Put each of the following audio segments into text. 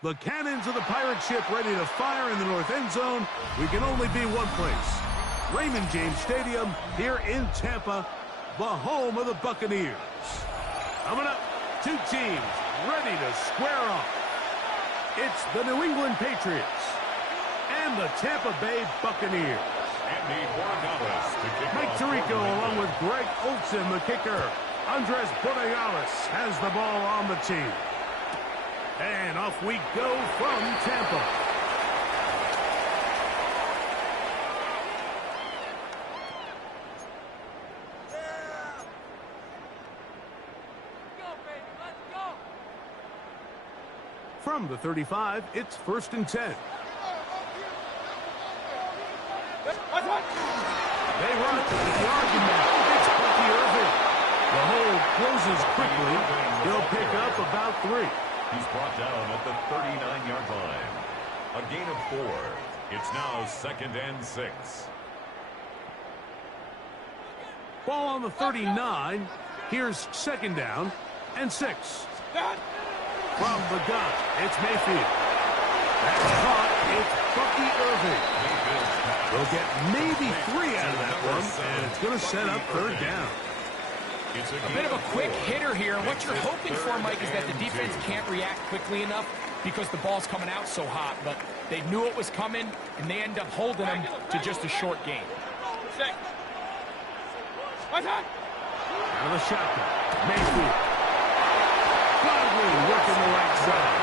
The cannons of the pirate ship ready to fire in the north end zone. We can only be one place. Raymond James Stadium here in Tampa, the home of the Buccaneers. Coming up, two teams ready to square off. It's the New England Patriots and the Tampa Bay Buccaneers. Mike Tirico along with Greg Olsen, the kicker. Andres Borregales has the ball on the team. And off we go from Tampa. From the 35, it's 1st and 10. They run to the argument. It's Bucky Irving. The hole closes quickly. He'll pick up about 3. He's brought down at the 39-yard line. A gain of 4. It's now 2nd and 6. Ball on the 39. Here's 2nd down and 6. From the gun, it's Mayfield. That's caught. It's Bucky Irving. They'll get maybe 3 out of that one, and it's going to set up 3rd down. A bit of a quick hitter here. What you're hoping for, Mike, is that the defense can't react quickly enough because the ball's coming out so hot. But they knew it was coming, and they end up holding them to just a short gain. Out of the shotgun, Mayfield. Godwin working the right side.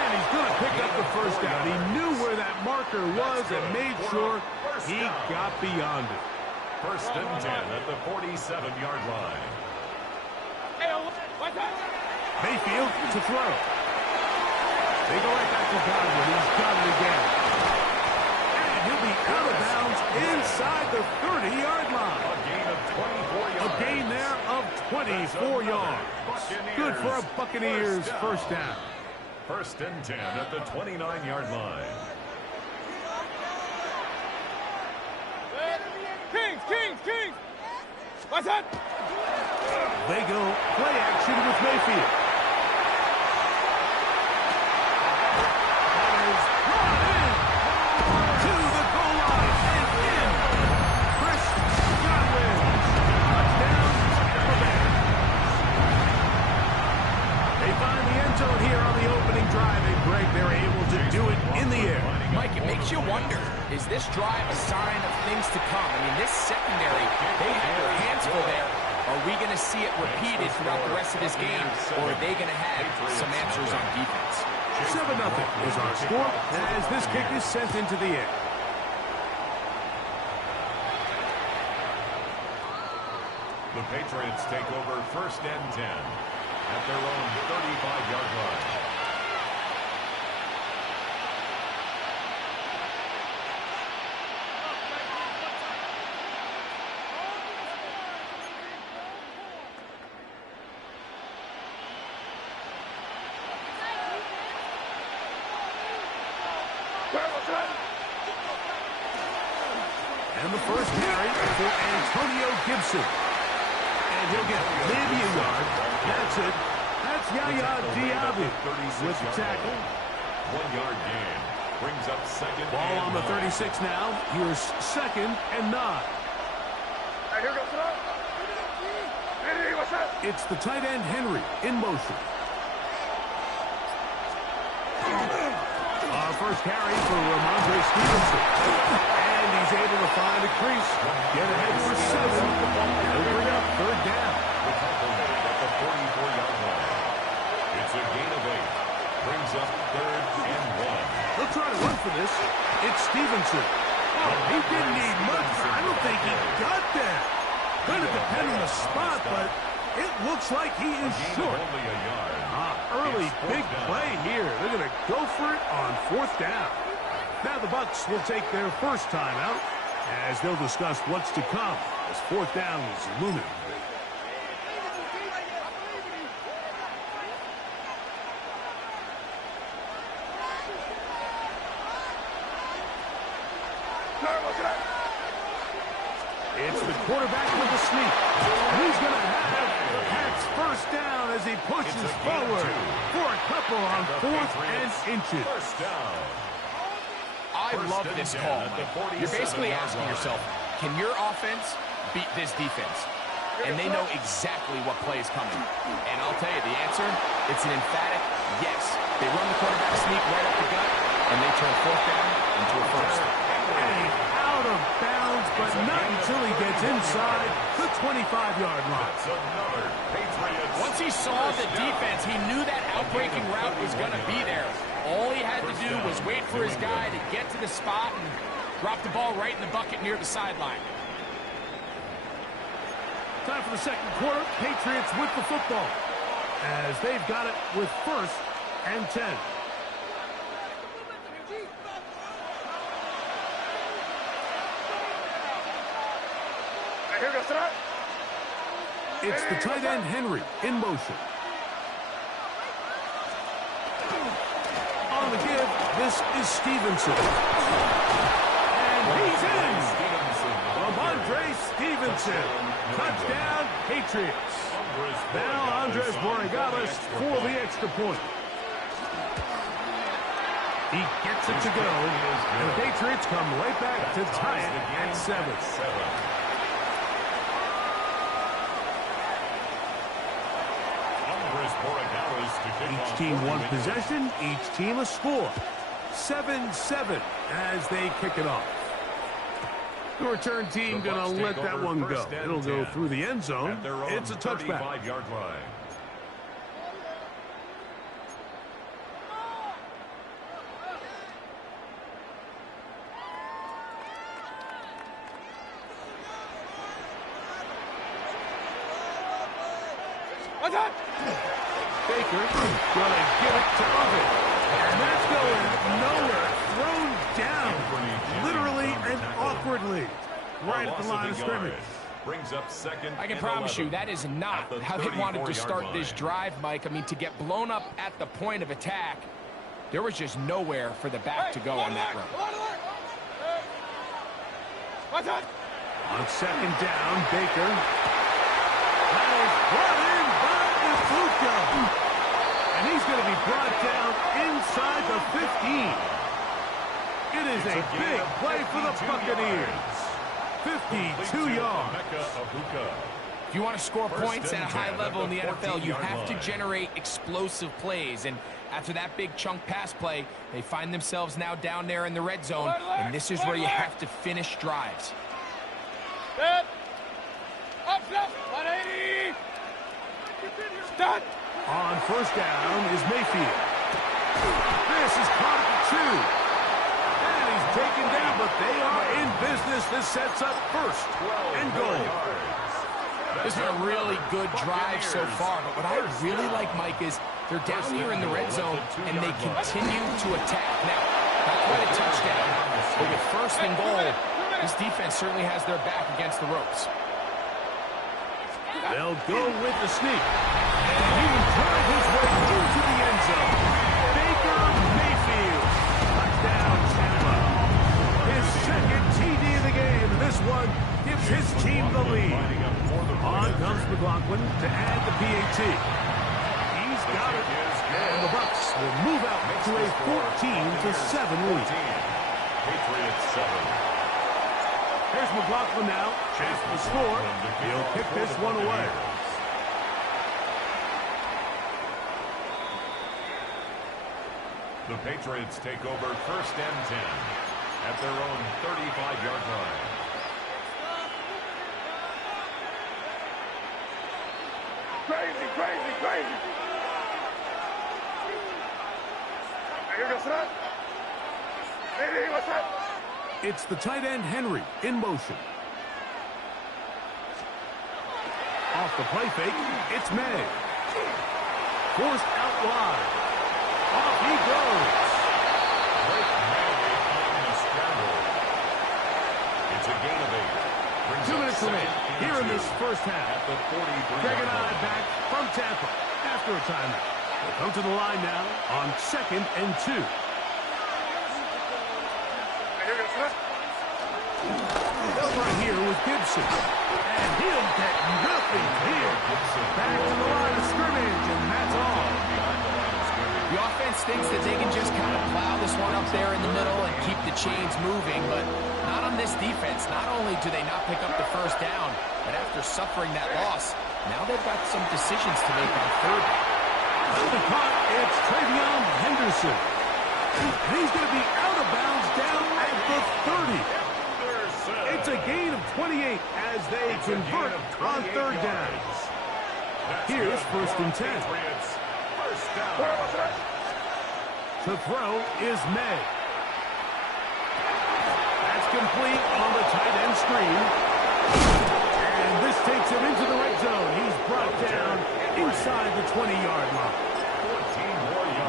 And he's going to pick up the 1st down. He knew where that marker was and made sure he got beyond it. 1st and 10 at the 47-yard line. Mayfield to throw. They go right back to Godwin. He's got it again. And he'll be out of bounds inside the 30-yard line. A gain of 24 yards. A gain there of 24 yards. Good for a Buccaneers 1st down. 1st and 10 at the 29-yard line. Kings! What's that? They go play action with Mayfield. That is brought in to the goal line and in. Chris Godwin. Touchdown, Tampa Bay. They find the end zone here on the opening drive, and Greg, they're able to do it in the air. Mike, it makes you wonder, is this drive a sign of things to come? I mean, this secondary, they have their hands full there. Are we going to see it repeated throughout the rest of this game, or are they going to have some answers on defense? 7-0 is our score as this kick is sent into the air. The Patriots take over 1st and 10 at their own 35-yard line. And the first carry for Antonio Gibson. And he'll get maybe a yard. That's it. That's Yaya Diaby with the tackle. 1-yard gain. Brings up 2nd. Ball on the 36 now. Here's 2nd and 9. It's the tight end Henry in motion. Our first carry for Ramondre Stevenson. And he's able to find a crease. Get ahead for 7. He'll bring up 3rd down. The tackle made at the 44-yard line. It's a gain of 8. Brings up 3rd and 1. They'll try to run for this. It's Stevenson. Oh, he didn't need much. I don't think he got there. Going to depend on the spot, but it looks like he is short. Only a yard. Early big play here. They're going to go for it on 4th down. Now the Bucs will take their first timeout as they'll discuss what's to come as 4th down is looming. It's the quarterback with the sneak. And he's going to have The Pats first down as he pushes forward for a couple on 4th and inches. First down. I love this call, Mike. You're basically asking yourself, can your offense beat this defense? And they know exactly what play is coming. And I'll tell you the answer, it's an emphatic yes. They run the quarterback sneak right up the gut, and they turn 4th down into a first. And out of bounds, but not until he gets inside the 25-yard line. Once he saw the defense, he knew that outbreaking route was going to be there. All he had to do was wait for his guy to get to the spot and drop the ball right in the bucket near the sideline. Time for the second quarter. Patriots with the football as they've got it with 1st and 10. It's the tight end Henry in motion. On the give, this is Stevenson. And he's in. Ramondre Stevenson. Touchdown, Patriots. Now Andres Borregales for the extra point. He gets it to go. And the Patriots come right back to tie it at 7. Each team one possession, each team a score. 7-7 as they kick it off. The return team going to let that one go. It'll go through the end zone. It's a touchback. 35-yard line. Baker going to give it to Oven. And that's going nowhere. Thrown down, literally and awkwardly, right at the line of scrimmage. Brings up second. I can promise you that is not how they wanted to start this drive, Mike. I mean, to get blown up at the point of attack, there was just nowhere for the back to go on that run. On second down, Baker has brought in by Mafuka. And he's going to be brought down inside the 15. It is a big play for the Buccaneers. 52 yards. If you want to score points at a high level in the NFL, you have to generate explosive plays. And after that big chunk pass play, they find themselves now down there in the red zone. And this is where you have to finish drives. Up, left, 180. Start. On first down is Mayfield. This is caught at the 2. And he's taken down, but they are in business. This sets up 1st and goal. This is a really good drive so far, but what I really like, Mike, is they're down here in the red zone, and they continue to attack. Now, not quite a touchdown, but with 1st and goal, this defense certainly has their back against the ropes. They'll go with the sneak. And he will drive his way into the end zone. Baker Mayfield. Touchdown, Tampa. His 2nd TD of the game. And this one gives his team the lead. On comes McLaughlin to add the PAT. He's got it. And the Bucs will move out to a 14-7 lead. Patriots 7. Here's McLaughlin now. Chance to score. He'll kick this one away. The Patriots take over 1st and 10 at their own 35-yard line. Crazy, crazy, crazy. What's that? It's the tight end Henry in motion. Off the play fake, it's May. Forced out wide. Off he goes. It's a gain of 8. 2 minutes remain here in this first half. Greg and I back from Tampa after a timeout. We'll come to the line now on 2nd and 2. Right here with Gibson. And he'll get nothing here. Back to the line of scrimmage, and that's all. The offense thinks that they can just kind of plow this one up there in the middle and keep the chains moving, but not on this defense. Not only do they not pick up the first down, but after suffering that loss, now they've got some decisions to make on third. On the punt, it's Travion Henderson. And he's going to be out of bounds down at the 30. It's a gain of 28 as they convert on third down. Here's first and 10. To throw is May. That's complete on the tight end screen. And this takes him into the red zone. He's brought down inside the 20-yard line.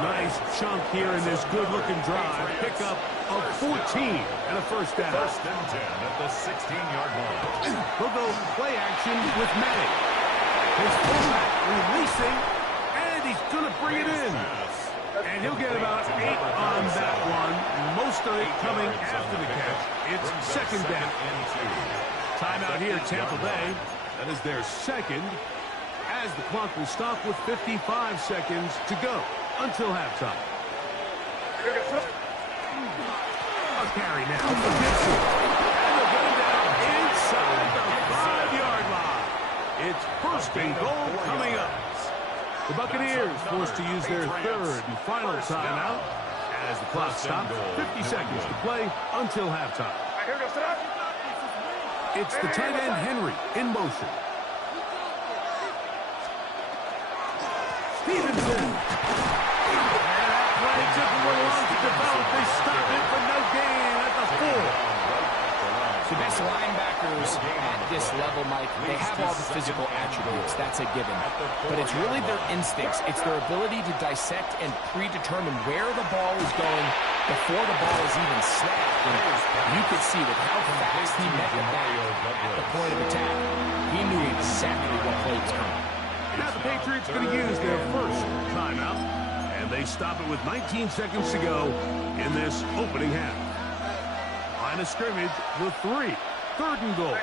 Nice chunk here in this good-looking drive. Pickup of 14 and a first down. First and 10 at the 16-yard line. We'll go play action with May. His fullback releasing, and he's going to bring it in. And he'll get about 8 on that one. Most of it coming after the catch. It's second down. Timeout here, Tampa Bay. That is their second, as the clock will stop with 55 seconds to go until halftime. A carry now for Gibson. And they'll get him down inside the 5-yard line. It's first and goal coming up. The Buccaneers forced to use their third and final timeout as the clock stops. 50 seconds to play until halftime. It's the tight end Henry in motion. Stevenson. And that play took a little long to develop. They stop it for no gain at the 4. The best linebackers at this level, Mike, they have all the physical attributes. That's a given. But it's really their instincts. It's their ability to dissect and predetermine where the ball is going before the ball is even snapped. And you could see with how fast he met the back at the point of attack. He knew exactly what play was coming. Now the Patriots going to use their first timeout, and they stop it with 19 seconds to go in this opening half. Line of scrimmage with 3. Third and goal.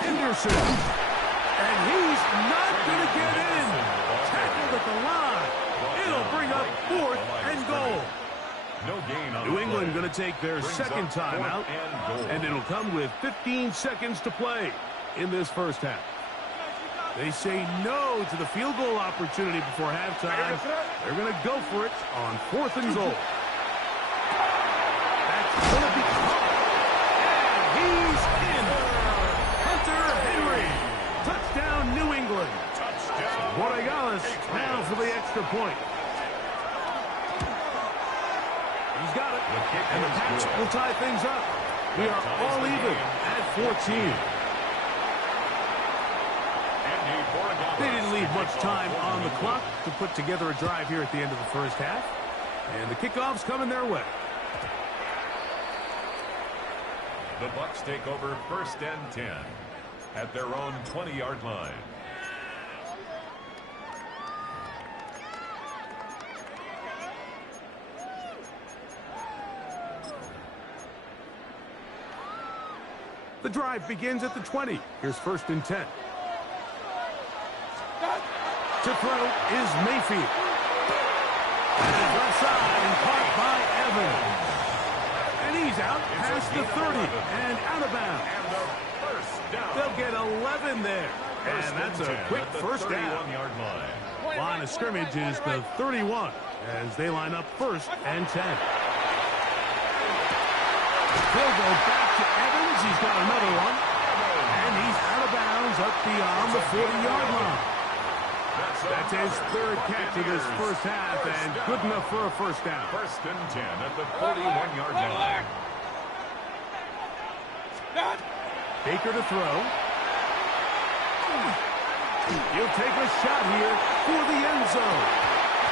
Henderson. And he's not going to get in. Tackled at the line. It'll bring up 4th and goal. New England going to take their second timeout, and it'll come with 15 seconds to play in this first half. They say no to the field goal opportunity before halftime. They're going to go for it on 4th and goal. That's going to be caught. And he's in. Hunter Henry. Touchdown, New England. Borregales now for the extra point. He's got it. And the Pats will tie things up. We are all even at 14. They didn't leave much time on the clock to put together a drive here at the end of the first half. And the kickoff's coming their way. The Bucs take over first and 10 at their own 20-yard line. The drive begins at the 20. Here's first and 10. To throw is Mayfield. And left side and caught by Evans. And he's out past the 30 and out of bounds. They'll get 11 there. And that's a quick first down. Line of scrimmage is the 31 as they line up first and 10. They'll go back to Evans. He's got another one. And he's out of bounds up beyond the 40-yard line. That's his third catch of this first half, and good enough for a first down. First and 10 at the 41-yard line. Baker to throw. He'll take a shot here for the end zone.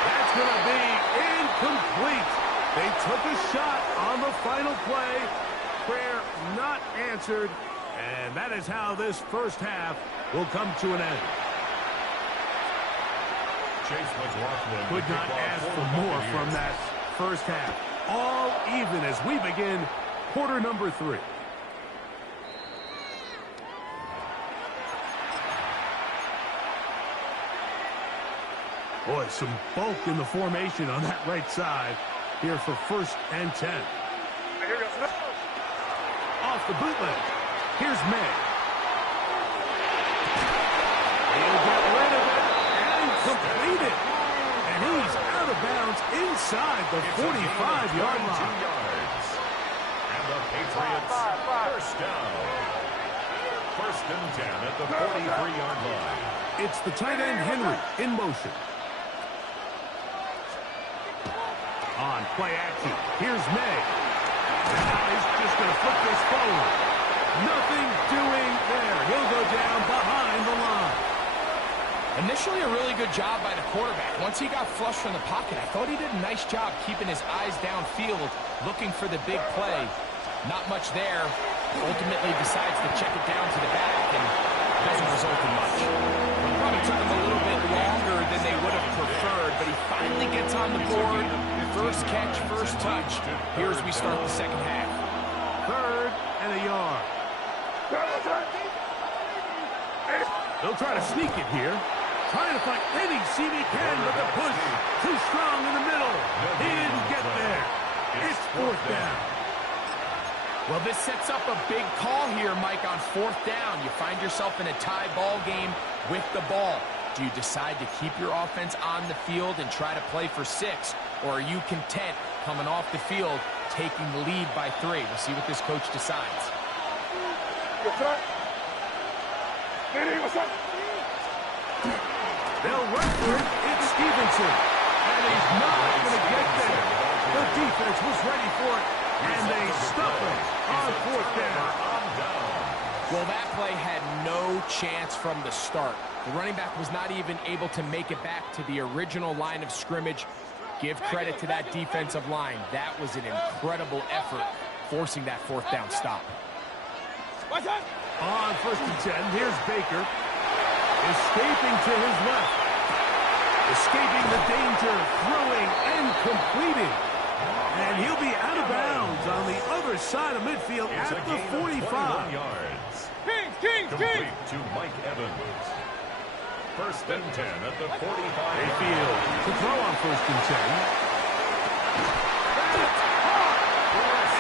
That's going to be incomplete. They took a shot on the final play. Prayer not answered, and that is how this first half will come to an end. Could not ask for more from that first half. All even as we begin quarter number 3. Boy, some bulk in the formation on that right side here for 1st and 10. Off the bootleg. Here's May. He'll get rid of it and complete it. And he's out of bounds inside the 45-yard line. And the Patriots first down. 1st and 10 at the 43-yard line. It's the tight end Henry in motion. On play action, here's May. Now he's just going to flip this forward. Nothing doing there. He'll go down behind the line. Initially a really good job by the quarterback. Once he got flush from the pocket, I thought he did a nice job keeping his eyes downfield, looking for the big play. Not much there. Ultimately decides to check it down to the back and doesn't result in much. Probably took him a little bit longer than they would have preferred, but he finally gets on the board. First catch, first touch. Here as we start the second half. 3rd and a yard. They'll try to sneak it here. Trying to find any seam he can, but the push too strong in the middle. He didn't get there. It's 4th down. Well, this sets up a big call here, Mike, on 4th down. You find yourself in a tie ball game with the ball. Do you decide to keep your offense on the field and try to play for 6? Or are you content coming off the field, taking the lead by 3? We'll see what this coach decides. They'll run for it. It's Stevenson. And he's not going to get there. The defense was ready for it. And they stuff him on 4th down. Well, that play had no chance from the start. The running back was not even able to make it back to the original line of scrimmage. Give credit to that defensive line. That was an incredible effort, forcing that 4th down stop. On 1st and 10, here's Baker. Escaping to his left. Escaping the danger, throwing and completing. And he'll be out of bounds on the other side of midfield at the 45. Kings! Complete to Mike Evans. 1st and 10 at the 45. Mayfield to throw on 1st and 10.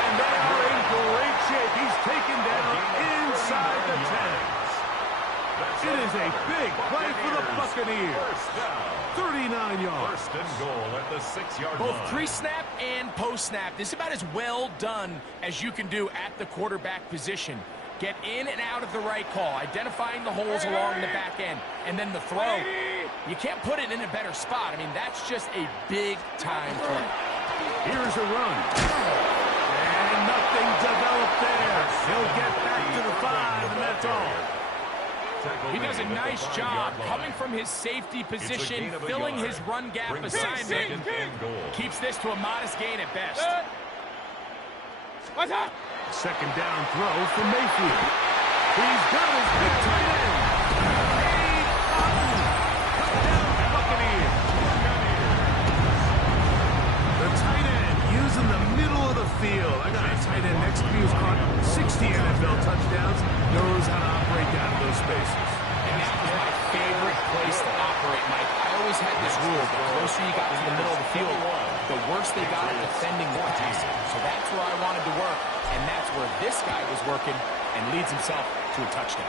And they are in great shape. He's taken down inside the 10. It is a big play for the Buccaneers. 39 yards. 1st and goal at the 6-yard line. Both pre-snap and post-snap. This is about as well done as you can do at the quarterback position. Get in and out of the right call, identifying the holes along the back end, and then the throw. You can't put it in a better spot. I mean, that's just a big-time play. Here's a run. And nothing developed there. He'll get back to the 5, and that's all. He does a nice job coming from his safety position, filling his run gap assignment. Keeps this to a modest gain at best. Second down throw for Mayfield. He's got his big tight end. Touchdown Buccaneers. The tight end using the middle of the field. I got a tight end next to me who's caught 60 NFL touchdowns. Knows how to operate down in those spaces. And that was my favorite place to operate, Mike. I always had this rule. The closer you got to the middle of the field, the worse they got at defending the pass. So that's where I wanted to work. And that's where this guy was working and leads himself to a touchdown.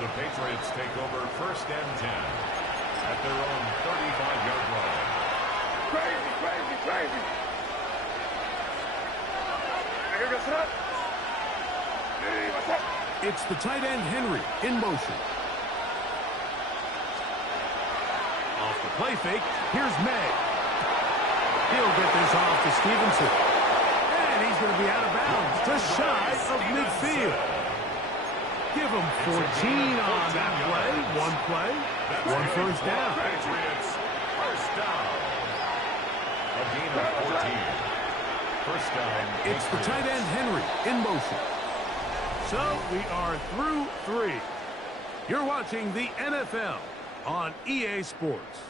The Patriots take over 1st and 10 at their own 35-yard line. Crazy! It's the tight end Henry in motion. Off the play fake, here's May. He'll get this off to Stevenson. And he's going to be out of bounds, just shy of midfield. Give him 14 on that play. One play, one 1st down. Patriots, 1st down. A gain of 14. 1st down. It's the tight end Henry in motion. So we are through 3. You're watching the NFL on EA Sports.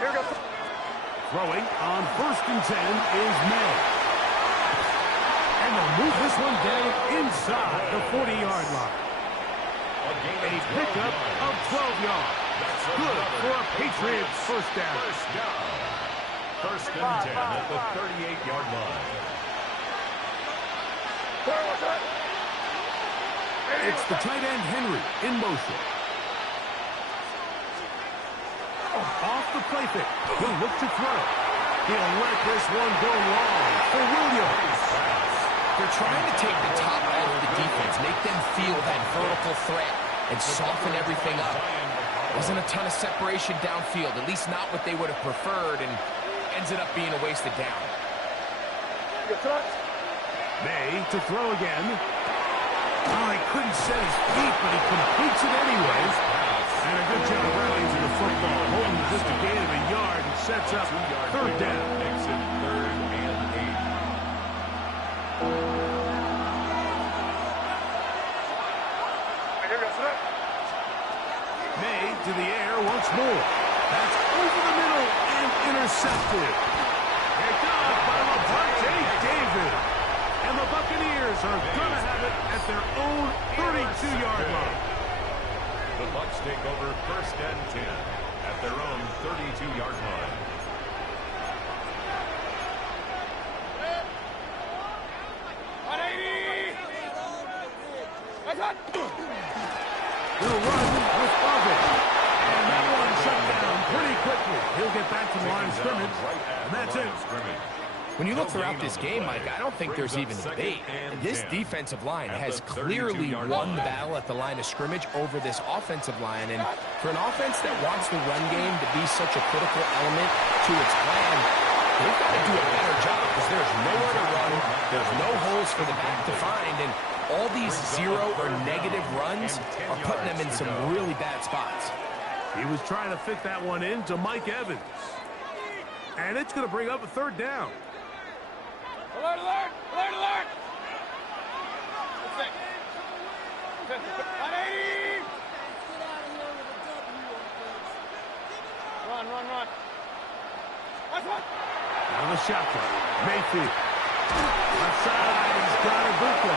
Throwing on 1st and 10 is May. And they'll move this one down inside the 40-yard line. A pickup of 12 yards. Good for a Patriots first down. 1st and 10 at the 38-yard line. It's the tight end Henry in motion. Off the play fake. He'll look to throw. He'll let this one go long for Williams. They're trying to take the top off the defense, make them feel that vertical threat, and soften everything up. Wasn't a ton of separation downfield, at least not what they would have preferred, and ends up being a wasted down. May to throw again. Oh, he couldn't set his feet, but he completes it anyways. And a good job rallying to the football, holding just a gain of a yard and sets up 3rd down. Makes it 3rd and 8. May to the air once more. That's over the middle and intercepted. Picked up by Lavonte David. And the Buccaneers are going to have it at their own 32-yard line. The Bucs take over 1st and 10 at their own 32-yard line. He'll run with Bovich. And that one shut down pretty quickly. He'll get back to the line of scrimmage. And that's it. When you look throughout this game, Mike, I don't think there's even a debate. This defensive line has clearly won the battle at the line of scrimmage over this offensive line. And for an offense that wants the run game to be such a critical element to its plan, they've got to do a better job because there's nowhere to run, there's no holes for the back to find, and all these 0 or negative runs are putting them in some really bad spots. He was trying to fit that one in to Mike Evans. And it's going to bring up a 3rd down. Alert, alert! Alert, alert! Run, run, run. Now the shotgun. Mayfield. Left side, he's got a Buka.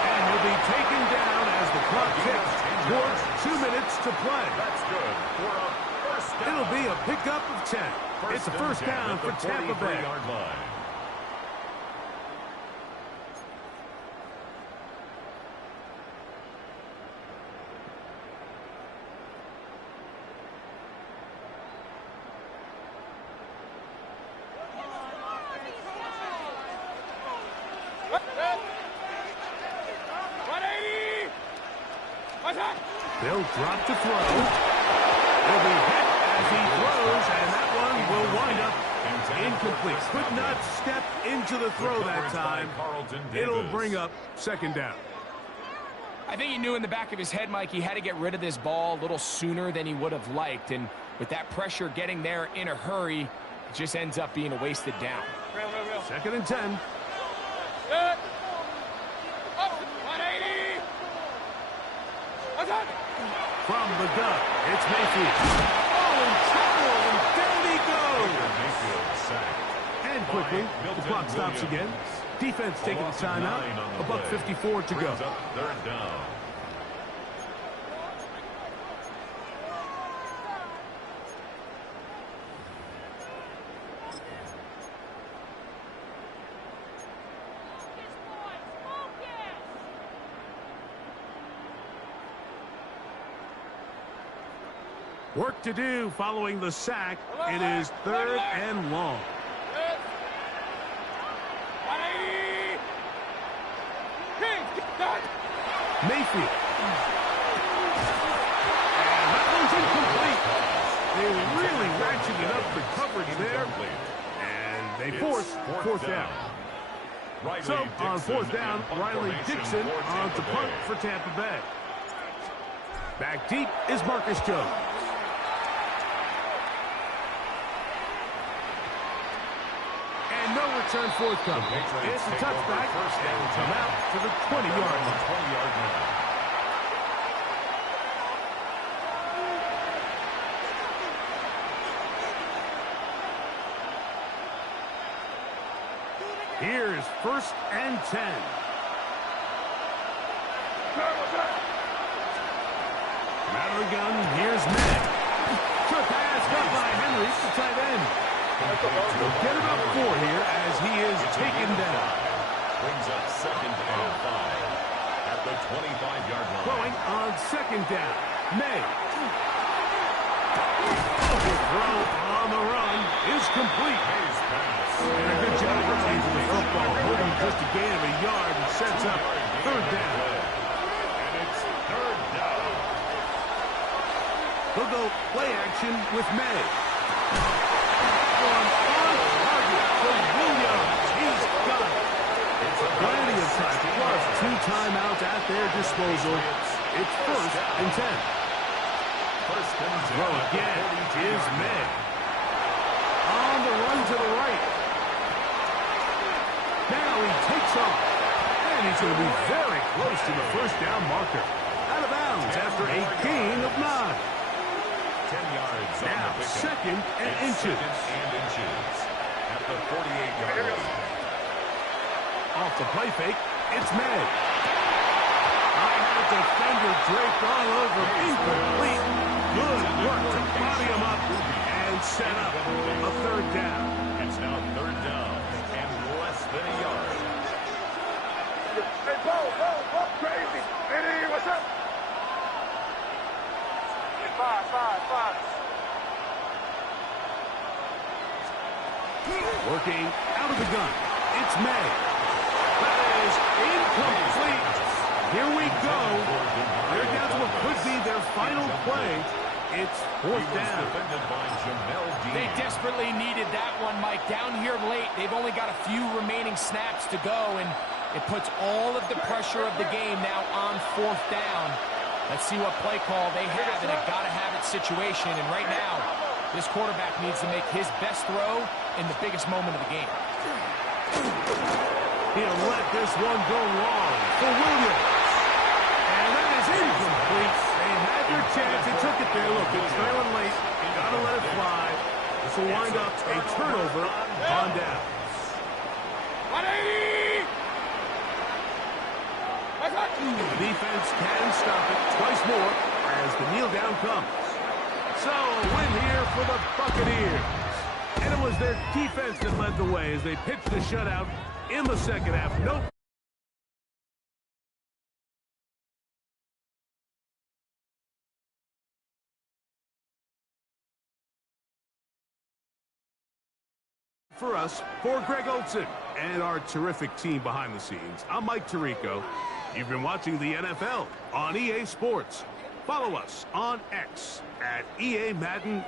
And he'll be taken down as the clock ticks towards 2 minutes to play. That's good for a first down. It'll be a pickup of 10. It's a first down for Tampa Bay. 43-yard line. They'll drop to throw. He'll be hit as he throws, and that one will wind up incomplete. Could not step into the throw that time. It'll bring up 2nd down. I think he knew in the back of his head, Mike, he had to get rid of this ball a little sooner than he would have liked. And with that pressure getting there in a hurry, it just ends up being a wasted down. 2nd and 10. From the gun, it's Mayfield. Oh, in trouble, and down he goes. And quickly, the clock stops again. Defense taking the timeout. $1:54 to go. 3rd down. Work to do following the sack. It is 3rd and long. Mayfield. And that one's incomplete. They really ratcheted up the coverage there. And they force 4th down. So on 4th down, Riley Dixon on to punt for Tampa Bay. Back deep is Marcus Jones. No return forthcoming. It's a touchback, and will come out to the 20-yard line. Here's 1st and 10. Out of the gun, here's May. Good pass cut by Henry to tight end. He'll get about 4 here as he is taken down. Brings up 2nd and 5 at the 25-yard line. Throwing on 2nd down. May. The throw on the run is complete. His pass. And a good job retaining the football. Holding just a gain of a yard and sets up 3rd down. And it's 3rd down. He'll go play action with May. On target for Williams. He's got it. Plenty of time, plus 2 timeouts at their disposal. It's 1st and 10. Throw again is May. On the run to the right. Now he takes off. And he's going to be very close to the 1st down marker. Out of bounds after a gain of 9. 10 yards on Now the pickup. 2nd and inches. At the 48-yard line. Off the play fake, it's May. I had a defender draped all over. Incomplete. Good work to body him up and set up a 3rd down. It's now 3rd down and less than a yard. Hey, Bo, crazy. Hey, what's up? 5. Working out of the gun. It's May. That is incomplete. Here we go. They're down to what could be their final play. It's 4th down. Defended by Jamel Dean. They desperately needed that one, Mike. Down here late, they've only got a few remaining snaps to go, and it puts all of the pressure of the game now on 4th down. Let's see what play call they have in a gotta-have-it situation. And right now, this quarterback needs to make his best throw in the biggest moment of the game. He'll let this one go long for Williams. And that is incomplete. They had their chance. They took it there. Look, they're trailing late. Got to let it fly. This will wind up a turnover on downs. 180! The defense can stop it twice more as the kneel down comes. So a win here for the Buccaneers. And it was their defense that led the way as they pitched a shutout in the 2nd half. Nope. For us, for Greg Olson and our terrific team behind the scenes, I'm Mike Tirico. You've been watching the NFL on EA Sports. Follow us on X at EA Madden.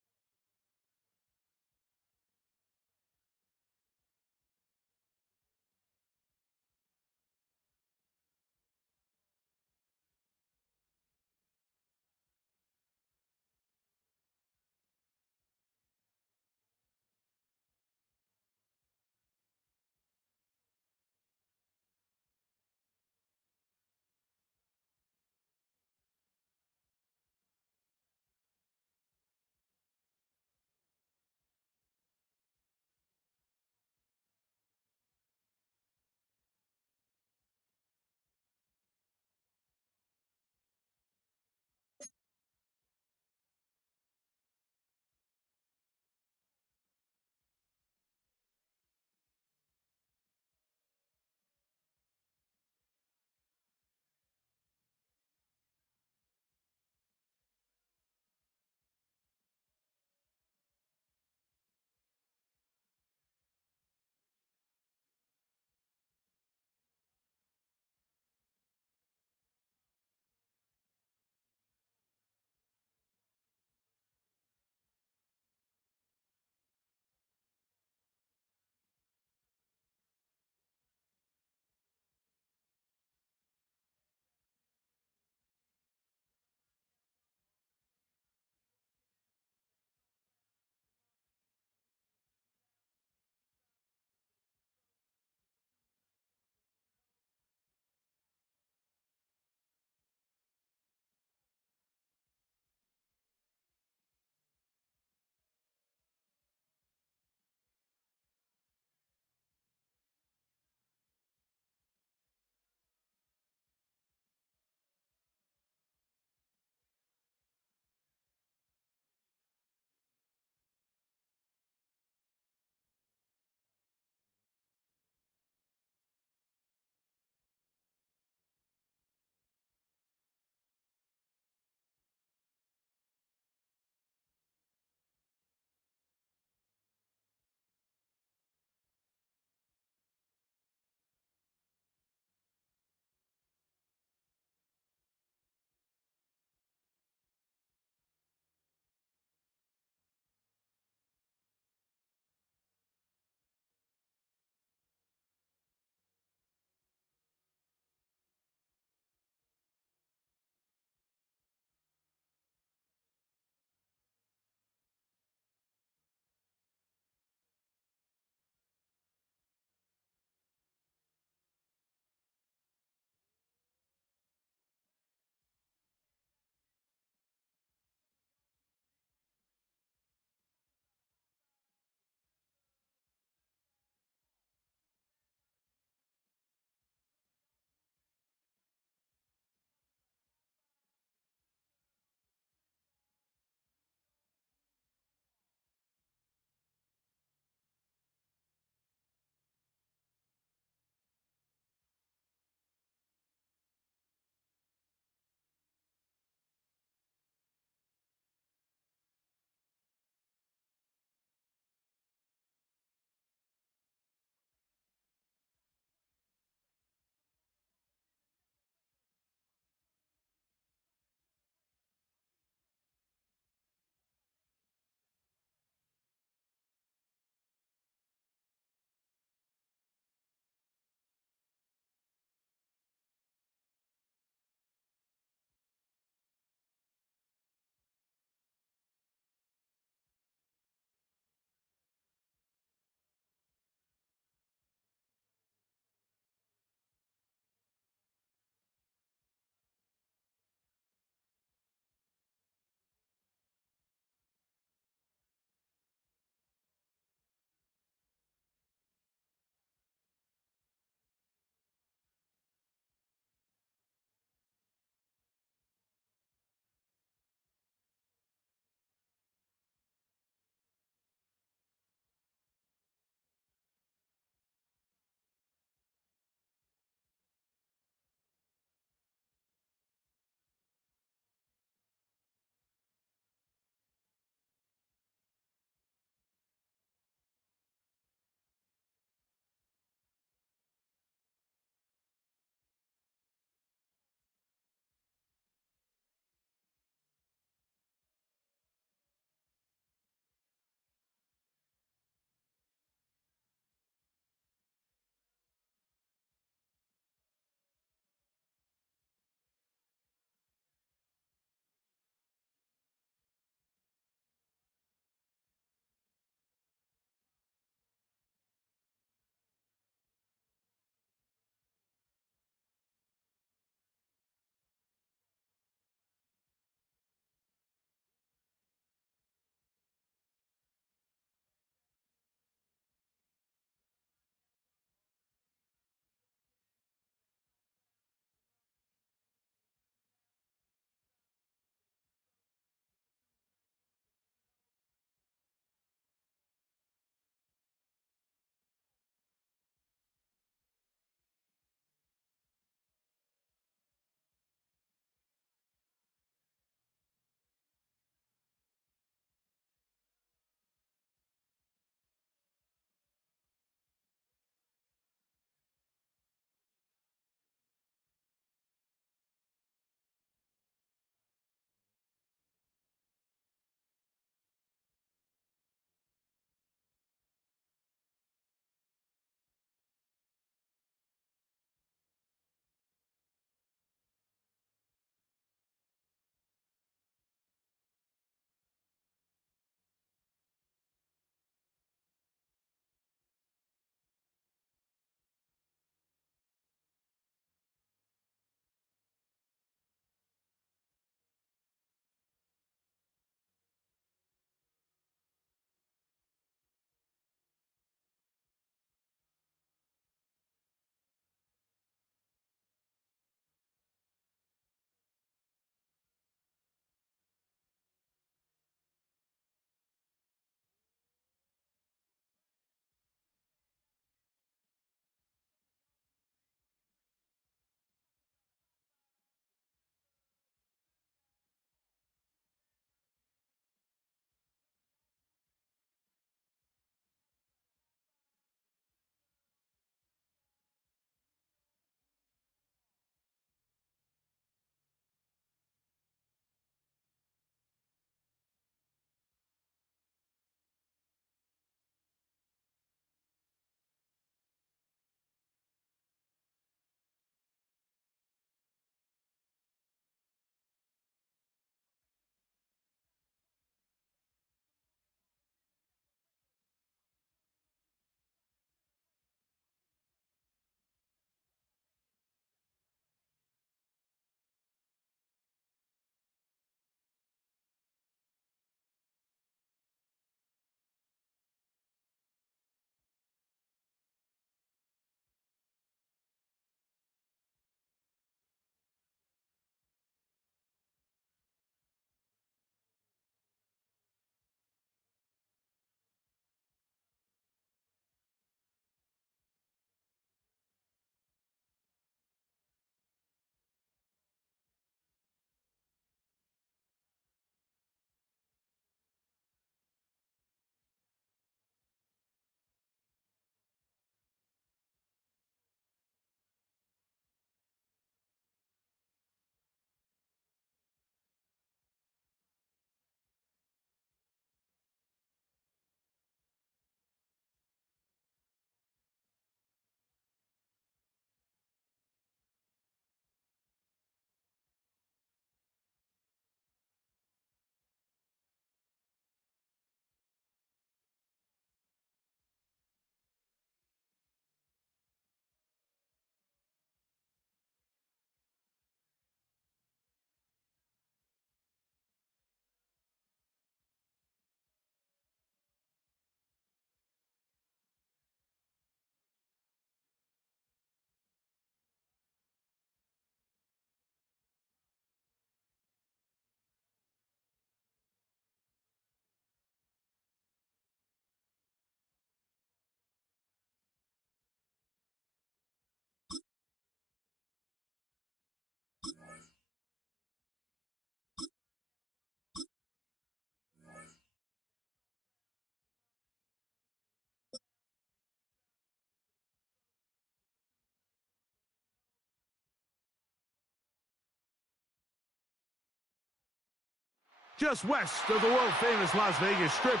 just west of the world-famous Las Vegas Strip.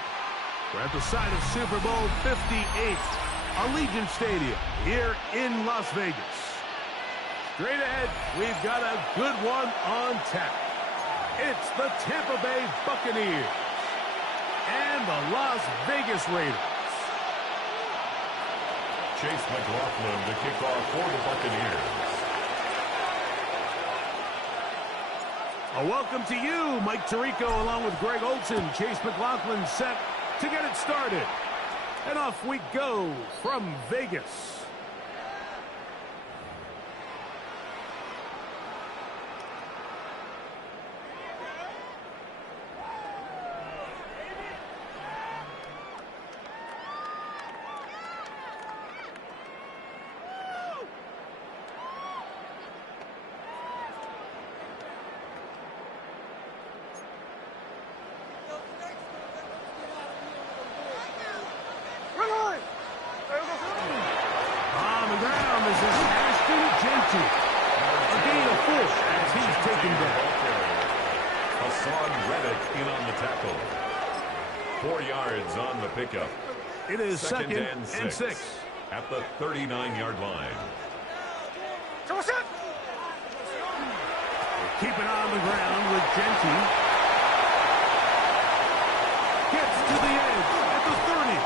We're at the site of Super Bowl 58, Allegiant Stadium here in Las Vegas. Straight ahead, we've got a good one on tap. It's the Tampa Bay Buccaneers and the Las Vegas Raiders. Chase McLaughlin to kick off for the Buccaneers. A welcome to you, Mike Tirico, along with Greg Olson. Chase McLaughlin set to get it started. And off we go from Vegas. Pickup. It is second and six. At the 39-yard line. Keep it on the ground with Genty. Gets to the edge at the 30.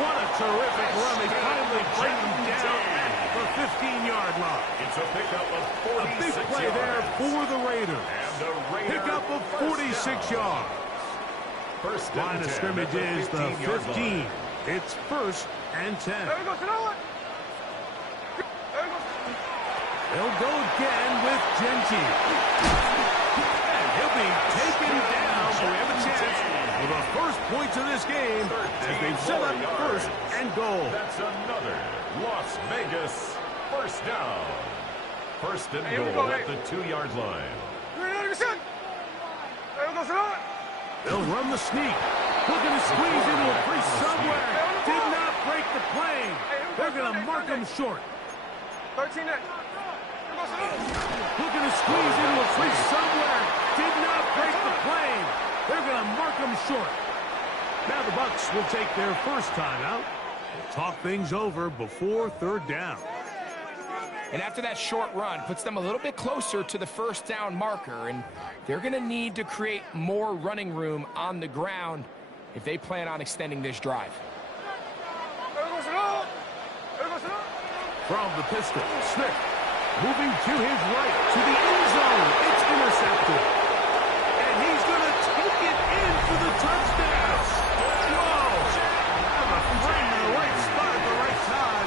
What a terrific run. They finally bring him down at the 15-yard line. It's a pickup of 46 yards. A big play there for the Raiders. And the Raiders pickup of 46 yards. First line of scrimmage is the 15. It's first and 10. They'll go again with Genty. And he'll be taken down. So we have a chance for the first points of this game as they set up first and goal. That's another Las Vegas first down. First and goal at the 2-yard line. They'll run the sneak. Looking to squeeze into a crease somewhere. Did not break the plane. They're going to mark him short. 13 next. Looking to squeeze into a crease somewhere. Did not break the plane. They're going to mark him short. Now the Bucs will take their first timeout. We'll talk things over before third down. And after that short run, puts them a little bit closer to the first down marker. And they're going to need to create more running room on the ground if they plan on extending this drive. From the pistol, Smith moving to his right to the end zone. It's intercepted. And he's going to take it in for the touchdown. Whoa! I'm afraid in the right spot at the right time.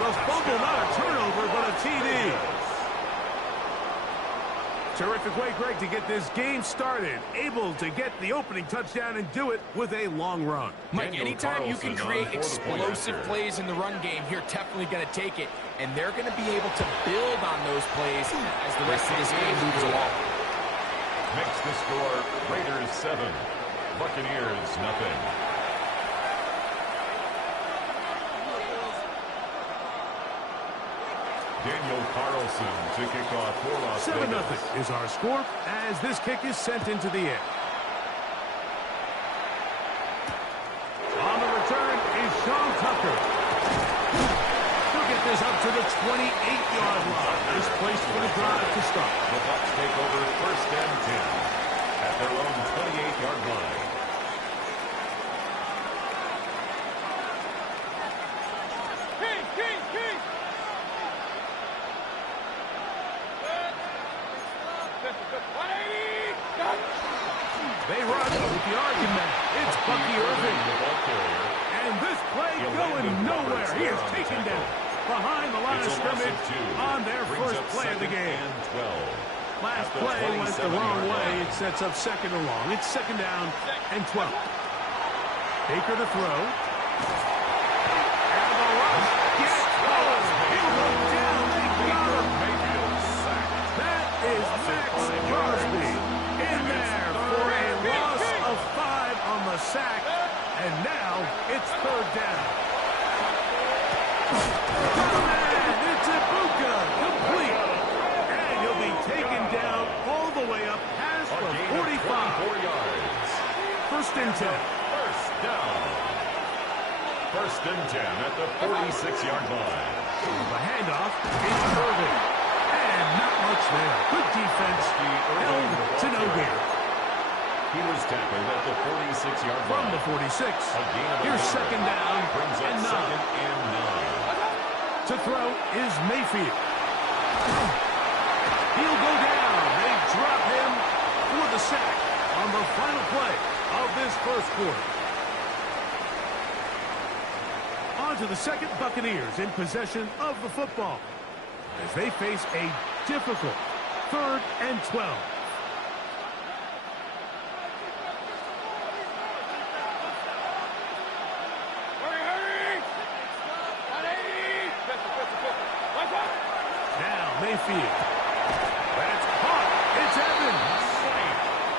The fumble, not a turnover, but a TD. Terrific way, Greg, to get this game started. Able to get the opening touchdown and do it with a long run. Mike, anytime you can create explosive plays in the run game, you're definitely going to take it. And they're going to be able to build on those plays as the rest of this game moves along. Makes the score Raiders 7, Buccaneers nothing. Daniel Carlson to kick off for Las Vegas. 7-0 is our score as this kick is sent into the air. On the return is Sean Tucker. He'll get this up to the 28-yard line. Nice place for the drive to start. The Bucs take over first and 10 at their own 28-yard line. They run with the argument. It's Bucky Irving. And this play going nowhere. He is taken down behind the line of scrimmage on their first play of the game. Last play went the wrong way. It sets up second and long. It's second down and 12. Baker to throw. And the rush gets close. He'll go down. They got him. That is Max Crosby in there for a loss of 5 on the sack. And now it's third down. And it's Ibuka complete. And he'll be taken down all the way up past the 45. First and 10. First down. First and 10 at the 46-yard line. The handoff is Irving. And not much there. Good defense. Held to no gain. He was tackled at the 46-yard line. From the 46. Here's second down Brings up and 9. second and 9. To throw is Mayfield. He'll go down. They drop him for the sack on the final play of this first quarter. On to the second, Buccaneers in possession of the football as they face a difficult 3rd and 12. Now Mayfield. That's caught. It's Evans.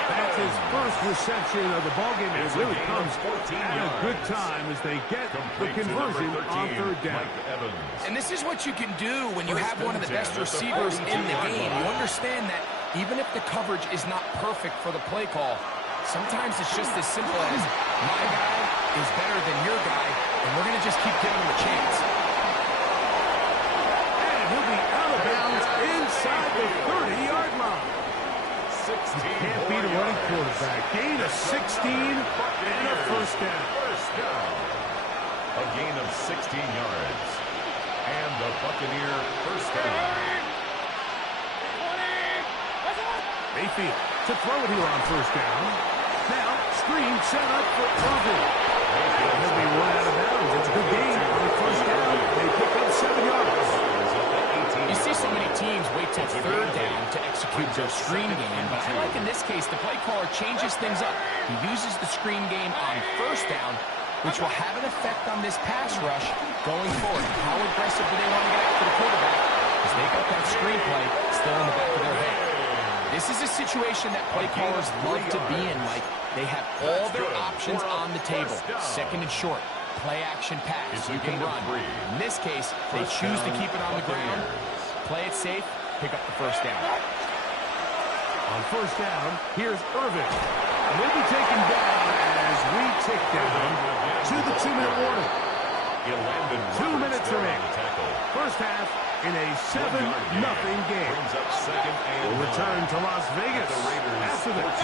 That's his first reception of the ballgame. It really comes at a good time as they get the conversion on 3rd down. And this is what you can do when you have one of the best receivers in the game. You understand that even if the coverage is not perfect for the play call, sometimes it's just as simple as my guy is better than your guy, and we're going to just keep giving him a chance. And he'll be out of bounds inside the 30-yard line. Can't beat a running quarterback. Gain of 16 and a first down. A gain of 16 yards. And the Buccaneer first down. Mayfield to throw it here on first down. Now, screen set up for Irving. He'll be run out of bounds. It's a good gain on the first down. They pick up 7 yards. You see so many teams wait till 3rd down to execute their screen game, but I like in this case the play caller changes things up. He uses the screen game on 1st down, which will have an effect on this pass rush going forward. How aggressive do they want to get after the quarterback? Because they got that screen play still in the back of their head. This is a situation that play callers love to be in, Mike. They have all their options on the table. 2nd and short, play action pass, you can run. In this case, they choose to keep it on the ground, play it safe, pick up the first down. On first down, here's Irving. And he'll be taken down as we tick down to the 2-minute warning. 2 minutes remaining. First half in a 7-0 game. We'll return to Las Vegas after this.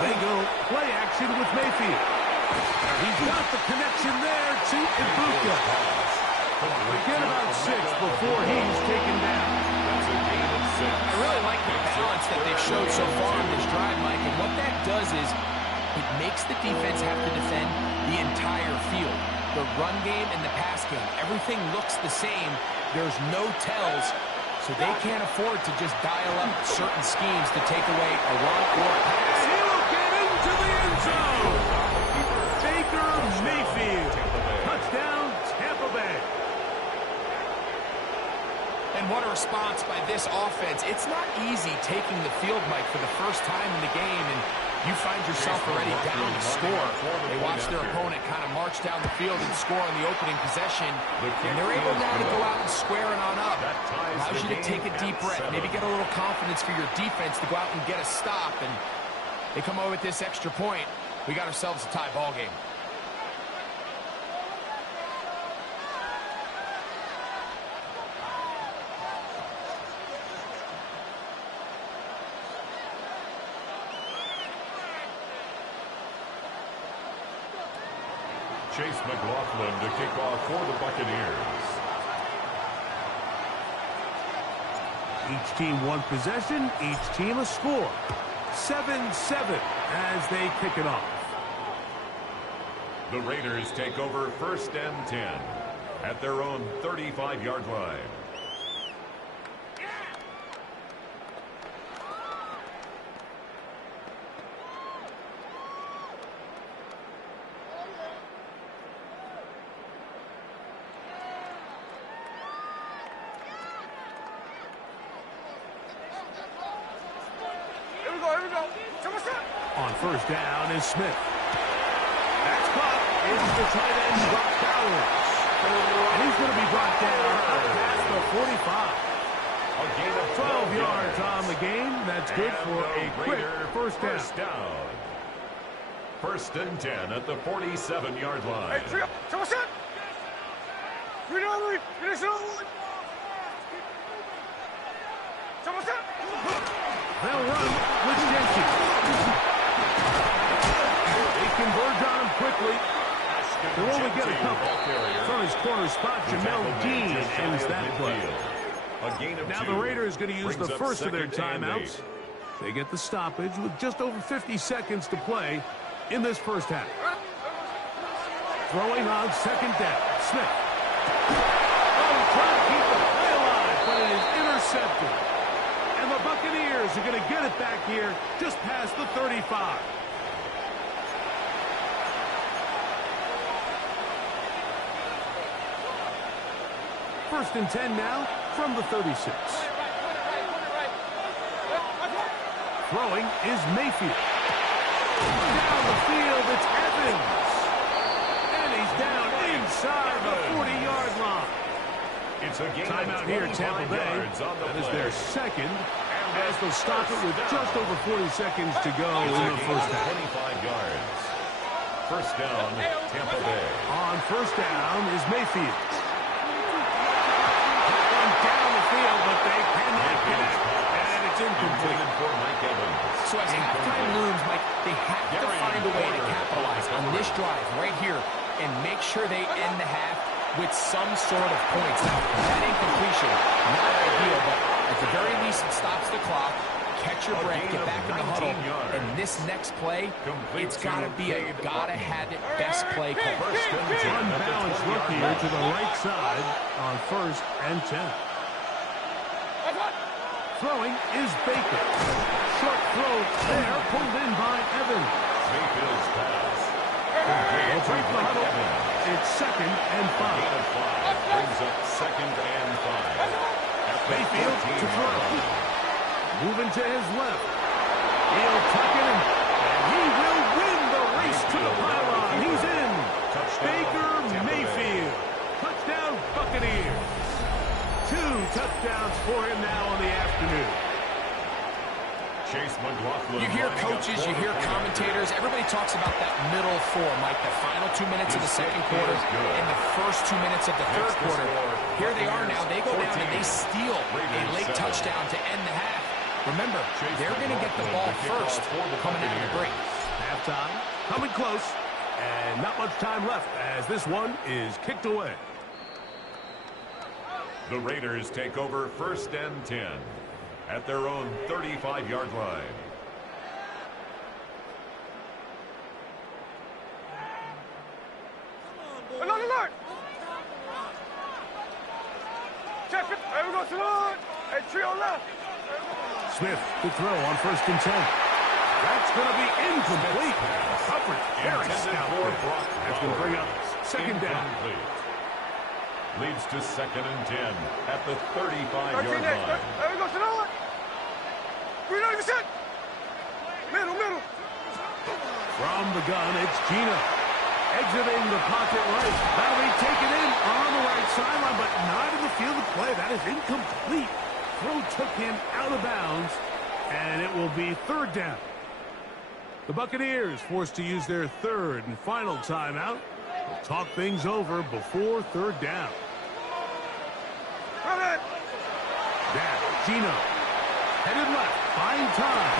They go play action with Mayfield. He's got the connection there to Ibuka. Forget about 6 before he's taken down. I really like the balance that they've showed so far on this drive, Mike, and what that does is it makes the defense have to defend the entire field. The run game and the pass game, everything looks the same. There's no tells, so they can't afford to just dial up certain schemes to take away a run or a pass. He'll get into the end zone. Baker Mayfield. Touchdown, Tampa Bay. And what a response by this offense. It's not easy taking the field, Mike, for the first time in the game, and you find yourself already down to score. They watch their opponent kind of march down the field and score on the opening possession, and they're able now to go out and square it on up. Allows you to take a deep breath, maybe get a little confidence for your defense to go out and get a stop, and they come away with this extra point. We got ourselves a tie ball game. Chase McLaughlin to kick off for the Buccaneers. Each team one possession, each team a score. 7-7 as they kick it off. The Raiders take over 1st and 10 at their own 35-yard line. On first down is Smith. That's caught. It's the tight end, Brock Bowers. And he's going to be brought down past the 45. A gain of 12 yards on the game. That's good for a quick first down. First and 10 at the 47-yard line. Hey, trio. Someone set. Finish it all. Someone set. They'll run with Jensen. They converge on him quickly. They'll only get a couple. From his corner spot, Jamel Dean ends that play. Now the Raiders going to use the first of their timeouts. They get the stoppage with just over 50 seconds to play in this first half. Throwing on second down. Smith. Oh, trying to keep the play alive, but it is intercepted. And the Buccaneers are going to get it back here just past the 35. First and 10 now from the 36. Throwing is Mayfield. Down the field, it's Evans. And he's down inside the 40-yard line. It's a game Timeout here, Tampa Bay. That is their second, as they'll stop it with just over 40 seconds to go in the first half. 25 yards. First down, Tampa Bay. On first down is Mayfield. One down the field, but they cannot connect. And it's incomplete. For Mike Evans. So as halftime looms, Mike, they have to find a way to capitalize on this drive right here and make sure they end the half with some sort of points. Now, that incompletion, not ideal, but at the very least, it stops the clock. Catch your breath, get back in the huddle, and this next play, it's got to be a gotta-have-it best play call. Unbalanced look here to the right side on first and 10. Throwing is Baker. Short throw there, pulled in by Evans. Mayfield's pass. They'll break the huddle. It's second and 5. Brings up second and 5. Mayfield to throw. Moving to his left. He'll tuck it in, and he will win the race to the pylon. He's in. Baker Mayfield. Touchdown Buccaneers. 2 touchdowns for him now on the afternoon. Chase McLaughlin. You hear coaches, you hear commentators. Everybody talks about that middle four, Mike, the final 2 minutes of the second quarter and the first 2 minutes of the third quarter. Here they are now. They go down and they steal a late touchdown to end the half. Remember, they're going to get the ball first coming out of the break. Halftime coming close, and not much time left as this one is kicked away. The Raiders take over first and 10 at their own 35-yard line. Another alert! Check it. Everyone's alert. Hey, trio left. Smith to throw on first and 10. That's going to be incomplete. Coverage very stout there. That's going to bring up second down. Leads to second and 10 at the 35-yard line. Everyone's alert. 390%. Middle. From the gun, it's Gino. Exiting the pocket right. That'll be taken in on the right sideline, but not in the field of play. That is incomplete. Throw took him out of bounds, and it will be third down. The Buccaneers forced to use their third and final timeout. They'll talk things over before third down. Run it. Down, Gino. Headed left, buying time.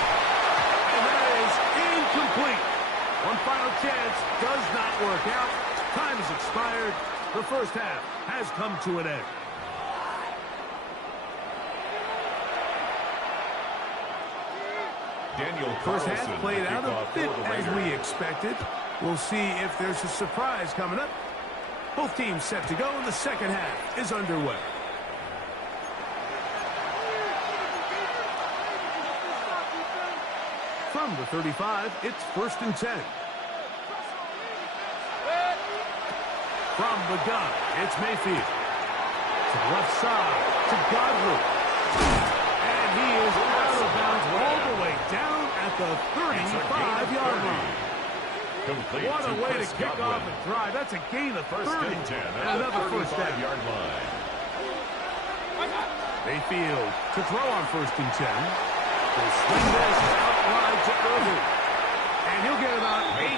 And that is incomplete. One final chance does not work out. Time has expired. The first half has come to an end. First half played out a bit as we expected. We'll see if there's a surprise coming up. Both teams set to go, and the second half is underway. From the 35, it's first and 10. From the gun, it's Mayfield. To the left side, to Godwin. And he is out of bounds all the way down at the 35-yard line. What a way to kick off a drive. That's a gain of 30. And another first down. Mayfield to throw on first and 10. They'll swing this out wide to Irvin. And he'll get about 8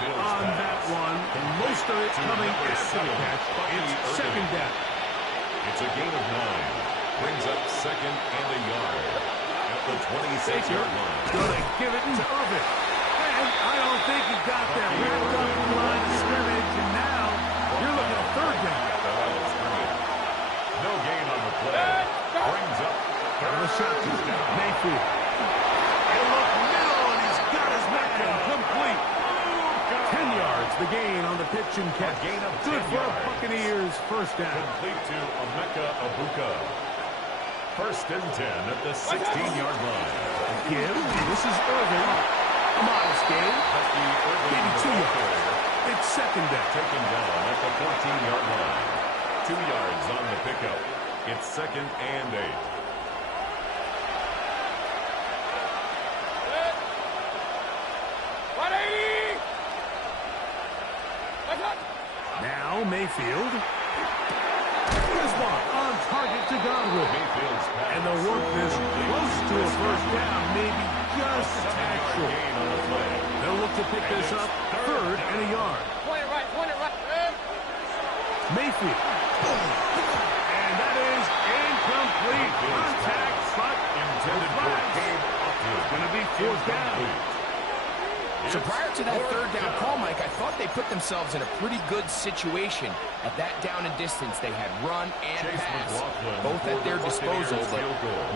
Baker going to give it to Irvin. And I don't think he got that wrapped up in the line of scrimmage, and now you're looking at third down. No gain on the play. Brings up The shot is down. Mayfield. He'll look middle, and he's got his man complete. 10 yards, the gain on the pitch and catch. Gain of Good 10 for yards. Buccaneers, first down. Complete to Emeka Egbuka. First and 10 at the 16-yard line. Give. This is Irvin. A modest gain. Maybe 2 yards. It's second down. Taken down at the 14-yard line. 2 yards on the pickup. It's second and 8. Now Mayfield. Here's one on target to Godwin. Mayfield's pass. And they'll work this close to a first down, maybe just a tad short. Gain on the play. They'll look to pick this up third and a yard. Point it right, point it right. Mayfield. And that is incomplete. Contact, but Intended for Gabe Upton. going to be fourth down. So prior to that third down call, Mike, I thought they put themselves in a pretty good situation. At that down and distance, they had run and pass, both at their disposal. But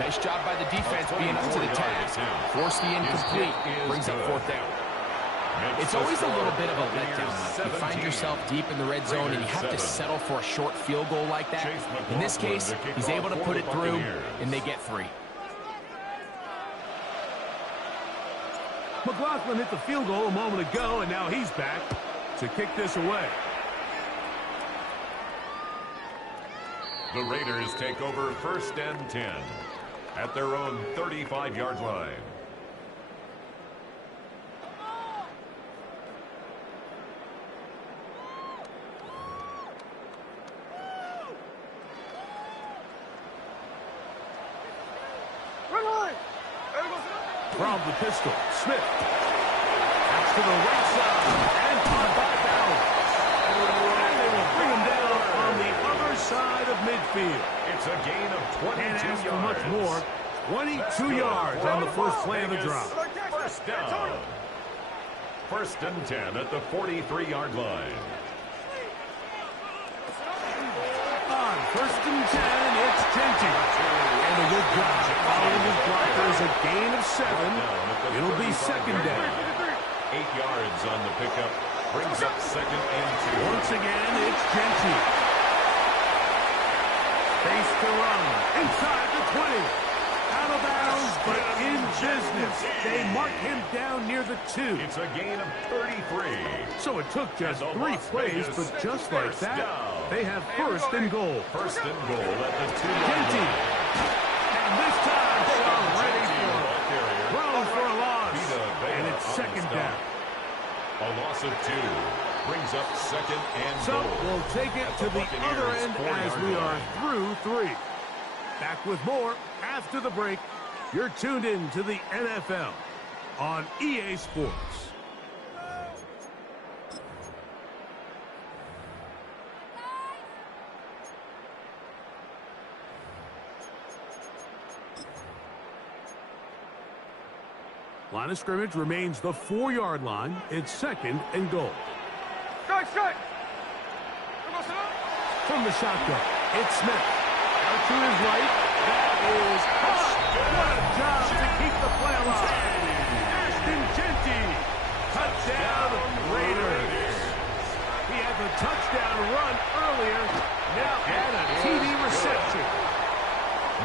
nice job by the defense being up to the task. Force the incomplete, brings up fourth down. It's always a little bit of a letdown, Mike. You find yourself deep in the red zone, and you have to settle for a short field goal like that. In this case, he's able to put it through, and they get 3. McLaughlin hit the field goal a moment ago, and now he's back to kick this away. The Raiders take over first and 10 at their own 35-yard line. From the pistol, Smith. That's to the right side, and caught by Bowers. And they will bring him down on the other side of midfield. It's a gain of 22 Can't ask for yards. much more. 22 yards on the first play of the drive. First down. First and 10 at the 43-yard line. On first and 10, it's Genty. And a good job following his blockers, a gain of 7. It'll be second down. 8 yards on the pickup. Brings up second and 2. Once again, it's Genty. Face to run. Inside the 20. Out of bounds, but in business. They mark him down near the 2. It's a gain of 33. So it took just 3 plays, but just like that, they have first and goal. First and goal at the 2-yard Genty. line. And this time they are ready for it. Throw for a loss. And it's second down. A loss of 2. Brings up second and So goal. we'll take it to the other end as we are through 3. Back with more after the break. You're tuned in to the NFL on EA Sports. Line of scrimmage remains the 4-yard line. It's second and goal. Strike! From the shotgun, it's Smith. Out to his right. That is caught. What a job to keep the play alive. Ashton Genty. Touchdown, Raiders. He had the touchdown run earlier. Now add a TD reception.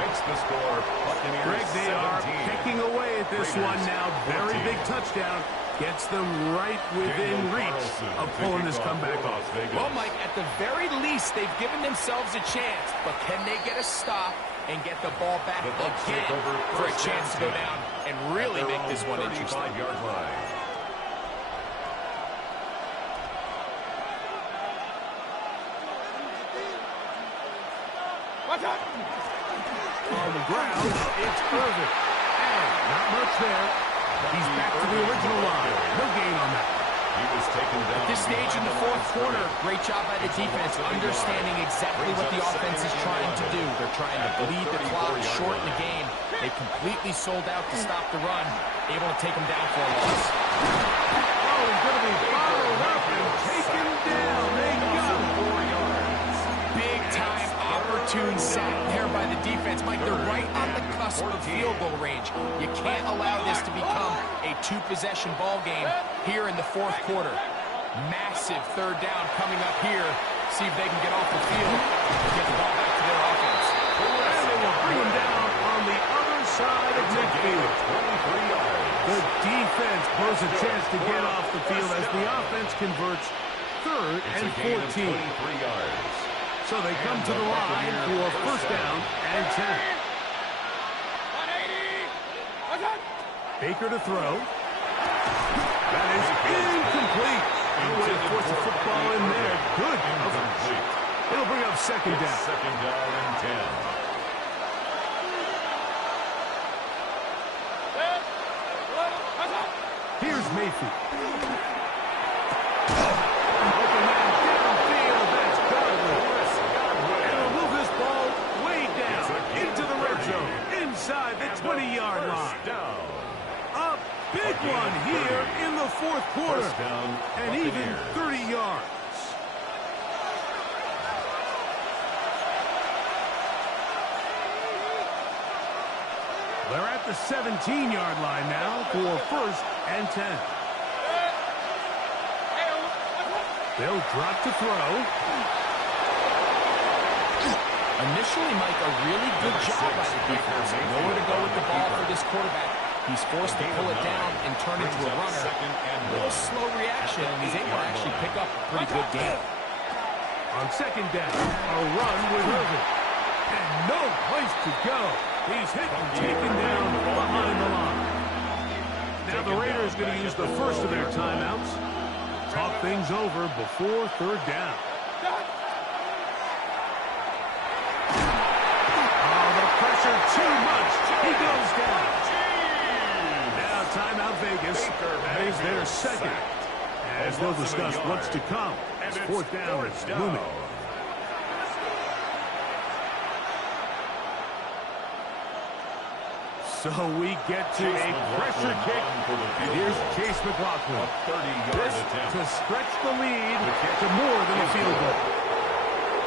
Makes the score Buccaneers Greg, they are 17. picking away at this Raiders one now. Very 14. big touchdown. Gets them right within reach of pulling this comeback off. Well, Mike, at the very least, they've given themselves a chance. But can they get a stop and get the ball back The Bucs take again over for a first chance to go and 10 down and really at their make this own one interesting? 35-yard line. Watch out! On the ground, it's Irvin. And not much there. He's back to the original line. No gain on that. He was taken down. This stage in the fourth quarter. Great job by the defense, understanding exactly what the offense is trying to do. They're trying to bleed the clock, shorten the game. They completely sold out to stop the run, able to take them down for a loss. Oh, he's going to be followed up and taken down. They got him. 4 yards. Big-time opportune sack there by the defense. Mike, they're right on the cusp of field goal range. You can't allow this to become a two-possession ball game here in the fourth quarter. Massive third down coming up here. See if they can get off the field and get the ball back to their offense. And they will bring him down on the other side of midfield. 23 yards. The defense blows a chance to get off the field as the offense converts third and 14. 23 yards. So they come to the line for first down and 10. Baker to throw. That is incomplete. No way to force a football in there. Good coverage. It'll bring up second down. Second down and 10. Here's Mayfield. Open man downfield. That's Godwin. And he'll move this ball way down into the red zone. Inside the 20-yard line. Down. A big one here in the fourth quarter. First down, And even Buccaneers. 30 yards. They're at the 17-yard line now for first and 10. They'll drop to throw. Initially, Mike, a really good job by the defense. Nowhere to go with the ball for this quarterback. He's forced to pull it down and turn into a runner. A little slow reaction, and he's able to actually pick up a pretty good game. On second down, a run with Irvin. And no place to go. He's hit and taken down behind the line. Now the Raiders going to use the first of their timeouts. Talk things over before third down. Oh, the pressure too much. He goes down. Now timeout Vegas. That is their second. As they'll discuss what's to come. As fourth down is looming. So we get to a pressure kick. Here's Chase McLaughlin. This to stretch the lead to more than a field goal.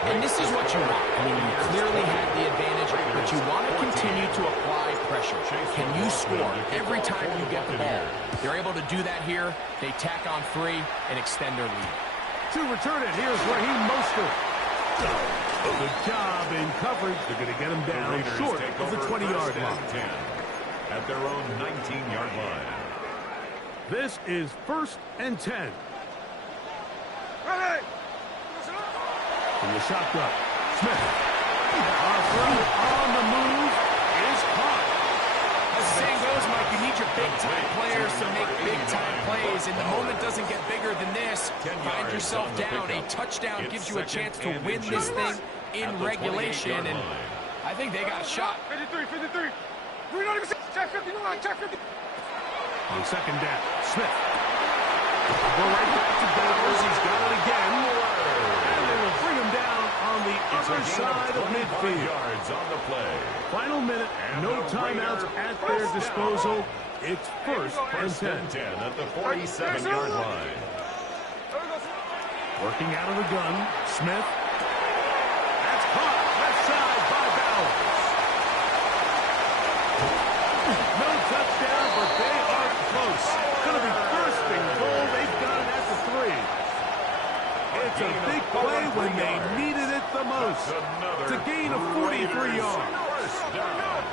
And this is what you want. I mean, you clearly have the advantage, but you want to continue to apply pressure. Can you score every time you get the ball? They're able to do that here. They tack on 3 and extend their lead. To return it, here's Raheem Mostert. Good job in coverage. They're going to get him down short of the 20-yard line. At their own 19-yard line. This is first and 10. From the shotgun, Smith. Our throw on the move is caught. As the saying goes, Mike, you need your big-time players to make big-time plays, and the moment doesn't get bigger than this. Find yourself down. A touchdown gives you a chance to win this thing in regulation, and I think they got a shot. 53. On second down, Smith. Go right back to Davis. He's got it again. And they will bring him down on the other side of midfield. Yards on the play. Final minute, no timeouts at their disposal. It's first and 10. At the 47-yard line. Working out of the gun, Smith. That's caught left side by Bowers. No touchdown, but they are close. Going to be first and goal. They've got it at the 3. It's a big play when they needed it the most. To gain of 43 yards. First down.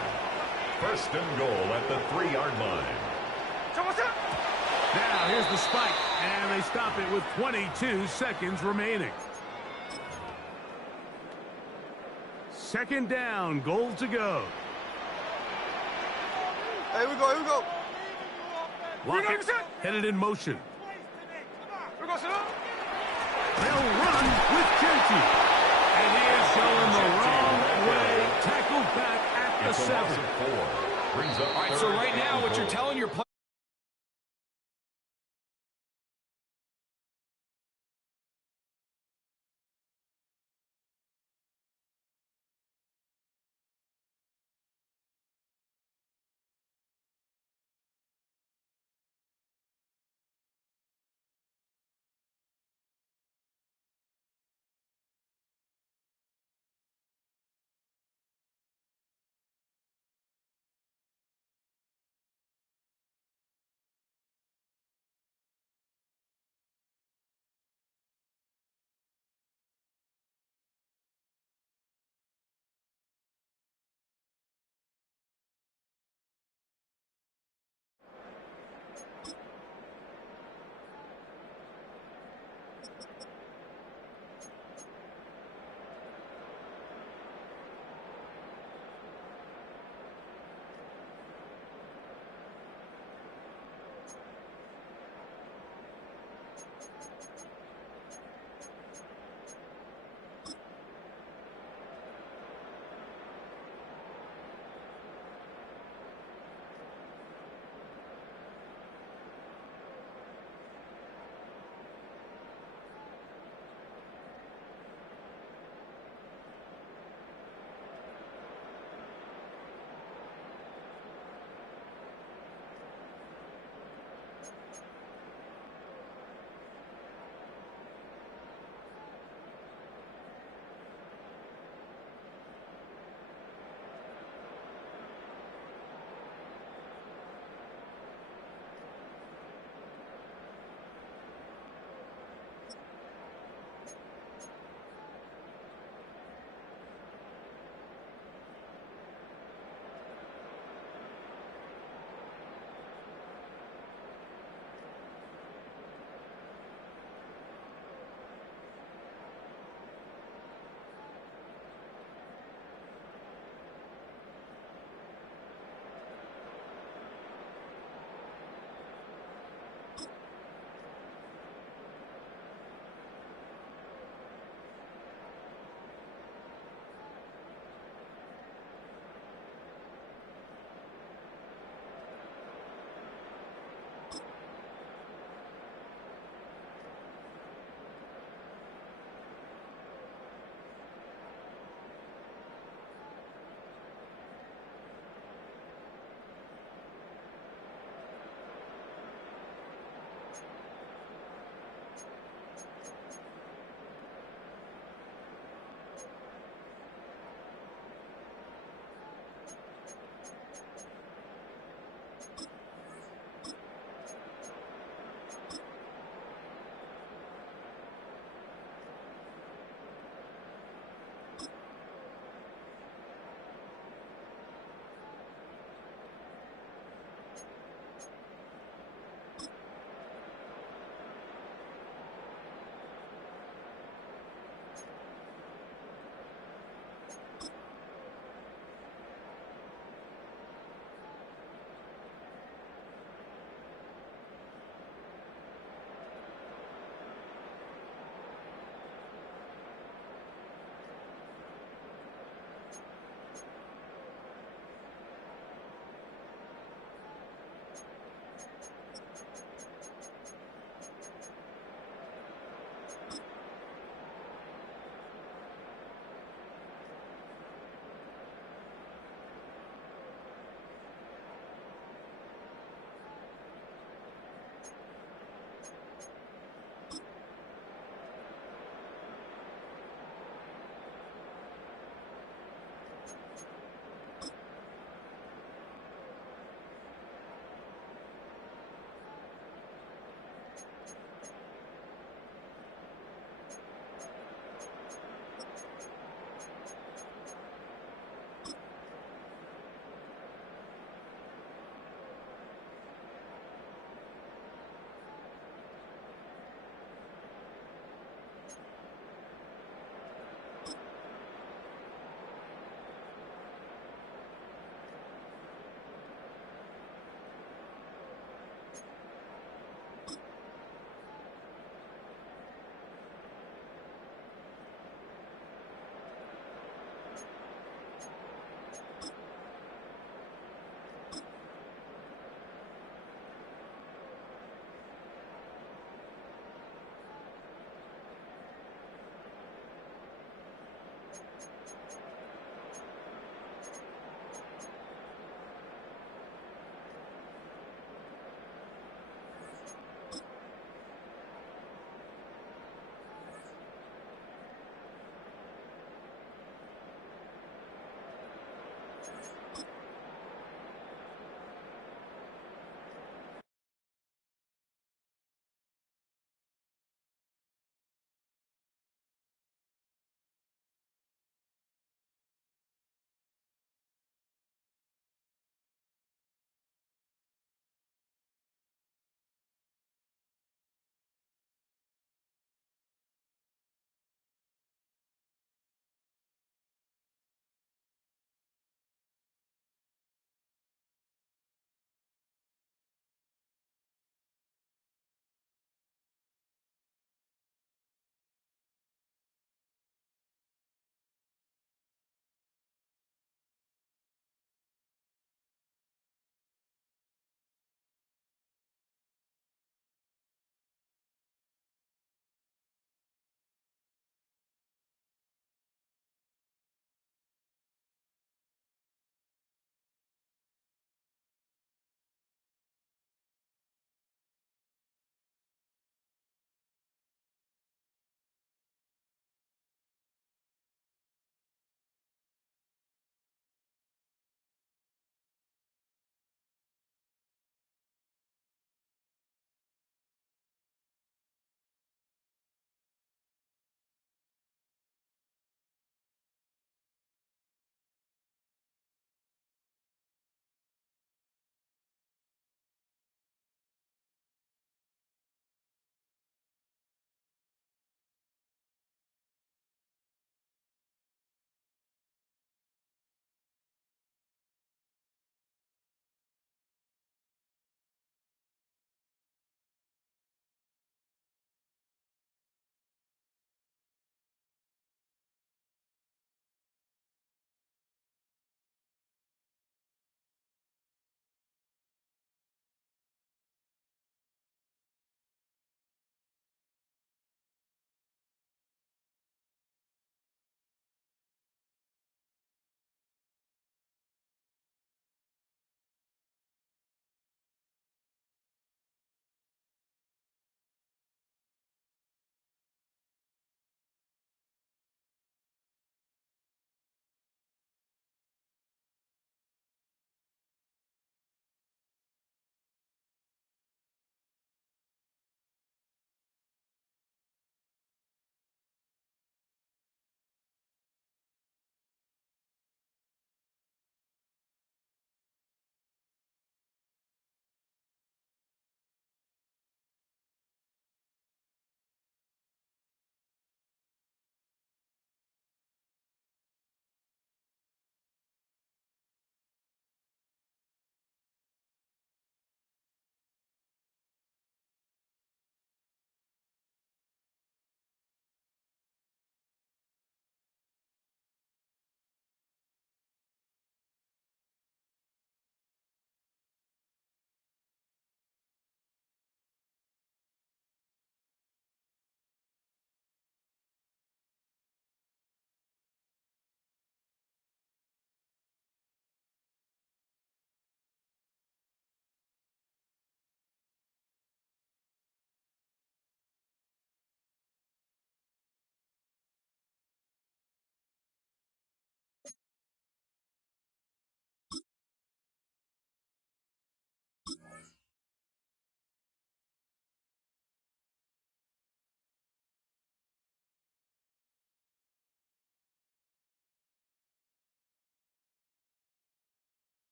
First and goal at the 3-yard line. Now here's the spike, and they stop it with 22 seconds remaining. Second down, goal to go. Here we go. Lockett headed in motion. Here we go, sir. They'll run with Genty. And he is showing the wrong way. Tackled back at the 7. All right, so right now what you're telling your players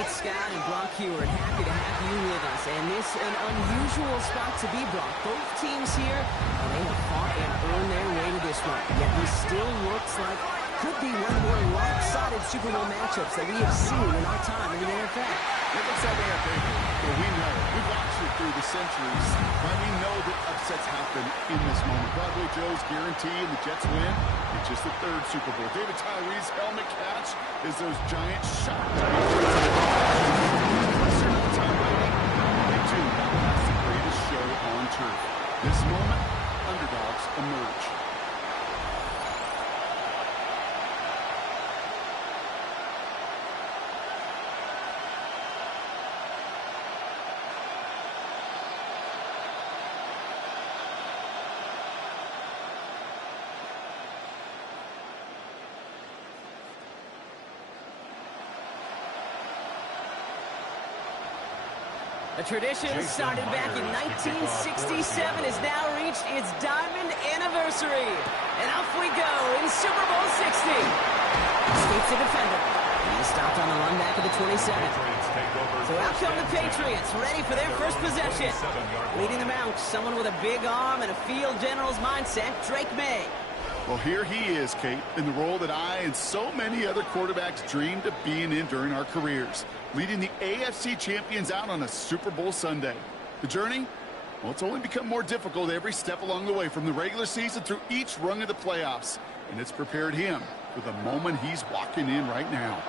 Kate Scott and Brock Hewitt, happy to have you with us. And this an unusual spot to be, Brock. Both teams here, they have fought and earned their way to this one. Yet this still looks like could be one of the more lopsided Super Bowl matchups that we have seen in our time in the NFL. It looks like they have been. Well, we know. We've watched it through the centuries, but we know that upsets happen in this moment. Broadway Joe's guarantee and the Jets win. It's just the third Super Bowl. David Tyree's helmet catch is those giant shots. They too got past the greatest show on turf. This moment, underdogs emerge. A tradition started back in 1967 has now reached its diamond anniversary. And off we go in Super Bowl 60. Escapes the defender. And he's stopped on the run back of the 27th. So out come the Patriots, ready for their first possession. Leading them out, someone with a big arm and a field general's mindset, Drake May. Well, here he is, Kate, in the role that I and so many other quarterbacks dreamed of being in during our careers, leading the AFC champions out on a Super Bowl Sunday. The journey? Well, it's only become more difficult every step along the way, from the regular season through each rung of the playoffs. And it's prepared him for the moment he's walking in right now.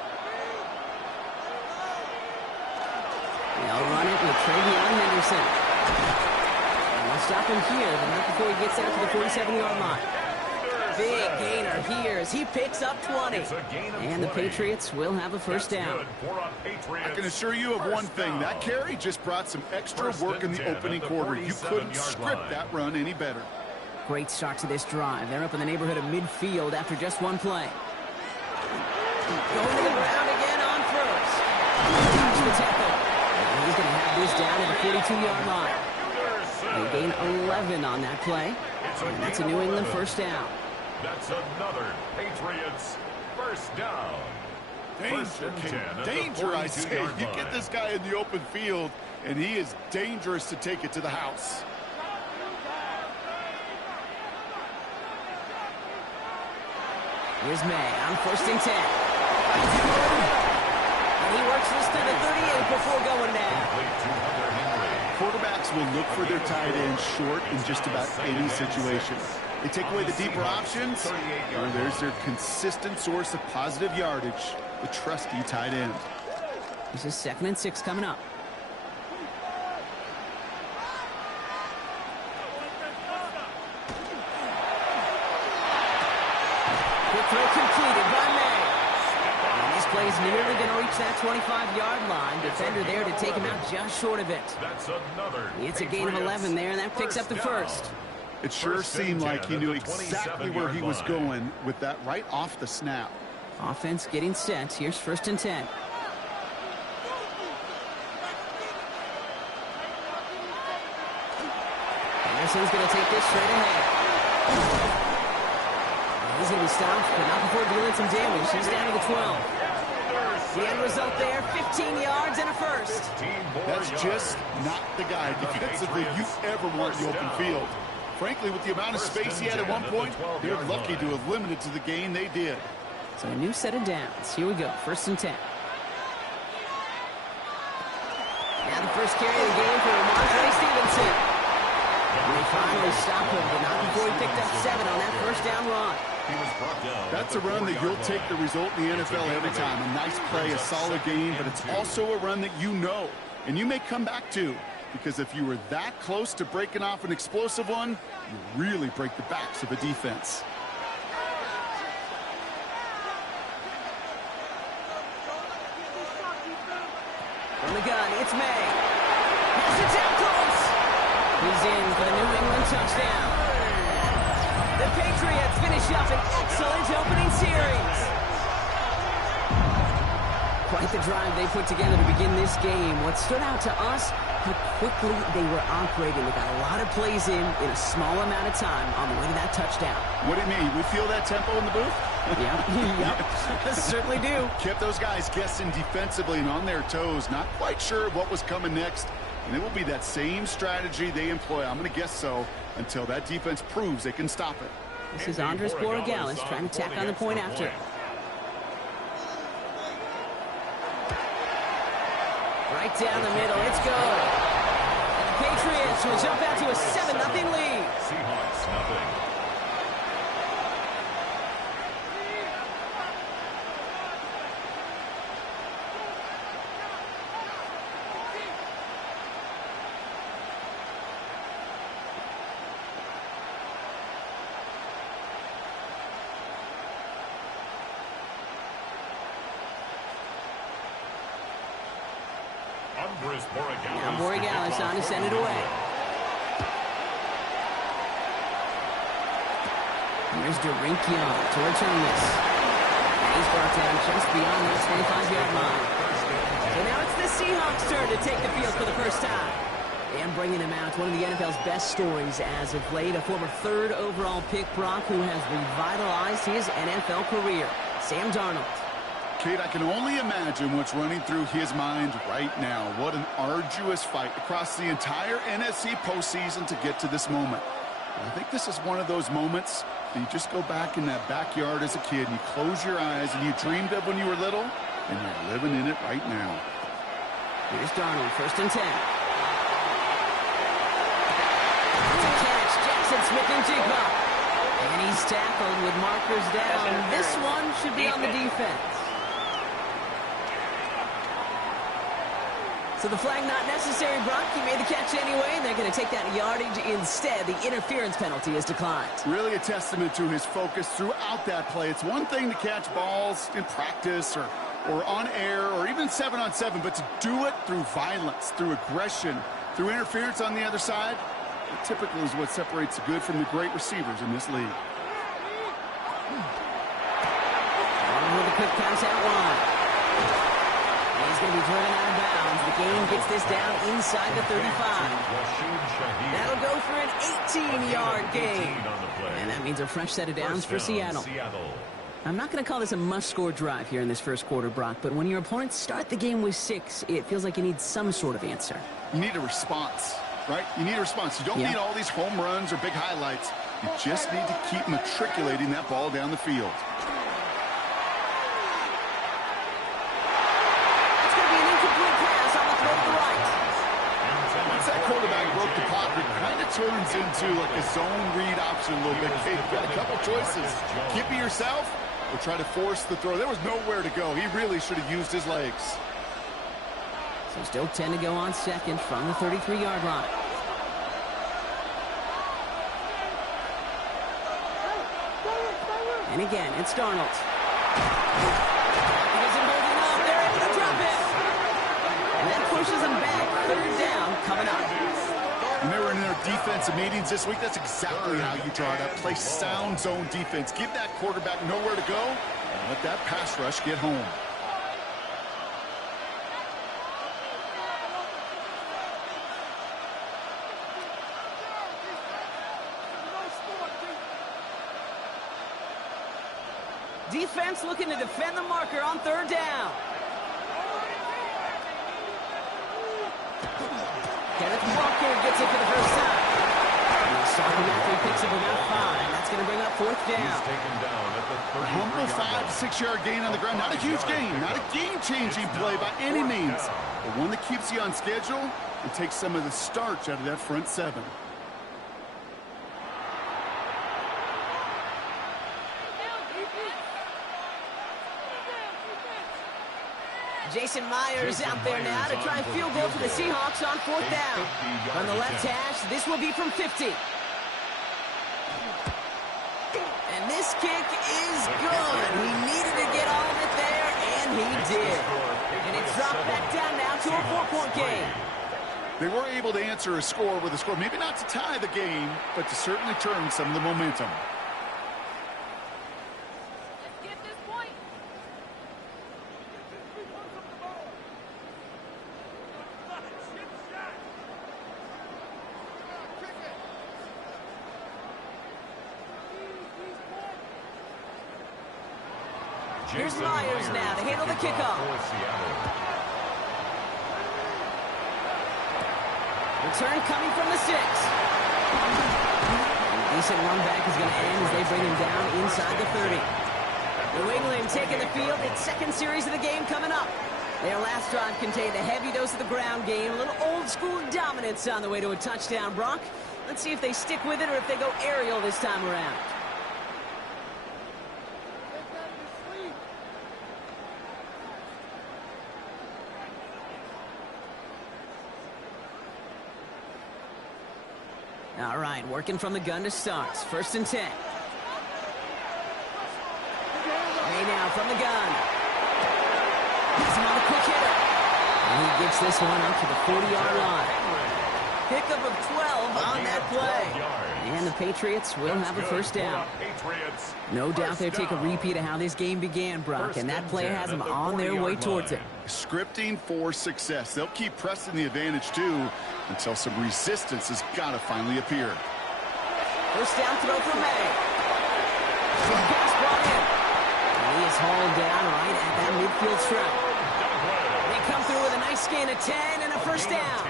They'll run it with Travion Henderson. And they'll stop him here, but not before he gets out to the 47-yard line. Big gainer here as he picks up 20. And the Patriots will have a first down. I can assure you of one thing. That carry just brought some extra work in the opening quarter. You couldn't script that run any better. Great start to this drive. They're up in the neighborhood of midfield after just one play. Going to the ground again on first. Dodge the tackle. And he's going to have this down at the 42-yard line. They gain 11 on that play. And that's a New England first down. That's another Patriots first down. Danger, I say. You get this guy in the open field, and he is dangerous to take it to the house. Here's May on 1st and 10. And he works this to the 38 before going down. Quarterbacks will look for their tight end short in just about any situation. They take away the deeper options, or there's their consistent source of positive yardage, the trusty tight end. This is 2nd and 6 coming up. Quick throw completed by May. And this play is nearly going to reach that 25-yard line. Defender there to take him out just short of it. It's a gain of 11 there, and that picks up the first. It sure seemed like he knew exactly where he was going with that right off the snap. Offense getting set. Here's 1st and 10. Anderson's going to take this straight ahead. He's going to be stopped, but not before dealing some damage. He's down to the 12. The end result there, 15 yards and a first. That's just not the guy defensively you ever want in the open field. Frankly, with the amount of space he had at one point, they're lucky to have limited to the gain they did. So a new set of downs. Here we go, 1st and 10. Now the first carry of the game for Ramondre Stevenson. And they finally stop him, but not before he picked up 7 on that first down run. That's a run that you'll take the result in the NFL every time. A nice play, a solid game, but it's also a run that you know, and you may come back to. Because if you were that close to breaking off an explosive one, you really break the backs of a defense. From the gun, it's May. Here's the tackles. He's in for the New England touchdown. The Patriots finish up an excellent opening series. Quite the drive they put together to begin this game. What stood out to us, how quickly they were operating. They got a lot of plays in a small amount of time on the way to that touchdown. What do you mean? We feel that tempo in the booth? Yep. Certainly do. Kept those guys guessing defensively and on their toes, not quite sure what was coming next. And it will be that same strategy they employ, I'm going to guess so, until that defense proves they can stop it. This is Andres Borregales trying to tack on the point after. Right down the middle. It's good. And the Patriots will jump out to a 7-0 lead. Seahawks, nothing. Now Borregales on to send it away. Here's Young to return this. And he's brought down just beyond that 25-yard line. So now it's the Seahawks' turn to take the field for the first time. And bringing him out, one of the NFL's best stories as of late, a former 3rd overall pick, Brock, who has revitalized his NFL career, Sam Darnold. Kate, I can only imagine what's running through his mind right now. What an arduous fight across the entire NFC postseason to get to this moment. And I think this is one of those moments that you just go back in that backyard as a kid and you close your eyes and you dreamed of when you were little, and you're living in it right now. Here's Darnold, 1st and 10. It's a catch, Jackson Smith-Njigba. And he's tackled with markers down. This one should be on the defense. So the flag not necessary, Brock. He made the catch anyway, and they're going to take that yardage instead. The interference penalty is declined. Really a testament to his focus throughout that play. It's one thing to catch balls in practice or on air or even 7-on-7, but to do it through violence, through aggression, through interference on the other side, it typically is what separates the good from the great receivers in this league. With a quick pass out wide. He's going to be driven out of bounds. The game gets this down inside the 35. That'll go for an 18-yard gain. And that means a fresh set of downs for Seattle. I'm not going to call this a must-score drive here in this first quarter, Brock, but when your opponents start the game with 6, it feels like you need some sort of answer. You need a response, right? You need a response. You don't need all these home runs or big highlights. You just need to keep matriculating that ball down the field. Quarterback broke the pocket, kind of turns into like a zone read option a little bit. Kate, you've got a couple choices. Keep it yourself or try to force the throw. There was nowhere to go. He really should have used his legs. So still 10 to go on second from the 33-yard line. And again, it's Darnold. He doesn't hold it up. They're able to drop it. And that pushes him back. 3rd down coming up. Remember in their defensive meetings this week, that's exactly how you draw it up. Play sound zone defense. Give that quarterback nowhere to go and let that pass rush get home. Defense looking to defend the marker on 3rd down. Kenneth Walker gets it for the first time. Starting after he picks up about 5. That's going to bring up 4th down. He's taken down at the 30. Humble 5 to 6 yard gain on the ground. Not a huge gain. Not a game-changing play by any means. But one that keeps you on schedule and takes some of the starch out of that front 7. Jason Myers out there now to try a field goal for the Seahawks on 4th down. On the left hash, this will be from 50. And this kick is good. He needed to get all of it there, and he did. And it's dropped back down now to a 4-point game. They were able to answer a score with a score. Maybe not to tie the game, but to certainly turn some of the momentum. Here's Myers now to handle the kickoff. Return coming from the 6. A decent run back is going to end as they bring him down inside the 30. New England taking the field. Its second series of the game coming up. Their last drive contained a heavy dose of the ground game, a little old-school dominance on the way to a touchdown, Brock. Let's see if they stick with it or if they go aerial this time around. All right, working from the gun to start. 1st and 10. Hey, now from the gun. He's another quick hitter. And he gets this one up to the 40-yard line. Pickup of 12 on that play. And the Patriots will have a first down. No doubt they'll take a repeat of how this game began, Brock, and that play has them on their way towards it. Scripting for success. They'll keep pressing the advantage, too, until some resistance has got to finally appear. First down throw from May. Pass brought in. And he is hauled down right at that midfield stripe. They come through with a nice gain of 10 and a first down.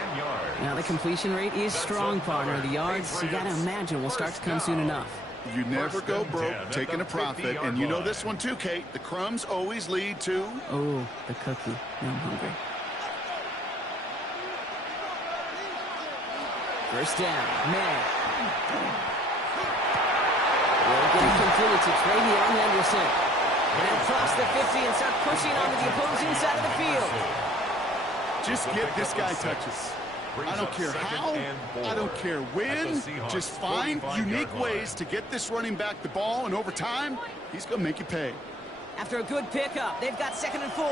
Now the completion rate is strong, partner. The yards, you got to imagine, will start to come soon enough. You never go broke taking a profit, and you know this one too, Kate. The crumbs always lead to... Oh, the cookie. Now I'm hungry. First down, May. Will get it complete to Travion Henderson. And then cross the 50 and start pushing onto the opposing side of the field. Just get this guy touches. I don't care how, I don't care when, just find unique ways to get this running back the ball, and over time, he's going to make you pay. After a good pickup, they've got 2nd and 4.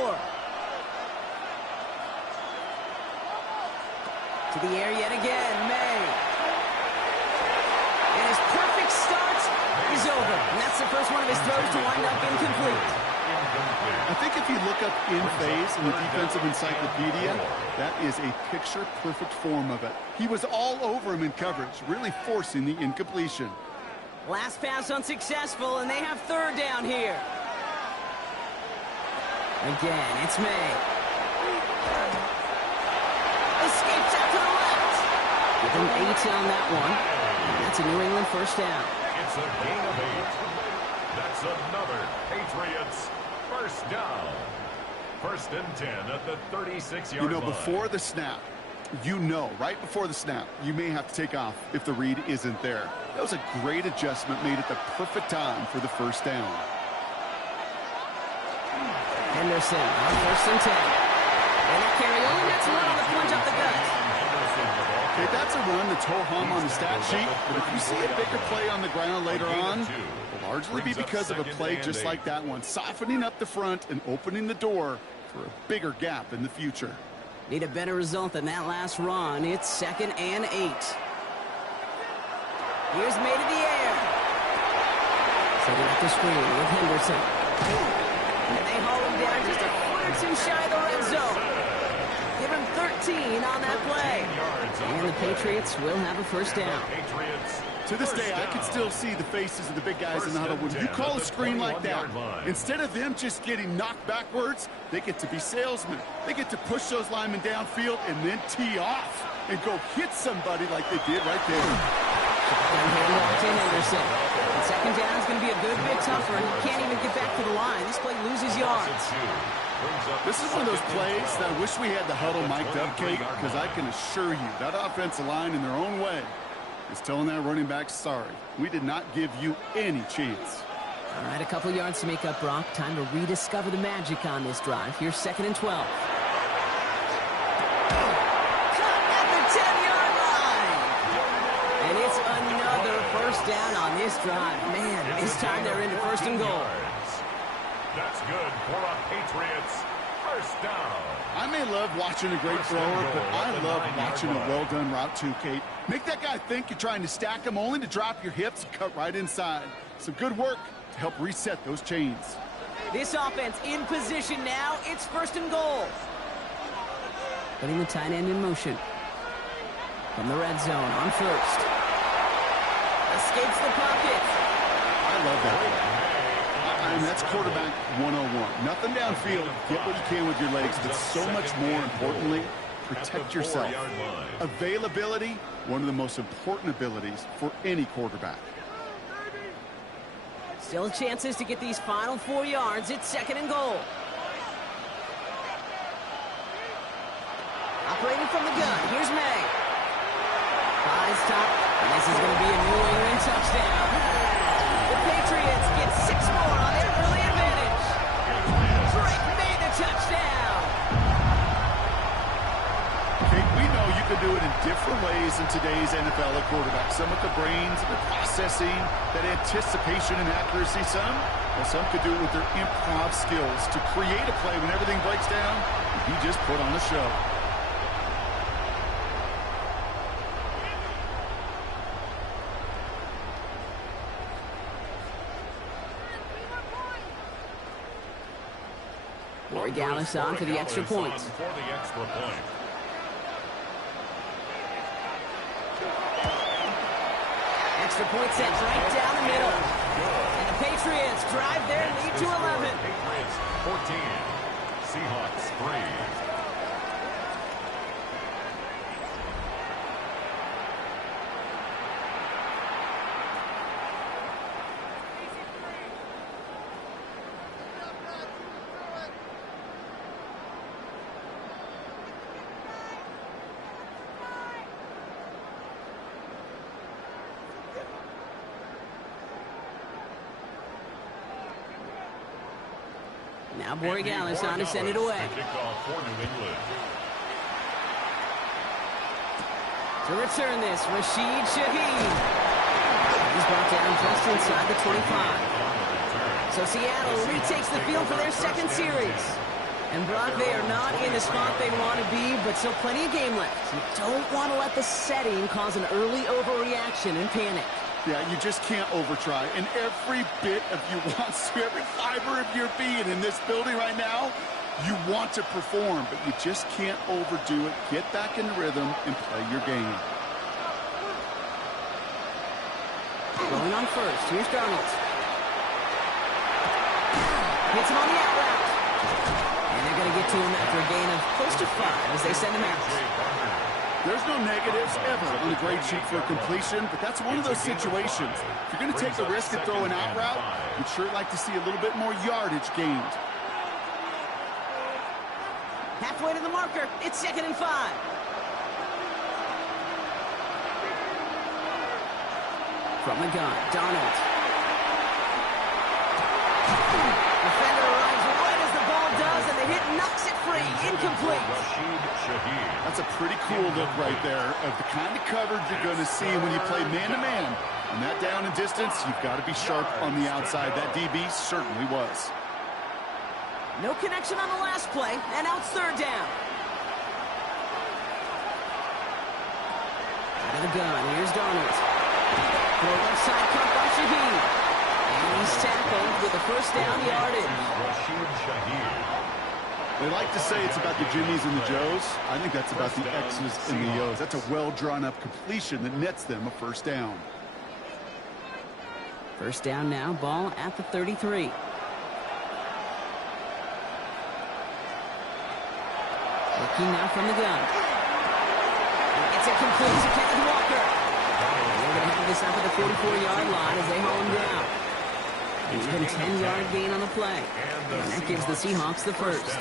To the air yet again, May. And his perfect start is over. And that's the first one of his throws to wind up incomplete. I think if you look up in phase in the defensive encyclopedia, that is a picture-perfect form of it. He was all over him in coverage, really forcing the incompletion. Last pass unsuccessful, and they have 3rd down here. Again, it's May. Escapes out to the left. Give him 8 on that one. And that's a New England first down. It's a gain of 8. That's another Patriots first down. 1st and 10 at the 36-yard line. You know, before the snap, right before the snap, you may have to take off if the read isn't there. That was a great adjustment made at the perfect time for the first down. Henderson on 1st and 10. And that carry only gets a little to punch up the gut. Okay, that's a run that's ho-hum on the stat sheet, but if you see a bigger play on the ground later on, it'll largely be because of a play just like that one, softening up the front and opening the door for a bigger gap in the future. Need a better result than that last run. It's 2nd and 8. Here's May to the air. Setting up the screen with Henderson. And they haul him down just a foot or two shy of the red zone. Give him 13 on that play. And the Patriots will have a first down. To this day, I can still see the faces of the big guys in the huddle. When you call a screen like that, instead of them just getting knocked backwards, they get to be salesmen. They get to push those linemen downfield and then tee off and go hit somebody like they did right there. And handoff to Henderson. And 2nd down is going to be a good bit tougher. He can't even get back to the line. This play loses yards. This is one of those plays that I wish we had the huddle mic'd up, Kate, because I can assure you that offensive line in their own way is telling that running back, sorry, we did not give you any chance. All right, a couple yards to make up, Brock. Time to rediscover the magic on this drive. Here's 2nd and 12. Cut at the 10-yard line. And it's another first down on this drive. Man, this time they're into 1st and goal. That's good for a Patriots first down. I may love watching a great thrower, but I love watching a well-done route too, Kate. Make that guy think you're trying to stack him only to drop your hips and cut right inside. Some good work to help reset those chains. This offense in position now. It's 1st and goal. Putting the tight end in motion. From the red zone on 1st. Escapes the pocket. I love that play. And that's quarterback 101. Nothing downfield. Get what you can with your legs, but so much more importantly, protect yourself. Availability, one of the most important abilities for any quarterback. Still chances to get these final 4 yards. It's 2nd and goal. Operating from the gun, here's May. Eyes top, and this is going to be a New England touchdown. The Patriots get 6 more on their early advantage. Drake made the touchdown. Okay, we know you can do it in different ways in today's NFL at quarterback. Some with the brains, the processing, that anticipation and accuracy. Some could do it with their improv skills to create a play when everything breaks down. He just put on a show. Gallus on for the extra point. Extra point set right down the middle. And the Patriots drive their lead to 11. Patriots 14, Seahawks 3. Now Borregales on to send it away. To return this, Rashid Shaheed. He's brought down just inside the 25. So Seattle retakes the field for their 2nd series. And Brock, they are not in the spot they want to be, but still plenty of game left. You don't want to let the setting cause an early overreaction and panic. Yeah, you just can't overtry. And every bit of you wants to, every fiber of your being in this building right now, you want to perform, but you just can't overdo it. Get back in the rhythm and play your game. Going on first, here's Darnold. Hits him on the out route. And they're going to get to him after a gain of close to 5 as they send him out. There's no negatives ever on the grade sheet for a completion, but that's one of those situations. If you're going to take the risk and throw an out route, you'd sure like to see a little bit more yardage gained. Halfway to the marker, it's 2nd and 5. From the gun, Darnold. Defender arrives right as the ball does, and the hit knocks it free. Incomplete. That's a pretty cool look right there of the kind of coverage you're going to see when you play man-to-man. And that down and distance, you've got to be sharp on the outside. That DB certainly was. No connection on the last play, and now it's 3rd down. Out of the gun, here's Darnold. Throw left side cut by Shaheed. And he's tackled with a 1st down yardage. Rashid Shaheed. They like to say it's about the Jimmies and the Joes. I think that's about the X's and the O's. That's a well-drawn-up completion that nets them a 1st down. 1st down now, ball at the 33. Looking now from the gun. It's a complete to Kenneth Walker. They're going to have this up at the 44-yard line as they haul him down. Even 10-yard gain on the play. And that gives the Seahawks the 1st.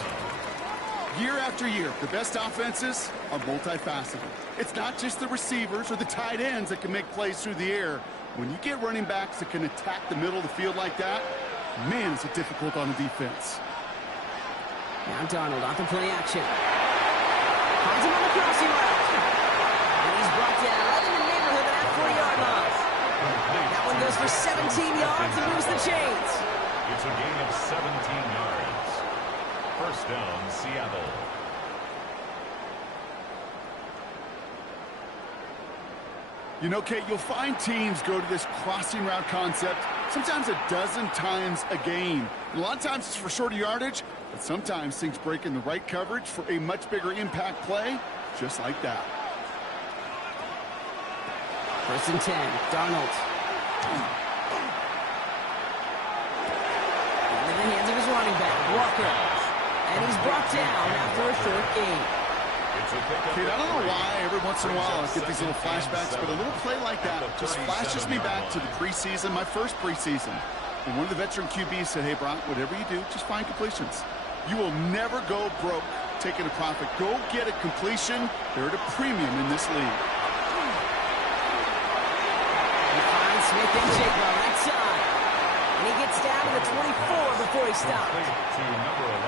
Year after year, the best offenses are multifaceted. It's not just the receivers or the tight ends that can make plays through the air. When you get running backs that can attack the middle of the field like that, man, is it difficult on the defense. Now Darnold off the play action. Finds him on the crossing route. And he's brought down right in the neighborhood of that 40-yard line. That one goes for 17 yards and moves the chains. It's a gain of 17 yards. 1st down, Seattle. You know, Kate, you'll find teams go to this crossing route concept sometimes a dozen times a game. And a lot of times it's for shorter yardage, but sometimes things break in the right coverage for a much bigger impact play, just like that. 1st and 10, Darnold. the hands of his running back, Walker. And he's brought down after a short gain. Kate, I don't know why every once in a while I get these little flashbacks, but a little play like that just flashes me back to the preseason, my first preseason. And one of the veteran QBs said, hey, Brock, whatever you do, just find completions. You will never go broke taking a profit. Go get a completion. They're at a premium in this league. He finds Smith and Jigba right side. And he gets down to the 24 before he stops.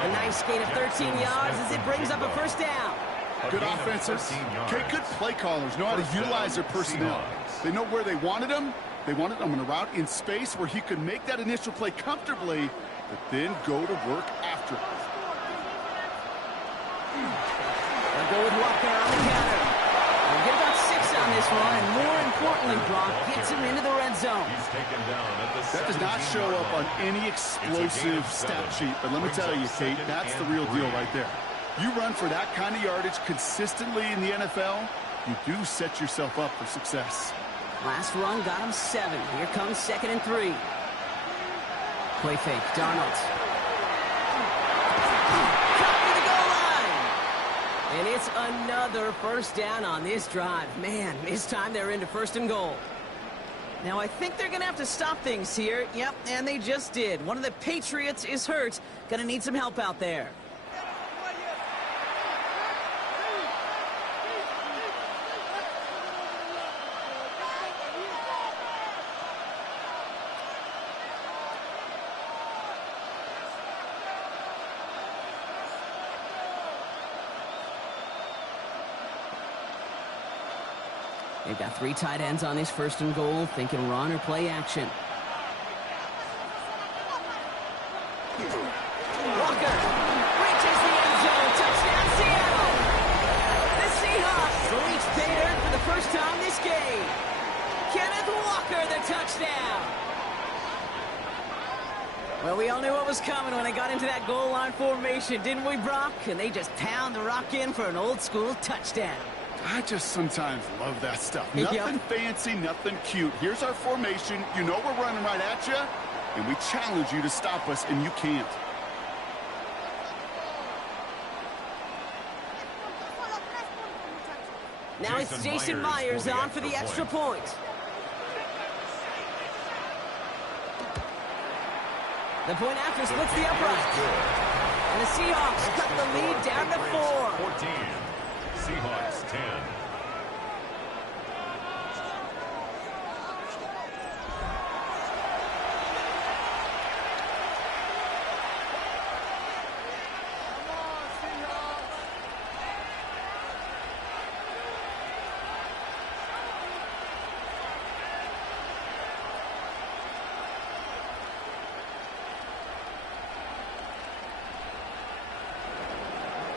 A nice gain of 13 yards as it brings up a first down. Good offenses. Okay, good play callers know how to utilize their personnel. They know where they wanted them. They wanted them on a route in space where he could make that initial play comfortably, but then go to work after it. They'll go with Walker on the counter. They'll get about 6 on this one, and more importantly, Brock gets him into the red zone. That does not show up on any explosive stat sheet, but let me tell you, Kate, that's the real deal right there. You run for that kind of yardage consistently in the NFL, you do set yourself up for success. Last run got him 7. Here comes 2nd and 3. Play fake, Darnold. Cut to the goal line. And it's another first down on this drive. Man, this time they're into 1st and goal. Now, I think they're going to have to stop things here. Yep, and they just did. One of the Patriots is hurt. Going to need some help out there. They've got 3 tight ends on this 1st and goal, thinking run or play action. Walker reaches the end zone. Touchdown, Seattle. The Seahawks reach pay dirt for the first time this game. Kenneth Walker, the touchdown. Well, we all knew what was coming when they got into that goal line formation, didn't we, Brock? And they just pound the rock in for an old-school touchdown. I just sometimes love that stuff. Nothing fancy, nothing cute. Here's our formation. You know we're running right at you, and we challenge you to stop us, and you can't. Now it's Jason Myers on for the extra point. The point after splits the upright. And the Seahawks cut the lead down to 4. 14. Seahawks 10.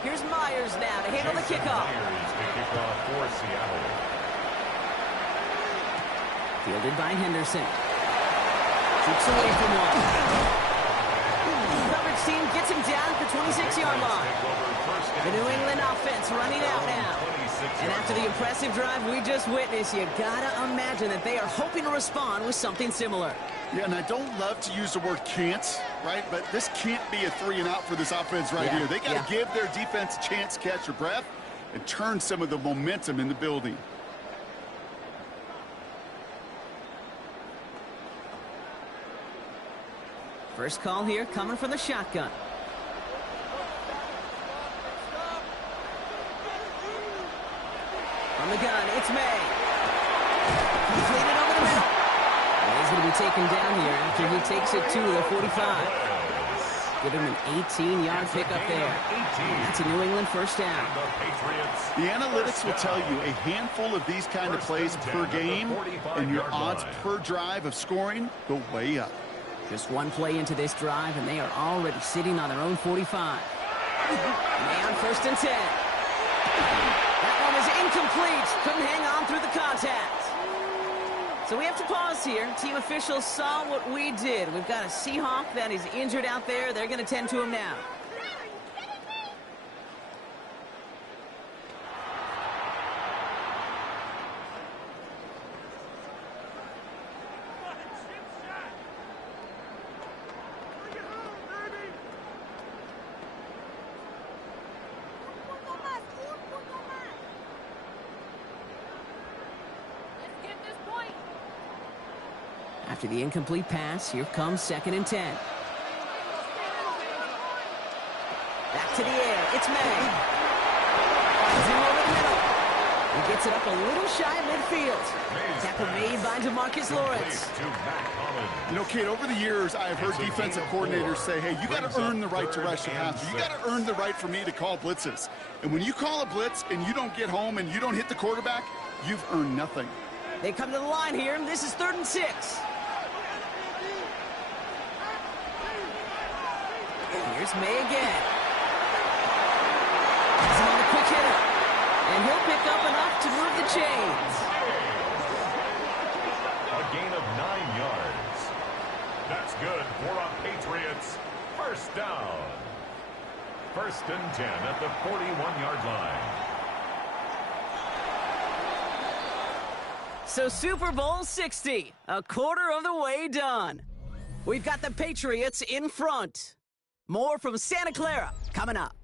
Here's Myers now to handle the kickoff. Myers to kick off for Seattle. Fielded by Henderson. Shoots away from one. Coverage team gets him down at the 26-yard line. The New England offense running out now. And after the impressive drive we just witnessed, you gotta imagine that they are hoping to respond with something similar. Yeah, and I don't love to use the word can't, right? But this can't be a 3-and-out for this offense right here. They got to give their defense a chance to catch their breath and turn some of the momentum in the building. First call here coming from the shotgun. From the gun, it's May. Completed over the middle. He's going to be taken down here after he takes it to the 45. Give him an 18-yard pickup there. That's a New England first down. The analytics will tell you a handful of these kind of plays per game, and your odds per drive of scoring go way up. Just one play into this drive, and they are already sitting on their own 45. May on 1st and 10. That one is incomplete. Couldn't hang on through the contact. So we have to pause here. Team officials saw what we did. We've got a Seahawk that is injured out there. They're going to tend to him now. After the incomplete pass, here comes 2nd and 10. Back to the air. It's May. Finds him over the middle. He gets it up a little shy of midfield. Tackle made by DeMarcus Lawrence. You know, Kate, over the years, I have heard defensive coordinators say, hey, you got to earn the right to rush the passer. You got to earn the right for me to call blitzes. And when you call a blitz and you don't get home and you don't hit the quarterback, you've earned nothing. They come to the line here, and this is 3rd and 6. Here's May again. He's on the quick hitter. And he'll pick up enough to move the chains. A gain of 9 yards. That's good for a Patriots first down. 1st and 10 at the 41-yard line. So Super Bowl 60, a quarter of the way done. We've got the Patriots in front. More from Santa Clara coming up.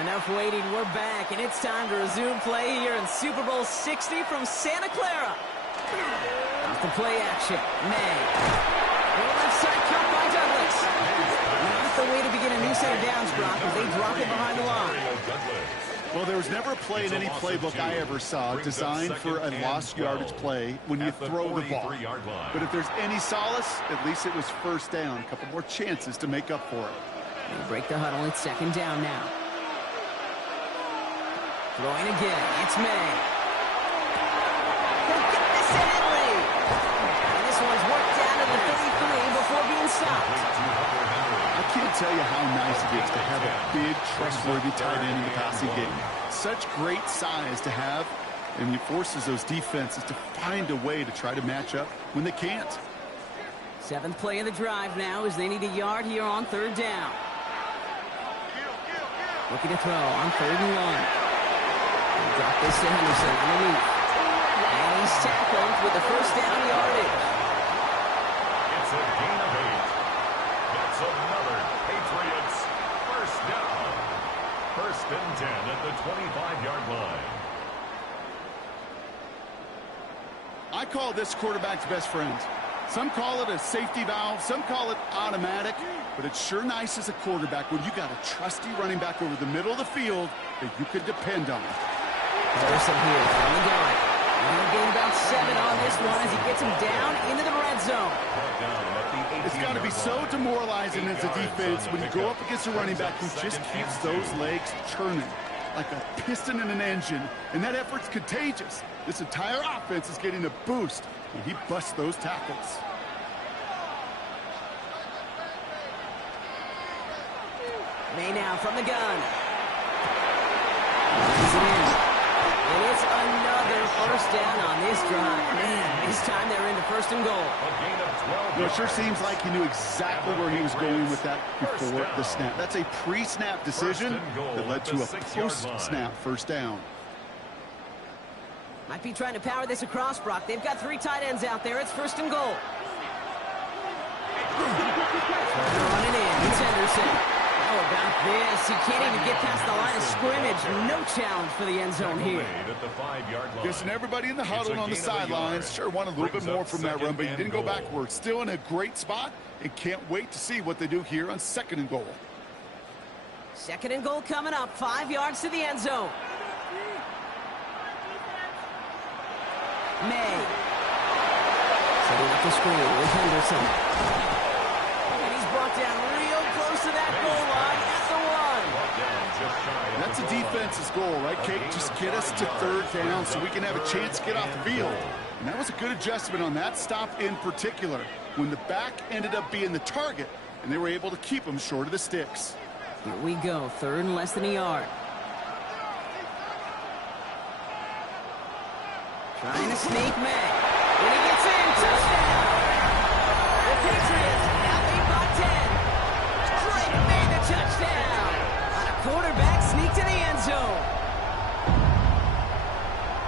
Enough waiting, we're back, and it's time to resume play here in Super Bowl 60 from Santa Clara. Off the play action, May. Left side cut by Douglas. Not the way to begin a new set of downs, Brock, as they drop it behind the line. Well, there was never a play in any playbook I ever saw designed for a lost yardage play when you throw the ball. But if there's any solace, at least it was first down. A couple more chances to make up for it. They break the huddle. It's 2nd down now. Throwing again. It's May. He'll get this to Henry. And this one's worked down to the 33 before being stopped. I can't tell you how nice it is to have a big, trustworthy tight end in the passing game. Such great size to have, and it forces those defenses to find a way to try to match up when they can't. 7th play of the drive now as they need a yard here on 3rd down. Looking to throw on 3rd and 1. Drop this to Henderson underneath. And he's tackled with the first down yardage. It's a gain of 8. That's another Patriots first down. 1st and 10 at the 25-yard line. I call this quarterback's best friend. Some call it a safety valve, some call it automatic, but it's sure nice as a quarterback when you got a trusty running back over the middle of the field that you can depend on. Henderson here from the gun. He'll gain about 7 on this one as he gets him down into the red zone. It's got to be so demoralizing as a defense when you go up against a running back who just keeps those legs churning like a piston in an engine, and that effort's contagious. This entire offense is getting a boost when he busts those tackles. May now from the gun. He's in. And it's another first down on this drive. Man, this time they're into 1st and goal. Well, it sure seems like he knew exactly where he was going with that before the snap. That's a pre-snap decision that led to a post-snap first down. Might be trying to power this across, Brock. They've got 3 tight ends out there. It's 1st and goal. Running in. It's Henderson. How about this? He can't even get past the line of scrimmage. No challenge for the end zone here. Guessing everybody in the huddle on the sidelines sure wanted a little bit more from that run, but he didn't go backwards. Still in a great spot, and can't wait to see what they do here on 2nd and goal. 2nd and goal coming up. 5 yards to the end zone. May. Setting up the screen with Henderson. And he's brought down real close to that goal line at the 1. That's a defense's goal, right, Kate? Just get us to 3rd down so we can have a chance to get off the field. And that was a good adjustment on that stop in particular, when the back ended up being the target, and they were able to keep him short of the sticks. Here we go, 3rd and less than a yard. Trying to sneak May. When he gets in, touchdown! The Patriots now lead by 10. Drake made the touchdown! On a quarterback sneak to the end zone.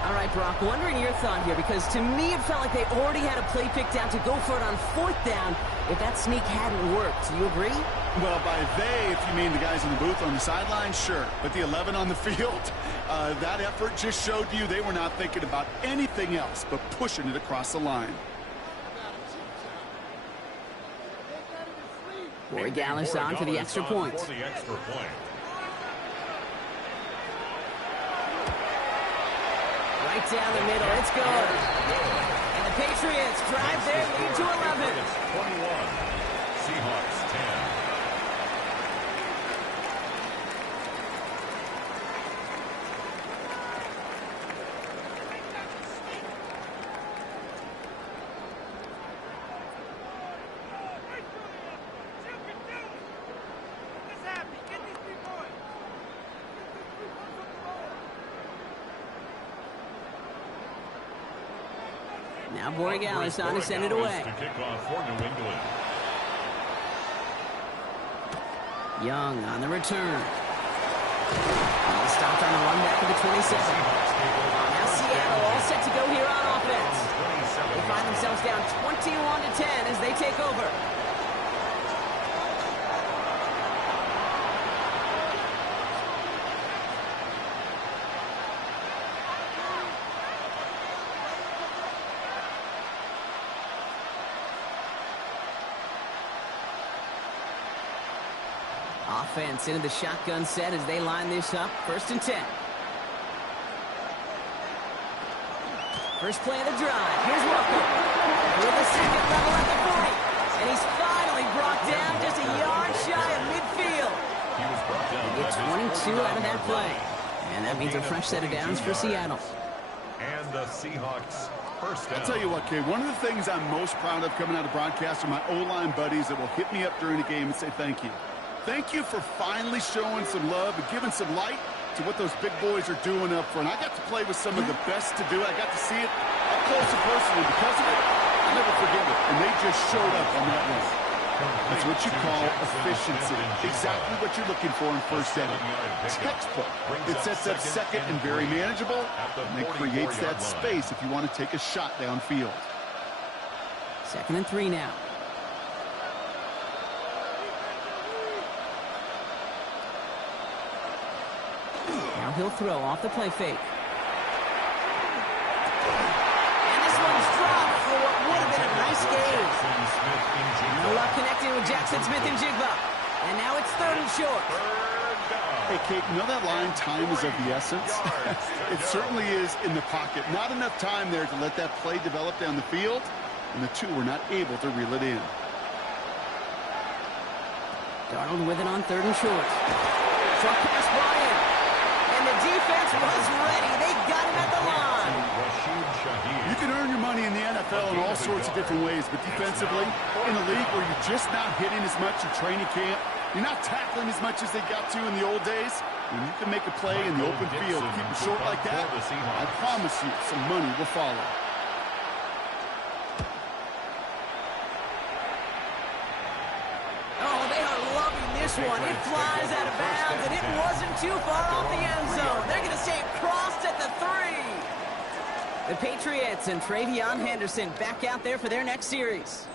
All right, Brock, wondering your thought here, because to me it felt like they already had a play picked out to go for it on 4th down if that sneak hadn't worked. Do you agree? Well, by they, if you mean the guys in the booth on the sideline, sure. But the 11 on the field, that effort just showed you they were not thinking about anything else but pushing it across the line. Corey Gallis on for the extra point. Right down the middle, it's good. And the Patriots drive their lead to 11. 21, Seahawks 10. Now Borregales on to send it away. To kick off for New England. Young on the return. He's stopped on the run back of the 27. Now Seattle all set to go here on offense. They find themselves down 21-10 as they take over. Offense into the shotgun set as they line this up. 1st and 10. First play of the drive. Here's Welcome. With the second level at the 40. And he's finally brought down just a yard shy of midfield. He was brought down. They get 22 out of that play. And that means a fresh set of downs for Seattle. And the Seahawks first down. I'll tell you what, Kay, one of the things I'm most proud of coming out of broadcast are my O-line buddies that will hit me up during the game and say thank you. Thank you for finally showing some love and giving some light to what those big boys are doing up front. I got to play with some of the best to do it. I got to see it up close and personal. Because of it, I'll never forget it. And they just showed up on that one. That's what you call efficiency. Exactly what you're looking for in first down. Textbook. It sets up second and very manageable, and it creates that space if you want to take a shot downfield. 2nd and 3 now. Now he'll throw off the play fake. And this one's dropped for what would have been a nice game. No luck connecting with Jackson Smith and Jigba. And now it's 3rd and short. Hey, Kate, you know that line, time is of the essence? It certainly is in the pocket. Not enough time there to let that play develop down the field, and the two were not able to reel it in. Darnold with it on 3rd and short. Short pass brought in. And the defense was ready. They got him at the line. You can earn your money in the NFL in all sorts of different ways, but defensively, in a league where you're just not hitting as much in training camp, you're not tackling as much as they got to in the old days, when you can make a play in the open field, keep it short like that, I promise you some money will follow. Oh, they are loving this one. It flies out of bounds, and it wasn't too far off the end zone. They're going to say it crossed at the 3. The Patriots and Travion Henderson back out there for their next series.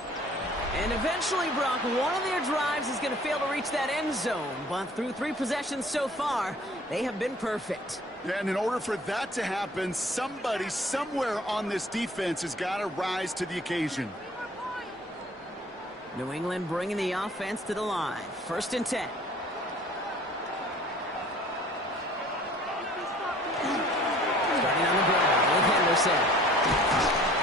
And eventually, Brock, one of their drives is going to fail to reach that end zone. But through 3 possessions so far, they have been perfect. Yeah, and in order for that to happen, somebody somewhere on this defense has got to rise to the occasion. New England bringing the offense to the line. 1st and 10. Starting on the ground with Henderson.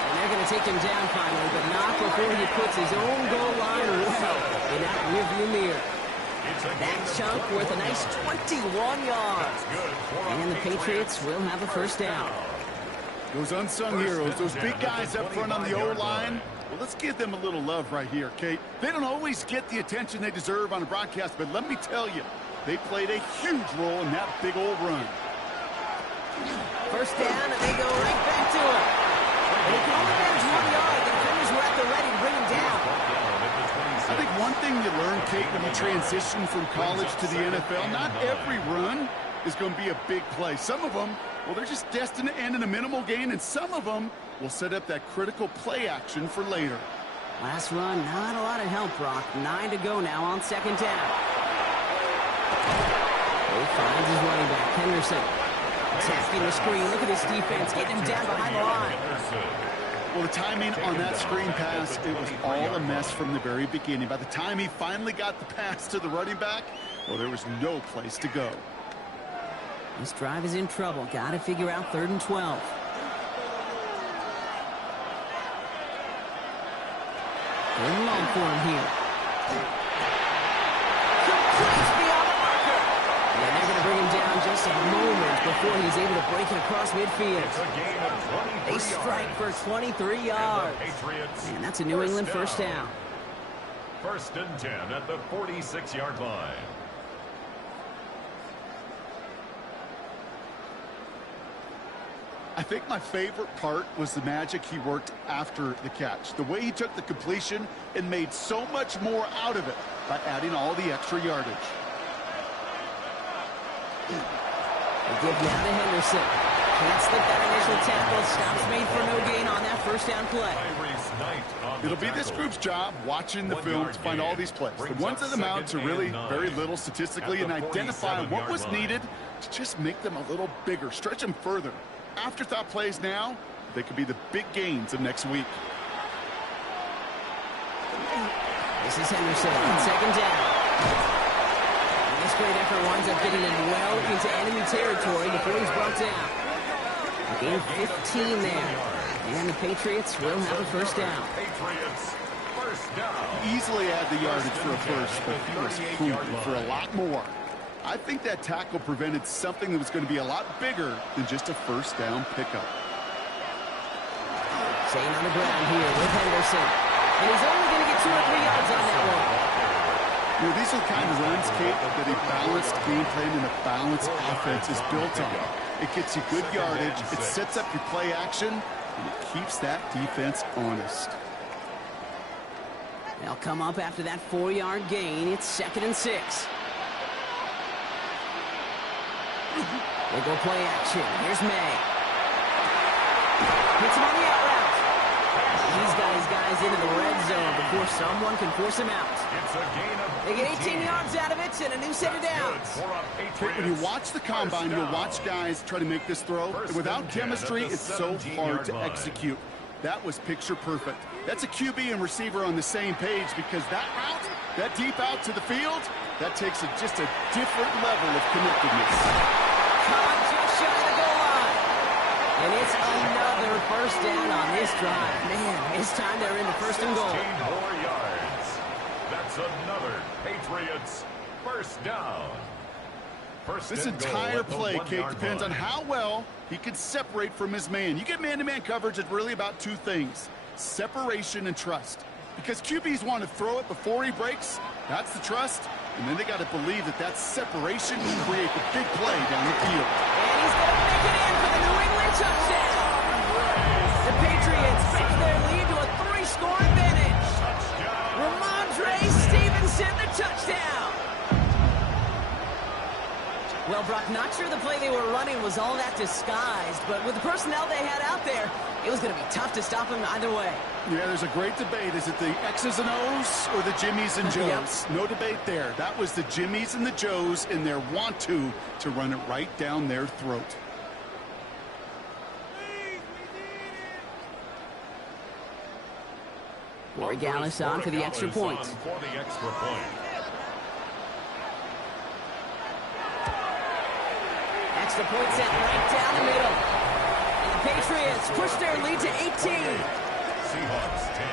And they're going to take him down finally, but not before he puts his own goal line well in that rearview mirror. That chunk worth a nice 21 yards. And the Patriots will have a 1st down. Those unsung heroes, those big guys up front on the O-line, well, let's give them a little love right here, Kate. They don't always get the attention they deserve on a broadcast, but let me tell you, they played a huge role in that big old run. 1st down, and they go right back to him. And he can only manage 1 yard. The defenders were at the ready to bring him down. I think one thing you learn, Kate, when you transition from college to the NFL, not every run is going to be a big play. Some of them, well, they're just destined to end in a minimal gain, and some of them will set up that critical play action for later. Last run, not a lot of help, Brock. 9 to go now on second down. He finds his running back, Henderson. Attacking the screen. Look at this defense, getting him down behind the line. Well, the timing on that screen pass, it was all a mess from the very beginning. By the time he finally got the pass to the running back, well, there was no place to go. This drive is in trouble. Got to figure out 3rd and 12. Third and long for him here. Complete beyond the marker. And they're going to bring him down just a moment before he's able to break it across midfield. They strike for 23 yards. And that's a New England first down. 1st and 10 at the 46-yard line. I think my favorite part was the magic he worked after the catch. The way he took the completion and made so much more out of it by adding all the extra yardage. They give now to Henderson. Can't slip that initial tackle. Stops made for no gain on that first down play. It'll be this group's job watching the film to find all these plays. The ones that amount to really very little statistically and identify what was needed to just make them a little bigger, stretch them further. Afterthought plays now, they could be the big gains of next week. This is Henderson on second down. And this great effort winds up getting him well into enemy territory before he's brought down. A gain of 15 there. And the Patriots will have a first down. Easily had the yardage for a first, but he was hungry for a lot more. I think that tackle prevented something that was going to be a lot bigger than just a first down pickup. Staying on the ground here with Henderson. And he's only going to get 2 or 3 yards on that one. You know, these are the kind of runs, Kate, that a balanced game plan and a balanced offense is built on. It gets you good yardage, it sets up your play action, and it keeps that defense honest. They'll come up after that 4-yard gain. It's 2nd and 6. They go play action. Here's May. Hits him on the out route. He's got his guys into the red zone before someone can force him out. They get 18 yards out of it and a new set of downs. When you watch the combine, you'll watch guys try to make this throw. And without chemistry, it's so hard to execute. That was picture perfect. That's a QB and receiver on the same page because that route, that deep out to the field, that takes just a different level of connectedness. Caught just shy of the goal line. And it's another first down on this drive. Man, this time they're in the 1st and goal. 15 more yards. That's another Patriots first down. This entire play, Kate, depends on how well he can separate from his man. You get man-to-man coverage, it's really about 2 things: separation and trust. Because QBs want to throw it before he breaks, that's the trust, and then they got to believe that that separation can create the big play down the field. And he's going to make it in for the New England touchdown. The Patriots fix their lead to a 3-score advantage. Ramondre Stevenson, the touchdown. Well, Brock, not sure the play they were running was all that disguised, but with the personnel they had out there, it was going to be tough to stop him either way. Yeah, there's a great debate. Is it the X's and O's or the Jimmies and Joes? No debate there. That was the Jimmies and the Joes in their want-to run it right down their throat. Corey Gallis on for the extra point. Extra point set right down the middle. And the Patriots push their lead to 18. Seahawks 10.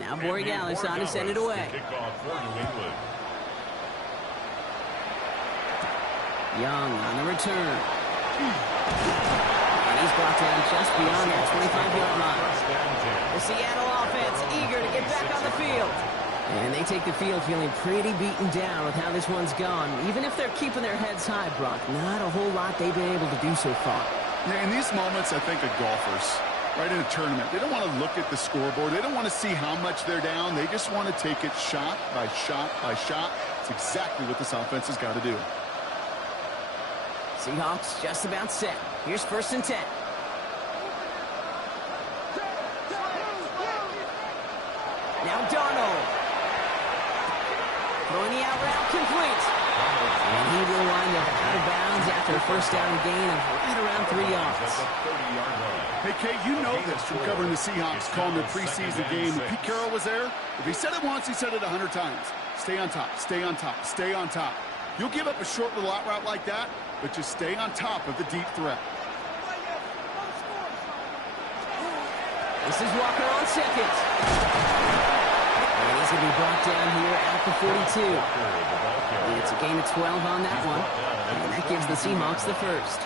Now Borregales on to send it away. Young on the return. And he's brought down just beyond that 25-yard line. The Seattle offense eager to get back on the field. And they take the field feeling pretty beaten down with how this one's gone. Even if they're keeping their heads high, Brock, not a whole lot they've been able to do so far. Yeah, in these moments, I think of golfers, right, in a tournament. They don't want to look at the scoreboard. They don't want to see how much they're down. They just want to take it shot by shot by shot. It's exactly what this offense has got to do. Seahawks just about set. Here's 1st and 10. Now Darnold. Throwing the out route complete. And he will wind up out of bounds after a 1st down gain of right around 3 yards. Hey, Kate, you know this from covering the Seahawks, calling their preseason game. When Pete Carroll was there, if he said it once, he said it 100 times. Stay on top, stay on top, stay on top. You'll give up a short little out route like that, but just stay on top of the deep threat. This is Walker on 2nd. And he's going to be brought down here at the 42. And it's a gain of 12 on that one. And that gives the Seahawks the 1st.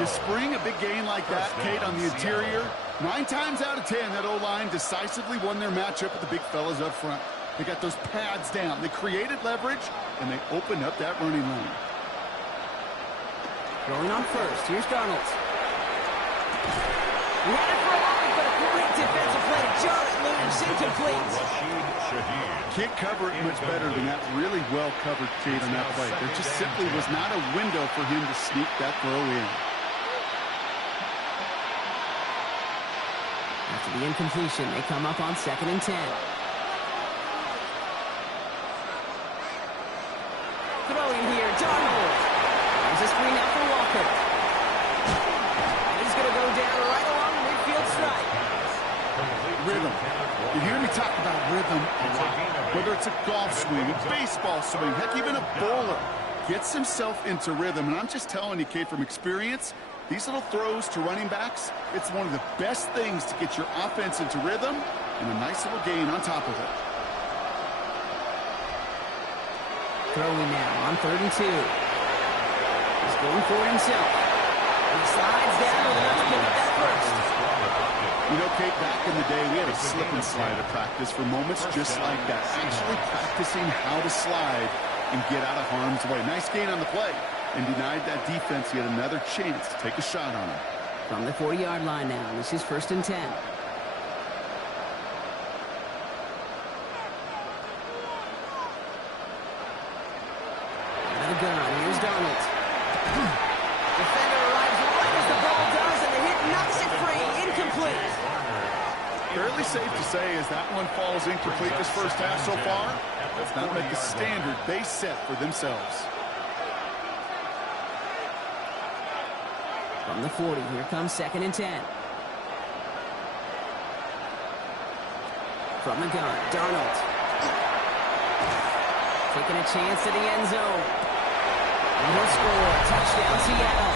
You spring a big gain like that, Kate, on the interior. 9 times out of 10, that O-line decisively won their matchup with the big fellas up front. They got those pads down. They created leverage, and they opened up that running lane. Rolling on 1st. Here's Darnold. He had it for a moment, but a great defensive play to jar it loose, incomplete. Can't cover it much better than that. Really well covered, Kate, on that play. There just simply was not a window for him to sneak that throw in. After the incompletion, they come up on 2nd and 10. Throwing here, Darnold. There's a screen out for Walker. And he's going to go down right along the midfield strike. Rhythm. You hear me talk about rhythm a lot. Whether it's a golf swing, a baseball swing, heck, even a bowler. Gets himself into rhythm. And I'm just telling you, Kate, from experience, these little throws to running backs, it's one of the best things to get your offense into rhythm and a nice little gain on top of it. Throwing now on 3rd and 2. He's going for it himself. He slides down with enough to pick up that 1st. You know, Kate, back in the day, we had a slip and slide at practice for moments just like that. Actually practicing how to slide and get out of harm's way. Nice gain on the play. And denied that defense yet another chance to take a shot on him. From the 40-yard line now, this is 1st and 10. Out of the gun, here's Darnold. Defender arrives right as the ball does, and the hit knocks it free. Incomplete. Fairly safe to say as that one falls incomplete this 1st half so far, does not make the standard they set for themselves. From the 40, here comes 2nd and 10. From the gun, Darnold. Taking a chance to the end zone. And he'll score. Touchdown, Seattle.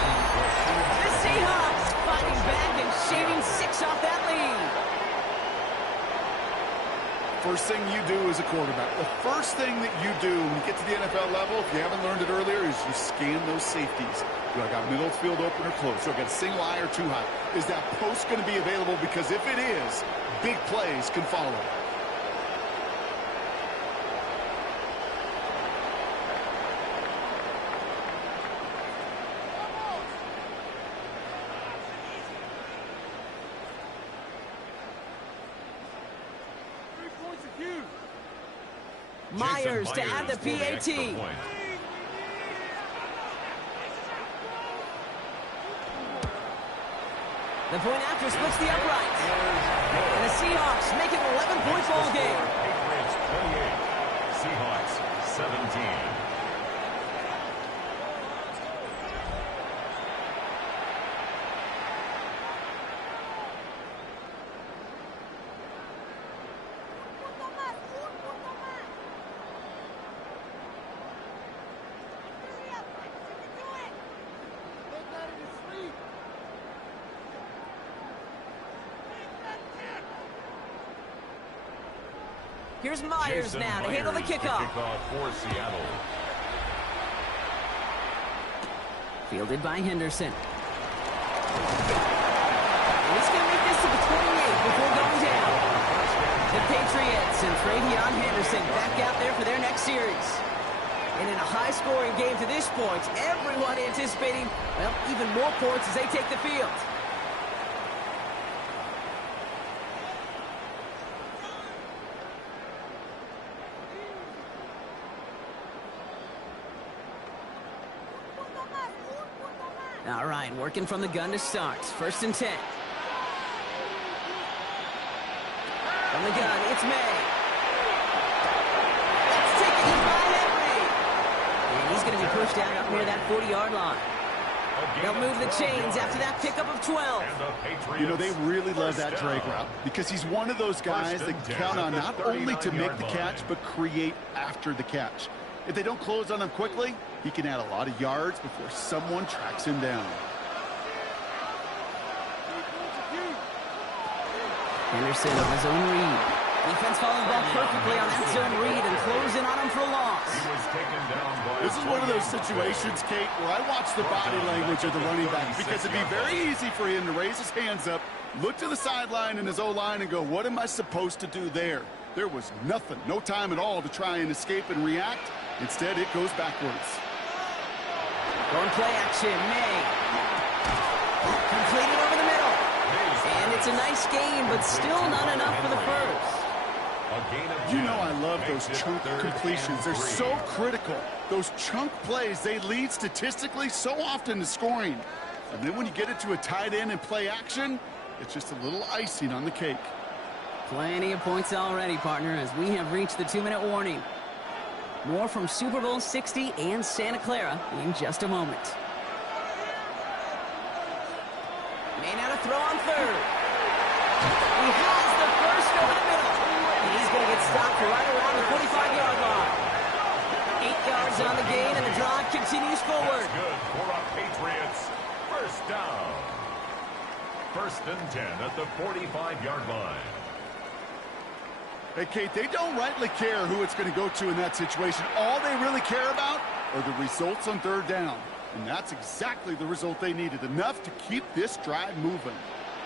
The Seahawks fighting back and shaving 6 off that lead. First thing you do as a quarterback, the first thing that you do when you get to the NFL level, if you haven't learned it earlier, is you scan those safeties. Do I got middle field open or close? Do I got a single high or too high? Is that post going to be available? Because if it is, big plays can follow. Myers to add the PAT. The point after splits the uprights. And the Seahawks make it an 11-point ball game. Patriots 28, Seahawks 17. Here's Myers now to handle the kickoff. For Seattle. Fielded by Henderson. And he's going to make this to the 28 before going down. The Patriots and Travion Henderson back out there for their next series. And in a high-scoring game to this point, everyone anticipating, well, even more points as they take the field. All right, working from the gun to start. 1st and 10. From the gun, it's May. That's taken in by Henry. And he's going to be pushed out up near that 40-yard line. They'll move the chains after that pickup of 12. You know, they really love that drag route because he's one of those guys that count on not only to make the catch, but create after the catch. If they don't close on him quickly, he can add a lot of yards before someone tracks him down. Henderson on his own read. Defense following the ball perfectly on that zone read and closing on him for a loss. This is one of those situations, Kate, where I watch the body language of the running back because it'd be very easy for him to raise his hands up, look to the sideline in his O-line and go, what am I supposed to do there? There was nothing, no time at all to try and escape and react. Instead, it goes backwards. Going play action, May. Completed over the middle. And it's a nice game, but still not enough for the first. You know I love those chunk completions. They're so critical. Those chunk plays, they lead statistically so often to scoring. And then when you get it to a tight end and play action, it's just a little icing on the cake. Plenty of points already, partner, as we have reached the 2-minute warning. More from Super Bowl 60 and Santa Clara in just a moment. May now to throw on 3rd. He has the first over the middle. And he's going to get stopped right around the 45-yard line. 8 yards on the gain, and the drive continues forward. That's good for our Patriots. 1st down. 1st and 10 at the 45-yard line. Hey, Kate, they don't rightly care who it's going to go to in that situation. All they really care about are the results on 3rd down. And that's exactly the result they needed, enough to keep this drive moving.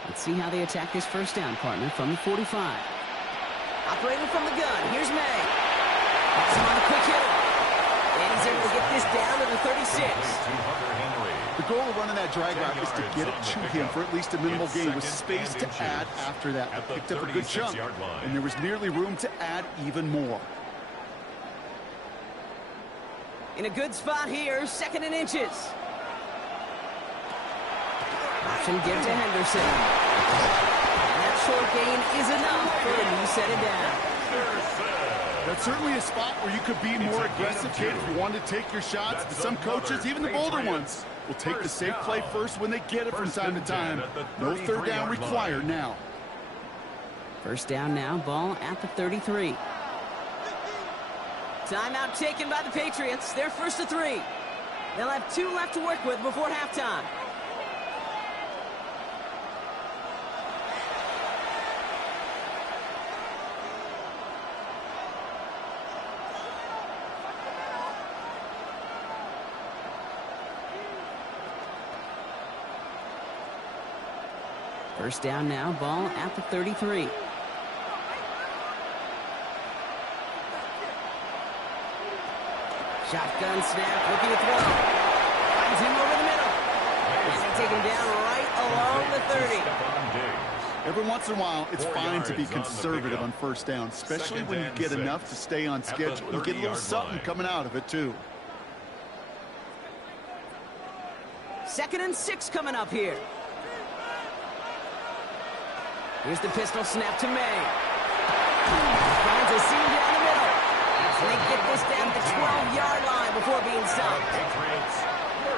Let's see how they attack this 1st down, partner, from the 45. Operating from the gun, here's May. That's him on a quick hitter. And he's able to get this down to the 36. The goal of running that drag route is to get it to him for at least a minimal gain with space to add after that. They picked up a good chunk, and there was nearly room to add even more. In a good spot here, 2nd and inches. Option give to Henderson. And that short gain is enough for a new set it down. That's certainly a spot where you could be more aggressive, Kate, if you wanted to take your shots. But some coaches, even the bolder ones, will take the safe play first when they get it from time to time. No 3rd down required now. 1st down now, ball at the 33. Timeout taken by the Patriots. They're 1st to 3. They'll have 2 left to work with before halftime. First down now, ball at the 33. Shotgun snap, looking to throw. Finds him over the middle. And they take him down right along the 30. Every once in a while, it's fine to be conservative on 1st down, especially when you get enough to stay on schedule and get a little something coming out of it, too. 2nd and 6 coming up here. Here's the pistol snap to May. Finds a seam down the middle. And they get this down to the 12-yard line before being stopped.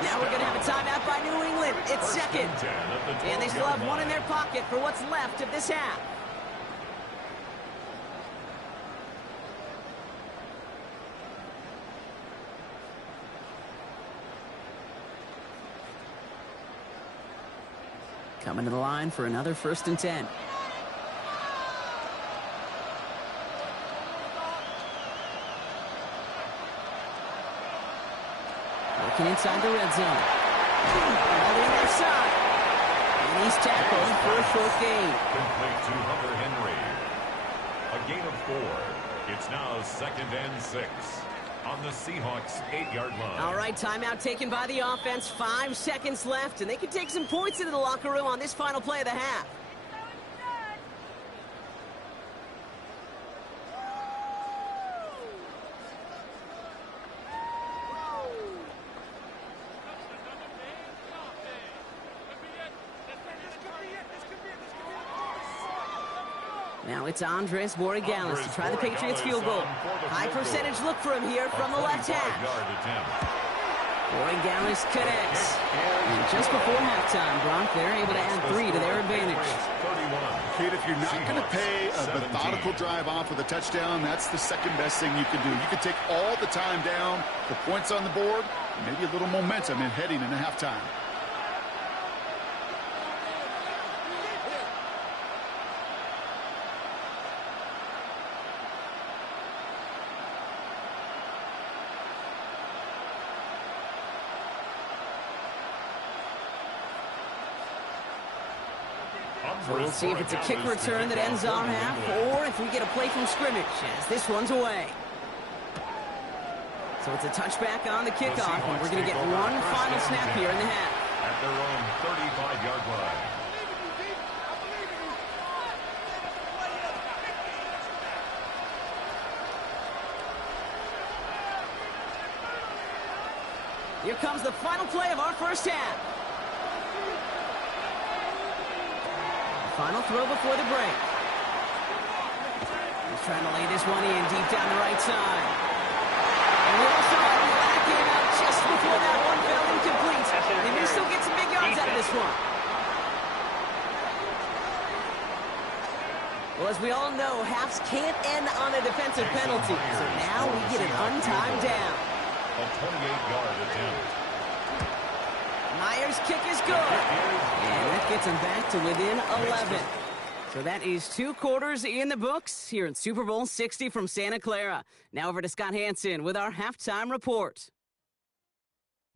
Now we're going to have a timeout by New England. It's 2nd. And they still have 1 in their pocket for what's left of this half. Coming to the line for another 1st and 10. Looking inside the red zone. All the left side. And he's tackled for a short gain. Complete to Hunter Henry. A gain of 4. It's now 2nd and 6 on the Seahawks 8-yard line. All right, timeout taken by the offense. 5 seconds left, and they can take some points into the locker room on this final play of the half. Now it's Andres Borregales to try the Patriots field goal. High percentage look for him here from the left hash. Borregales connects. And just before halftime, Brock, they're able to add 3 to their advantage. Kate, if you're not going to pay a methodical drive off with a touchdown, that's the second best thing you can do. You can take all the time down, the points on the board, maybe a little momentum in heading into halftime. So we'll see if it's a kick return that ends our half, or if we get a play from scrimmage as this one's away. So it's a touchback on the kickoff, and we're going to get one final snap here in the half. At their own 35-yard line. Here comes the final play of our first half. Final throw before the break. He's trying to lay this one in deep down the right side. And we also have the back game out just before that one fell incomplete. They may still get some big yards out of this one. Well, as we all know, halves can't end on a defensive penalty. So now we get an untimed down. A 28-yard attempt. Myers' kick is good. And that gets him back to within 11. So that is 2 quarters in the books here in Super Bowl 60 from Santa Clara. Now over to Scott Hansen with our halftime report.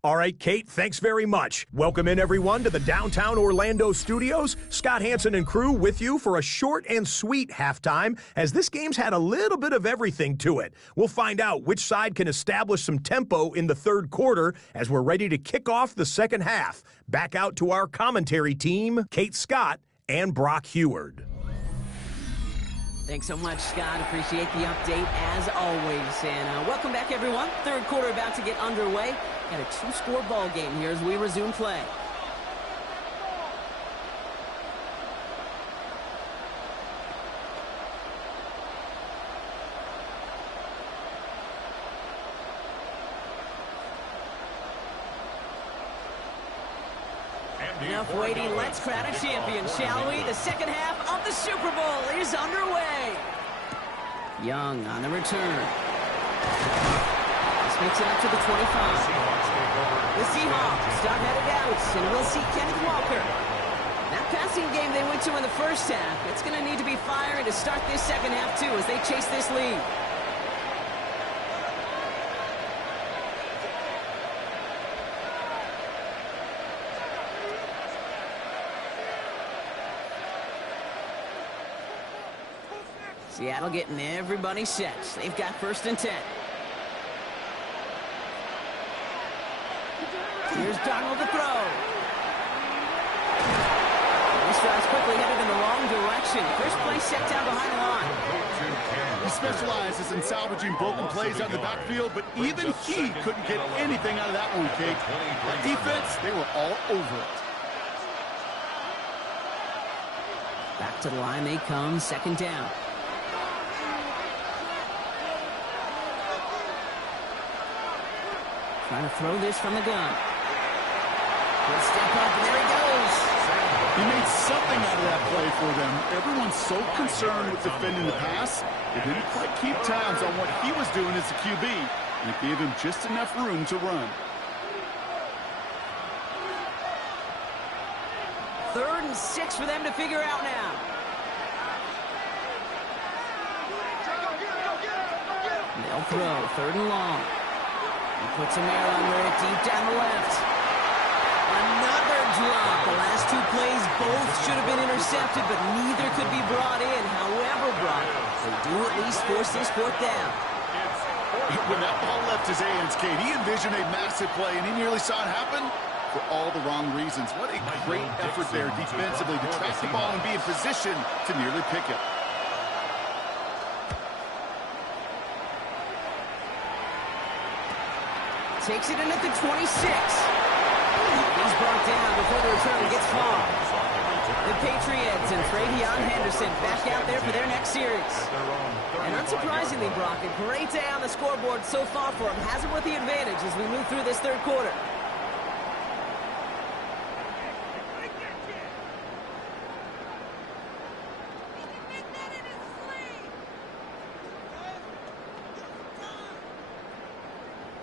All right, Kate, thanks very much. Welcome in, everyone, to the downtown Orlando studios. Scott Hansen and crew with you for a short and sweet halftime, as this game's had a little bit of everything to it. We'll find out which side can establish some tempo in the third quarter as we're ready to kick off the second half. Back out to our commentary team, Kate Scott and Brock Heward. Thanks so much, Scott. Appreciate the update, as always. And welcome back, everyone. Third quarter about to get underway. Got a 2-score ball game here as we resume play. Enough waiting, let's crown a champion, shall we? The second half of the Super Bowl is underway. Young on the return. This makes it up to the 25. The Seahawks start headed out, and we'll see Kenneth Walker. That passing game they went to in the first half, it's going to need to be firing to start this second half, too, as they chase this lead. Seattle getting everybody set. They've got 1st and 10. Here's Darnold to throw. This drive's quickly headed in the wrong direction. First play set down behind the line. He specializes in salvaging broken plays out of the backfield, but even he couldn't get anything out of that one, Kate. The defense, they were all over it. Back to the line they come, 2nd down. Trying to throw this from the gun. Good step up, and there he goes. He made something out of that play for them. Everyone's so concerned with defending the pass, they didn't quite keep tabs on what he was doing as a QB. And it gave him just enough room to run. 3rd and 6 for them to figure out now. They'll throw, 3rd and long. He puts some air under it, deep down the left. Another drop. job. The last two plays both should have been intercepted, but neither could be brought in. However, Brock, they do at least force this fourth down. When that ball left his hands, Kate, he envisioned a massive play, and he nearly saw it happen for all the wrong reasons. What a great effort there defensively to track the ball and be in position to nearly pick it. Takes it in at the 26. He's brought down before the return gets far. The Patriots and Travion Henderson back out there for their next series. And unsurprisingly, Brock, a great day on the scoreboard so far for him. Has him with the advantage as we move through this third quarter.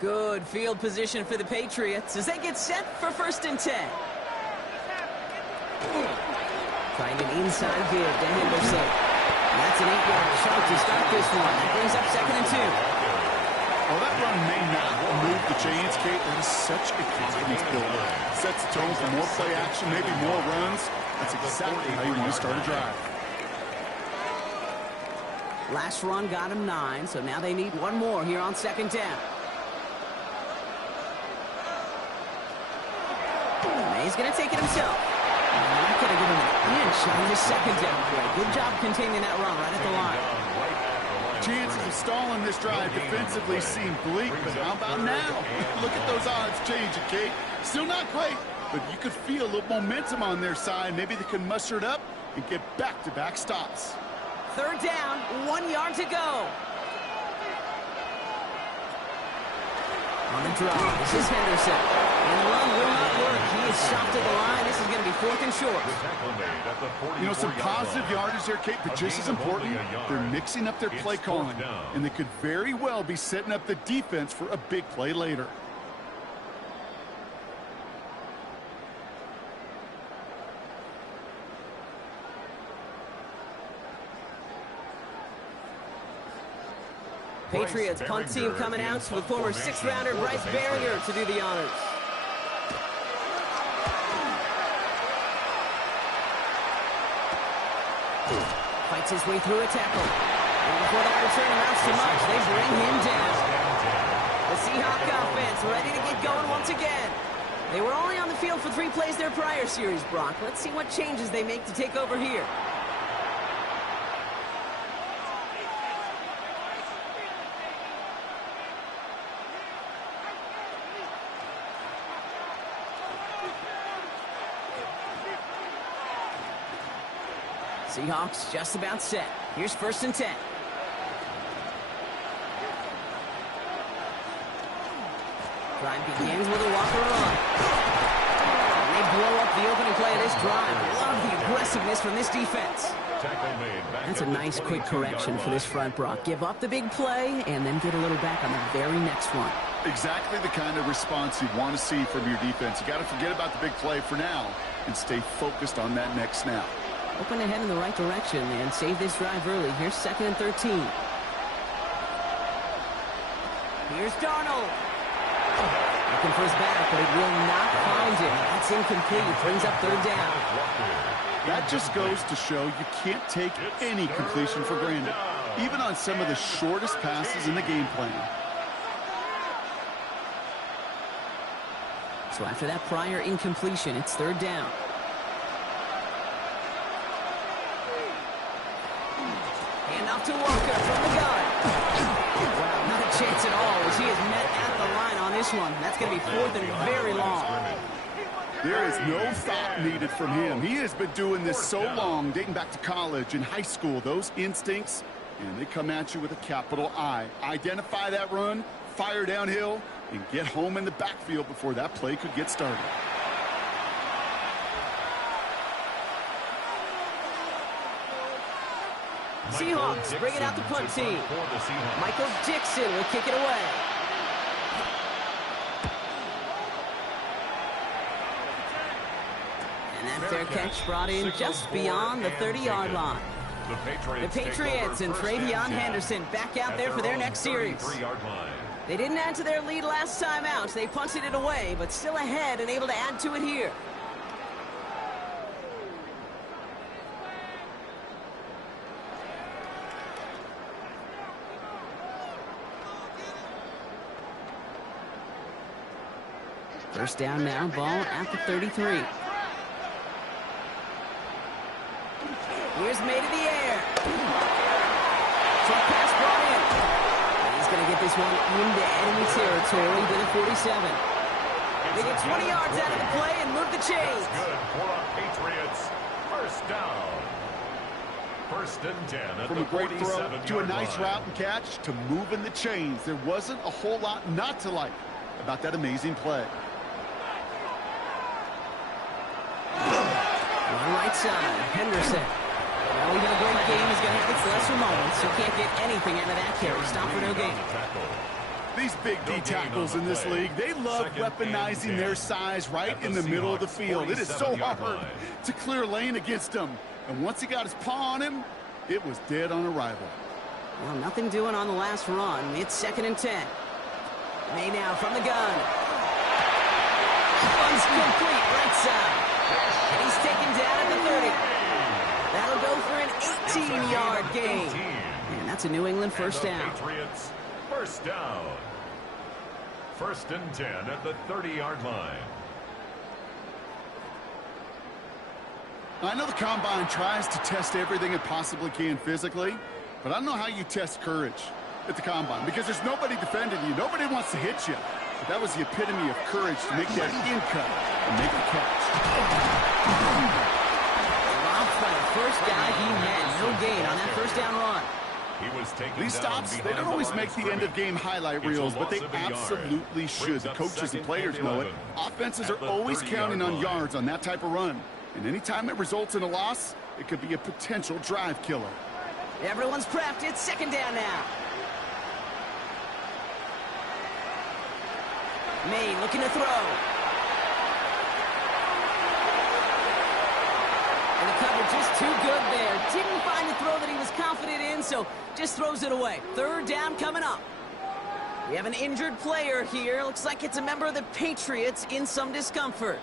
Good field position for the Patriots as they get set for 1st and 10. Trying an inside give to Henderson. That's an 8-yard shot to start this one. That brings up 2nd and 2. Well, that run may not move the chains, Kate. That is such a confidence builder. Sets the tone for more play action, maybe more runs. That's exactly how you want to start a drive. Last run got him 9, so now they need one more here on 2nd down. He's going to take it himself. That could have given him an inch on his 2nd down play. Good job containing that run right at the line. Chances of stalling this drive defensively seem bleak, but how about now? Look at those odds changing, Kate. Still not quite, but you could feel a little momentum on their side. Maybe they can muster it up and get back-to-back stops. 3rd down, 1 yard to go. On the draw, this is Henderson. And the run will not work. He is stopped at the line. This is going to be 4th and short. You know, some positive yardage there, Kate, but just as important, they're mixing up their play calling. And they could very well be setting up the defense for a big play later. Patriots punt team coming out with former 6th-rounder Bryce Barringer to do the honors. Fights his way through a tackle. And before that return amounts to much, they bring him down. The Seahawk offense ready to get going once again. They were only on the field for 3 plays their prior series, Brock. Let's see what changes they make to take over here. Seahawks just about set. Here's 1st and 10. Drive begins with a walker run. And they blow up the opening play of this drive. Love the aggressiveness from this defense. That's a nice quick correction for this front, Brock. Give up the big play and then get a little back on the very next one. Exactly the kind of response you want to see from your defense. You got to forget about the big play for now and stay focused on that next snap. Open ahead in the right direction and save this drive early. Here's 2nd and 13. Here's Darnold. Looking for his back, but it will not find him. That's incomplete. Brings up 3rd down. That just goes to show you can't take any completion for granted, even on some of the shortest passes in the game plan. So after that prior incompletion, it's 3rd down. Off to Walker from the gun. Wow, not a chance at all as he is met at the line on this one. That's going to be 4th and very long. There is no thought needed from him. He has been doing this so long, dating back to college and high school. Those instincts, and they come at you with a capital I. Identify that run, fire downhill, and get home in the backfield before that play could get started. Seahawks bring it out the punt team. Michael Dixon will kick it away. And that fair catch brought in just beyond the 30-yard line. The Patriots and Travion Henderson back out there for their next series. They didn't add to their lead last time out. They punted it away, but still ahead and able to add to it here. First down now, ball at the 33. Here's made in the air. Short pass brought in. And he's going to get this one into enemy territory to the 47. They get 20 yards out of the play and move the chains. That's good for a Patriots first down. First and 10 at From the a great throw to a nice line. route and catch to moving the chains. There wasn't a whole lot not to like about that amazing play. On the right side, Henderson. Well, even a great game is going to have its lesser moments. You can't get anything out of that carry. Stop for no gain. These big D tackles in this league, they love weaponizing their size right in the middle of the field. It is so hard to clear lane against them. And once he got his paw on him, it was dead on arrival. Well, nothing doing on the last run. It's 2nd and 10. May now from the gun. One's complete right side. And he's taken down at the 30. That'll go for an 18-yard gain. And that's a New England first down. Patriots first down. First and 10 at the 30-yard line. I know the Combine tries to test everything it possibly can physically, but I don't know how you test courage at the Combine because there's nobody defending you. Nobody wants to hit you. But that was the epitome of courage to make that in cut and make the catch. Robbed by the first guy he had. No gain on that first down run. He was taken These down stops, they behind don't the always line make of the scrimmage. end-of-game highlight It's a reels, but loss they of a yard. absolutely should. Brings The up coaches and 2nd players and know it. 11 Offenses at are the always 30-yard counting on line. yards on that type of run. And anytime it results in a loss, it could be a potential drive killer. Everyone's prepped. It's 2nd down now. May looking to throw. And the coverage just too good there. Didn't find the throw that he was confident in, so just throws it away. 3rd down coming up. We have an injured player here. Looks like it's a member of the Patriots in some discomfort.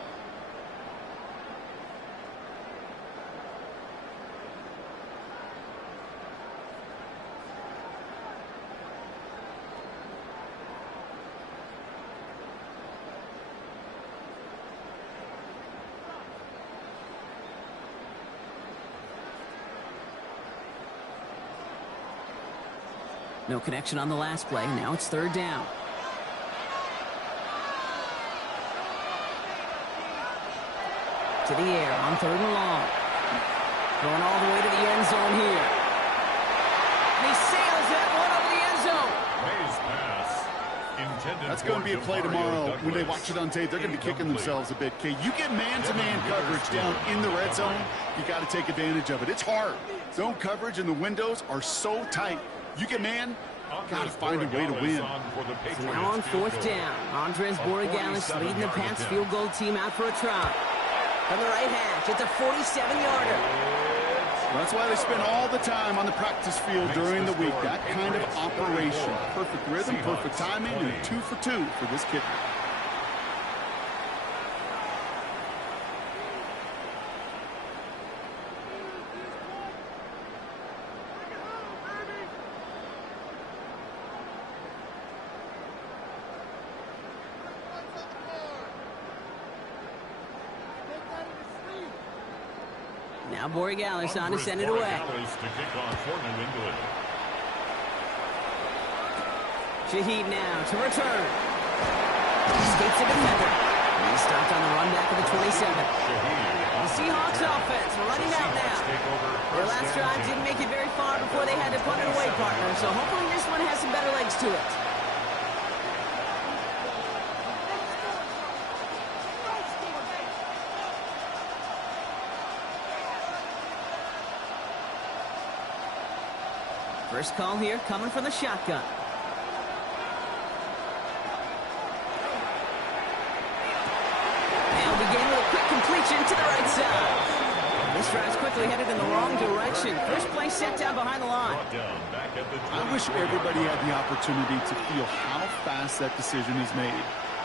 No connection on the last play. Now it's 3rd down. To the air on 3rd and long. Going all the way to the end zone here. And he sails that one over the end zone. May's pass intended That's going to be a for play Demario tomorrow. Douglas. When they watch it on tape, they're going to be kicking themselves a bit. Okay, you get man-to-man coverage down in the red zone, you got to take advantage of it. It's hard. Zone coverage and the windows are so tight. You get man, got to find a way to win. So now on 4th down, Andres Borregales leading the Pats field goal team out for a try. From the right hash, it's a 47-yarder. That's why they spend all the time on the practice field during the week. That kind of operation. Perfect rhythm, perfect timing, and 2 for 2 for this kicker. Now Borregales on to send it away. To kick off for New England. Shaheed now to return. Escapes the defender. And he stopped on the run back of the 27. The Seahawks offense running out now. Their last drive didn't make it very far before they had to punt it away, partner. So hopefully this one has some better legs to it. First call here coming from the shotgun. They'll begin with a quick completion to the right side. This drive's quickly headed in the wrong direction. First play set down behind the line. I wish everybody had the opportunity to feel how fast that decision is made.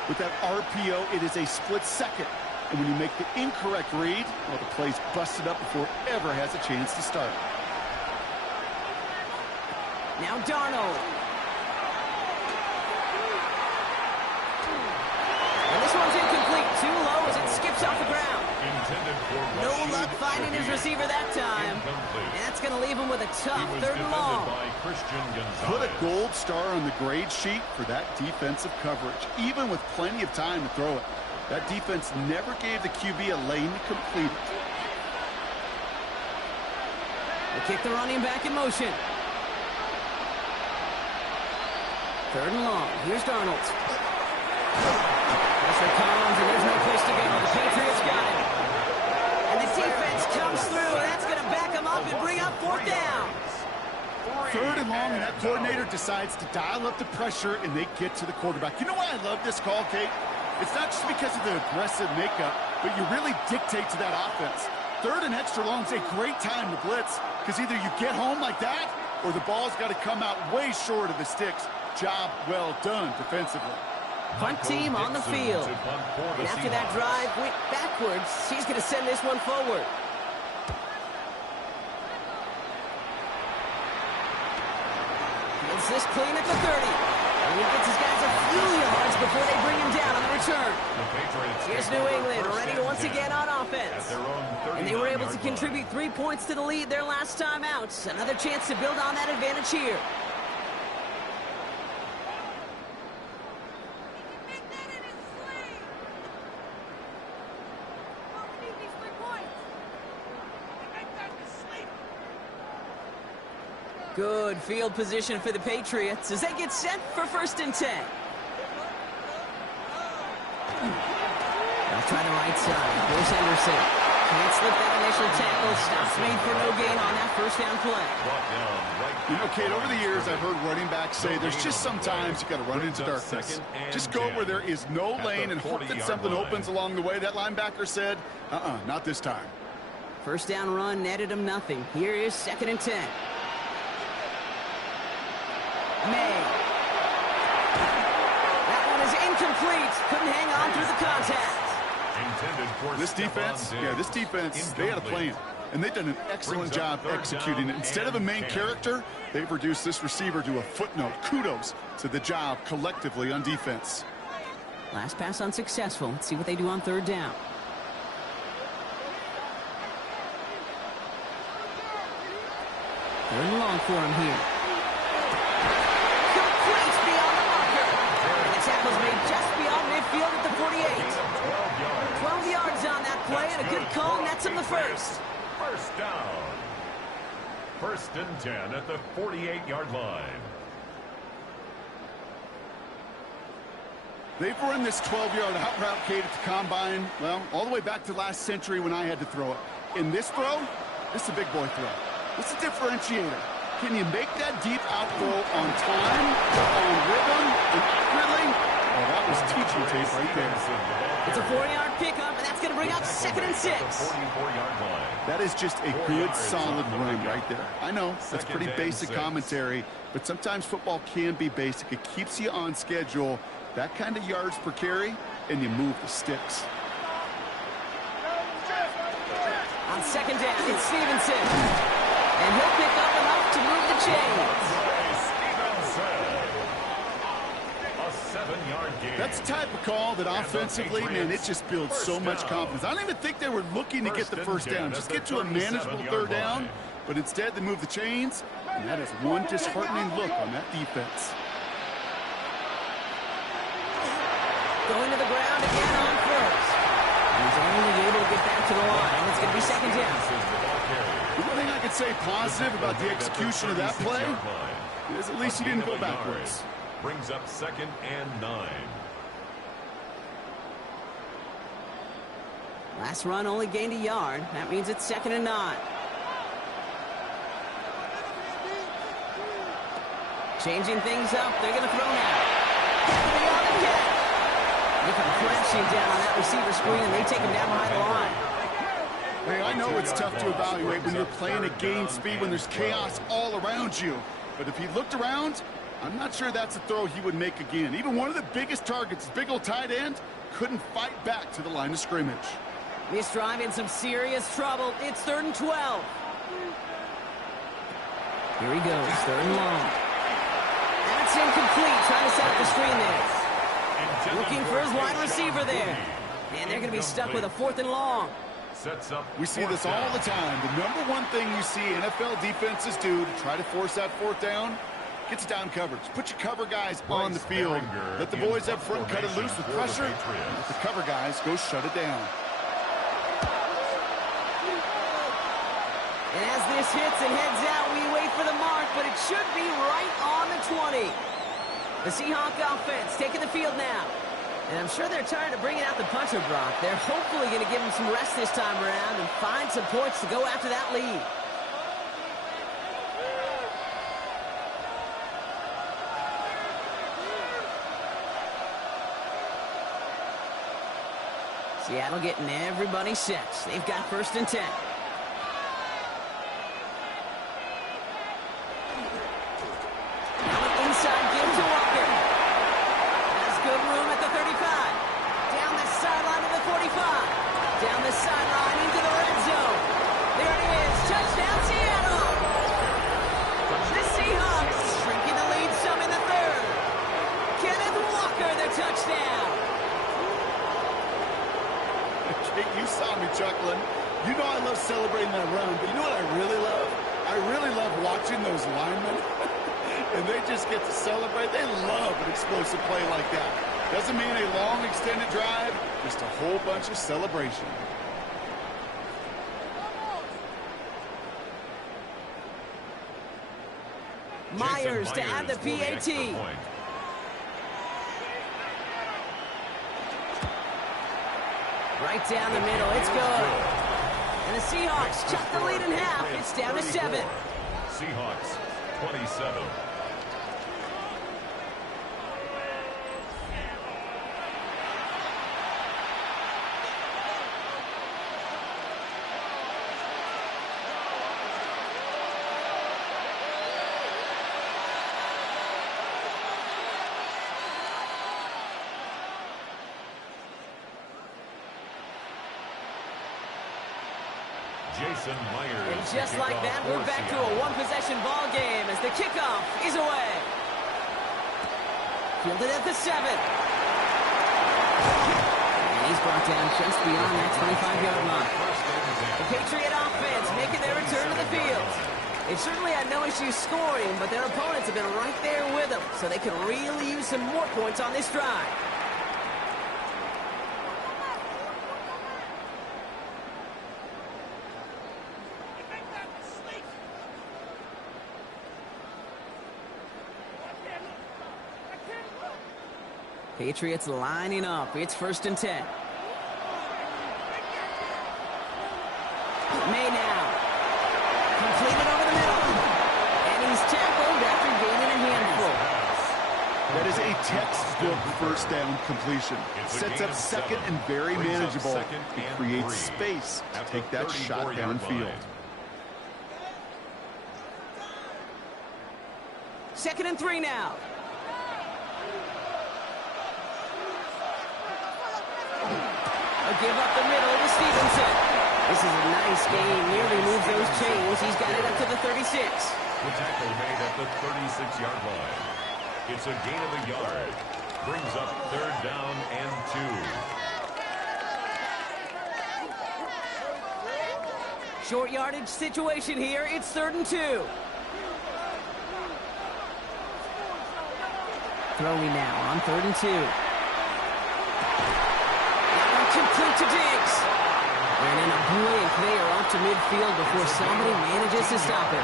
With that RPO, it is a split second. And when you make the incorrect read, well, the play's busted up before it ever has a chance to start. Now Darnold. And this one's incomplete. skips off the ground. Intended for No Rashid luck finding his Shaheed. receiver that time. Incomplete. And that's going to leave him with a He tough was 3rd and defended long. by Christian Gonzalez. Put a gold star on the grade sheet for that defensive coverage, even with plenty of time to throw it. That defense never gave the QB a lane to complete it. They kick the running back in motion. 3rd and long. Here's Darnold. Pressure comes, and there's no place to go. The Patriots got it. And the defense comes through, and that's going to back them up and bring up 4th down. 3rd and long, and that coordinator decides to dial up the pressure, and they get to the quarterback. You know why I love this call, Kate? It's not just because of the aggressive makeup, but you really dictate to that offense. 3rd and extra long is a great time to blitz, because either you get home like that, or the ball's got to come out way short of the sticks. Job well done defensively. Punt team on the field. And after that drive went backwards, he's going to send this one forward. Gets this clean at the 30. And he gets his guys a few yards before they bring him down on the return. Here's New England ready once again on offense. And they were able to contribute 3 points to the lead their last time out. Another chance to build on that advantage here. Good field position for the Patriots as they get set for 1st and 10. They'll try the right side. Here's Henderson. Can't slip that initial tackle. Stops made for no gain on that 1st down play. You know, Kate, over the years, I've heard running backs say there's just sometimes you got to run into darkness. Just go where there is no lane and hope that something opens along the way. That linebacker said, not this time. 1st down run netted him nothing. Here is 2nd and 10. May. That one is incomplete. Couldn't hang on through the contact. This defense, they had a plan. And they've done an excellent job executing it. Instead of a main character, they've reduced this receiver to a footnote. Kudos to the job collectively on defense. Last pass unsuccessful. Let's see what they do on 3rd down. Third and long for him here. Complete beyond the marker. And the tackle's made just beyond midfield at the 48. 12 yards on that play, and a good call nets him the 1st. 1st down. 1st and 10 at the 48-yard line. They've run this 12-yard out route, Kate, at the combine, well, all the way back to last century when I had to throw it. In this throw, this is a big boy throw. It's a differentiator. Can you make that deep out throw on time, on rhythm, and accurately? Oh, that was teaching tape right there. It's a 4-yard pickup, and that's going to bring up 2nd and 6. That is just a good, solid run right there. I know, that's pretty basic commentary, but sometimes football can be basic. It keeps you on schedule. That kind of yards per carry, and you move the sticks. On 2nd down, it's Stevenson. And he'll pick up enough to move the chains. That's the type of call that offensively, man, it just builds so much confidence. I don't even think they were looking to get the 1st down. Just get to a manageable 3rd down. But instead, they move the chains, and that is one disheartening look on that defense. Going to the ground again on 1st. He's only able to get back to the line. And it's going to be 2nd down. The one thing I could say positive about the execution of that play is at least he didn't go backwards. Brings up 2nd and 9. Last run only gained a yard. That means it's 2nd and 9. Changing things up. They're going to throw now. Beyond the catch. They come crashing down on that receiver screen, and they take him down behind the line. Hey, I know it's tough to evaluate when you're playing at game speed, when there's chaos all around you. But if he looked around, I'm not sure that's a throw he would make again. Even one of the biggest targets, big old tight end, couldn't fight back to the line of scrimmage. This drive in some serious trouble. It's 3rd and 12. Here he goes, 3rd and long. That's incomplete, trying to set up the screen there. Looking for his wide receiver there. And they're going to be stuck with a 4th and long. Sets up. We see this all the time. The number one thing you see NFL defenses do to try to force that 4th down, gets down coverage. Put your cover guys on the field. Let the boys up front cut it loose with pressure. Let the cover guys go shut it down. And as this hits and heads out, we wait for the mark, but it should be right on the 20. The Seahawk offense taking the field now. And I'm sure they're tired of bringing out the puncher, Brock. They're hopefully going to give him some rest this time around and find some points to go after that lead. Seattle getting everybody set. They've got 1st and 10. Now an inside give to Walker. Has good room at the 35. Down the sideline to the 45. Down the sideline into the red zone. There it is. Touchdown, Seattle. The Seahawks shrinking the lead some in the 3rd. Kenneth Walker, the touchdown. You saw me chuckling. You know I love celebrating that run, but you know what I really love? I really love watching those linemen, and they just get to celebrate. They love an explosive play like that. Doesn't mean a long extended drive, just a whole bunch of celebration. Myers to add the PAT. Right down the middle, it's good. And the Seahawks cut the lead in half. It's down to 7. Seahawks 27. Jason Myers. And just like that, we're back to a one-possession ball game as the kickoff is away. Fielded at the 7. And he's brought down just beyond that 25-yard line. The Patriot offense making their return to the field. They've certainly had no issues scoring, but their opponents have been right there with them, so they can really use some more points on this drive. Patriots lining up. It's 1st and 10. May now. Completed over the middle. And he's tackled after gaining a handful. That is a textbook 1st down completion. Sets up 2nd and very manageable. It creates space to take that shot downfield. 2nd and 3 now. A give up the middle to Stevenson. This is a nice game. Nearly moves those chains. He's got it up to the 36. The tackle made at the 36-yard line. It's a gain of a yard. Brings up 3rd down and 2. Short yardage situation here. It's 3rd and 2. Throwing now on 3rd and 2. Complete to Diggs. And in a blink, they are off to midfield before somebody manages to stop it.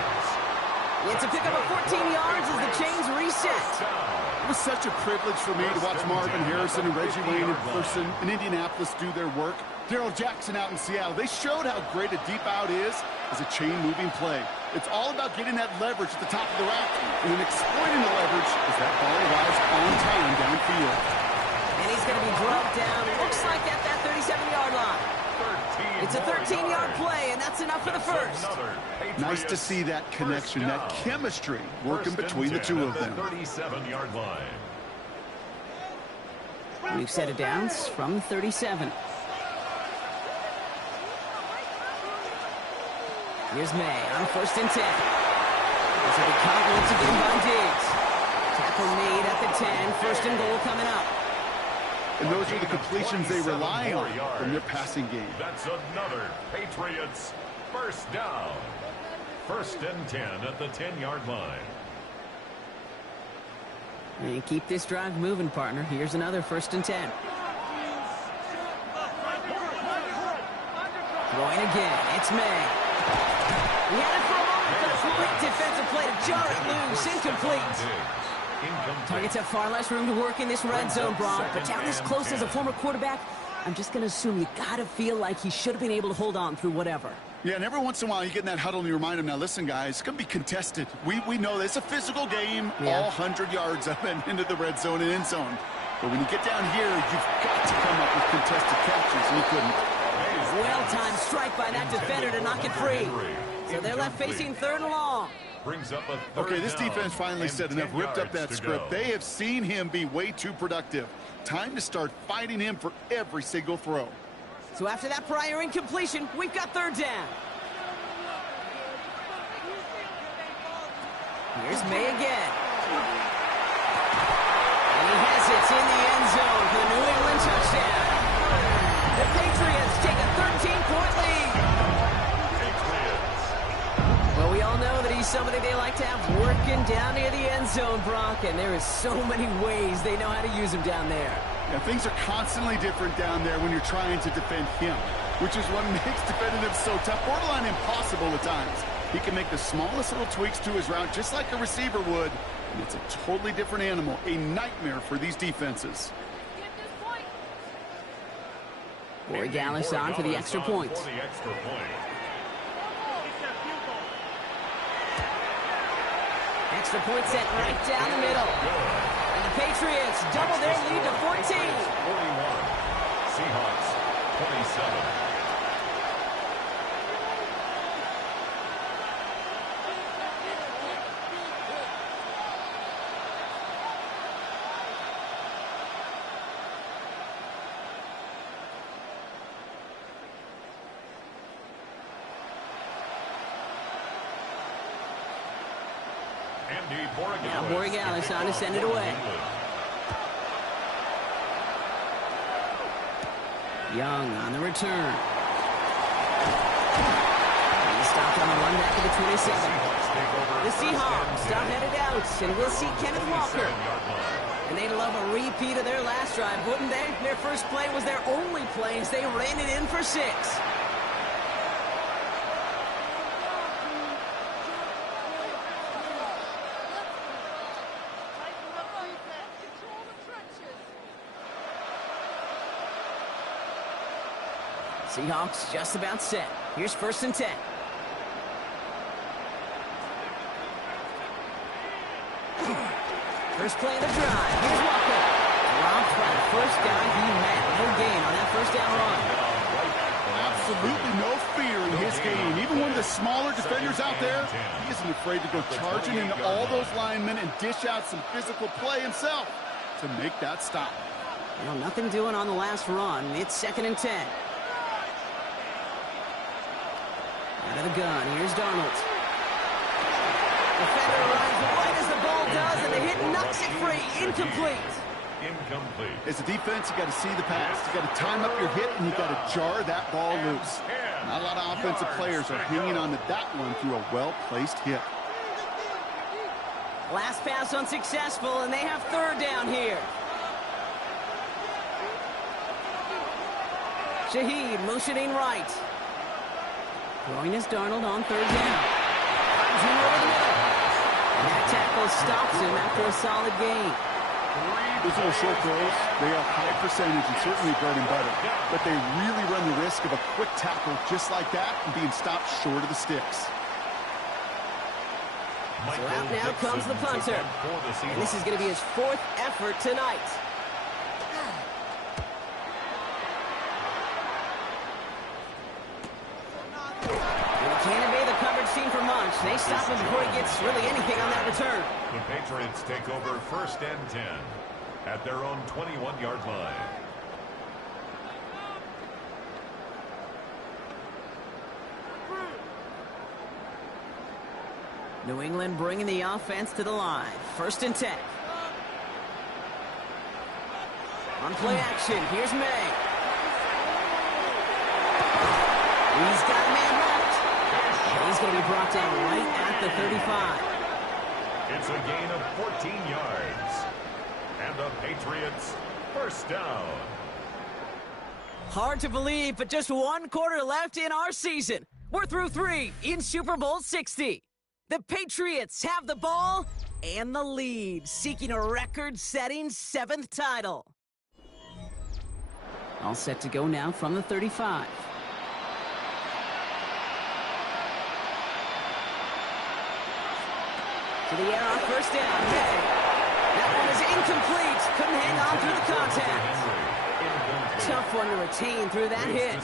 It's a pickup of 14 yards as the chains reset. It was such a privilege for me to watch Marvin Harrison and Reggie Wayne in person in Indianapolis do their work. Darrell Jackson out in Seattle. They showed how great a deep out is as a chain-moving play. It's all about getting that leverage at the top of the rack and then exploiting the leverage as that ball arrives on time downfield. And he's going to be drugged down. Looks like at that 37-yard line. It's a 13-yard play, and that's enough for the 1st. Nice to see that connection, that chemistry working between the two of them. 37-yard line. We've set it down from 37. Here's May on 1st and 10. This will be caught once again by Diggs. Tackle made at the 10. 1st and goal coming up. and those are the completions they rely on from their passing game. That's another Patriots first down. 1st and 10 at the 10-yard line. And keep this drive moving, partner. Here's another 1st and 10. Going again. It's May. He had it for a moment, but a complete defensive play to jar it loose. Incomplete. Targets have far less room to work in this red zone, Brock. But down this close as a former quarterback, I'm just going to assume you got to feel like he should have been able to hold on through whatever. Yeah, and every once in a while you get in that huddle and you remind him, now listen, guys, it's going to be contested. We know this. It's a physical game, all 100 yards up and into the red zone and end zone. But when you get down here, you've got to come up with contested catches, and he couldn't. Well-timed strike by that defender to knock it free. So they're left facing 3rd and long. Brings up a third Okay, this down defense finally said enough, ripped up that script. Go. They have seen him be way too productive. Time to start fighting him for every single throw. So after that prior incompletion, we've got 3rd down. Here's May again. And he has it in the end zone for the New England touchdown. The Patriots take a 13-point lead. Well, we all know that he's somebody they like to have working down near the end zone, Brock, and there is so many ways they know how to use him down there. Yeah, things are constantly different down there when you're trying to defend him, which is what makes defending him so tough, borderline impossible at times. He can make the smallest little tweaks to his route just like a receiver would, and it's a totally different animal, a nightmare for these defenses. Corey Gallis on for the extra point. Extra point set right down the middle. And the Patriots double their lead to 14. 41. Seahawks 27. Now Borregales on to send it away. Young on the return. He's stopped on the run back to the 27. The Seahawks stop headed out, and we'll see Kenneth Walker. And they'd love a repeat of their last drive, wouldn't they? Their first play was their only play as they ran it in for 6. Seahawks just about set. Here's 1st and 10. First play of the drive. Here's Walker. Dropped by the first guy he met. No gain on that 1st down run. Absolutely no fear in his game. Even one of the smaller defenders out there, he isn't afraid to go charging into all those linemen and dish out some physical play himself to make that stop. You know, nothing doing on the last run. It's 2nd and 10. Out of the gun, here's Darnold. Defender arrives right as the ball does, and the hit knocks it free. Incomplete. As a defense, you got to see the pass. You got to time up your hit, and you got to jar that ball loose. Not a lot of offensive players are hanging on to that one through a well-placed hit. Last pass unsuccessful, and they have 3rd down here. Shaheed motioning right. Throwing is Darnold on 3rd down. Finds him over the middle. And that tackle stops him after a solid gain. Those little short throws, they are high percentage and certainly bread and butter. But they really run the risk of a quick tackle just like that and being stopped short of the sticks. So out now comes the punter. And this is going to be his 4th effort tonight. Can't evade the coverage team for much. They stop him before he gets really anything on that return. The Patriots take over 1st and 10 at their own 21-yard line. New England bringing the offense to the line. 1st and 10. On play action, here's May. He's got a man left. And he's going to be brought down right at the 35. It's a gain of 14 yards. And the Patriots first down. Hard to believe, but just one quarter left in our season. We're through 3 in Super Bowl 60. The Patriots have the ball and the lead, seeking a record-setting 7th title. All set to go now from the 35. To the air on first down. Hey, that one is incomplete. Couldn't hang on through the contact. Tough one to retain through that hit.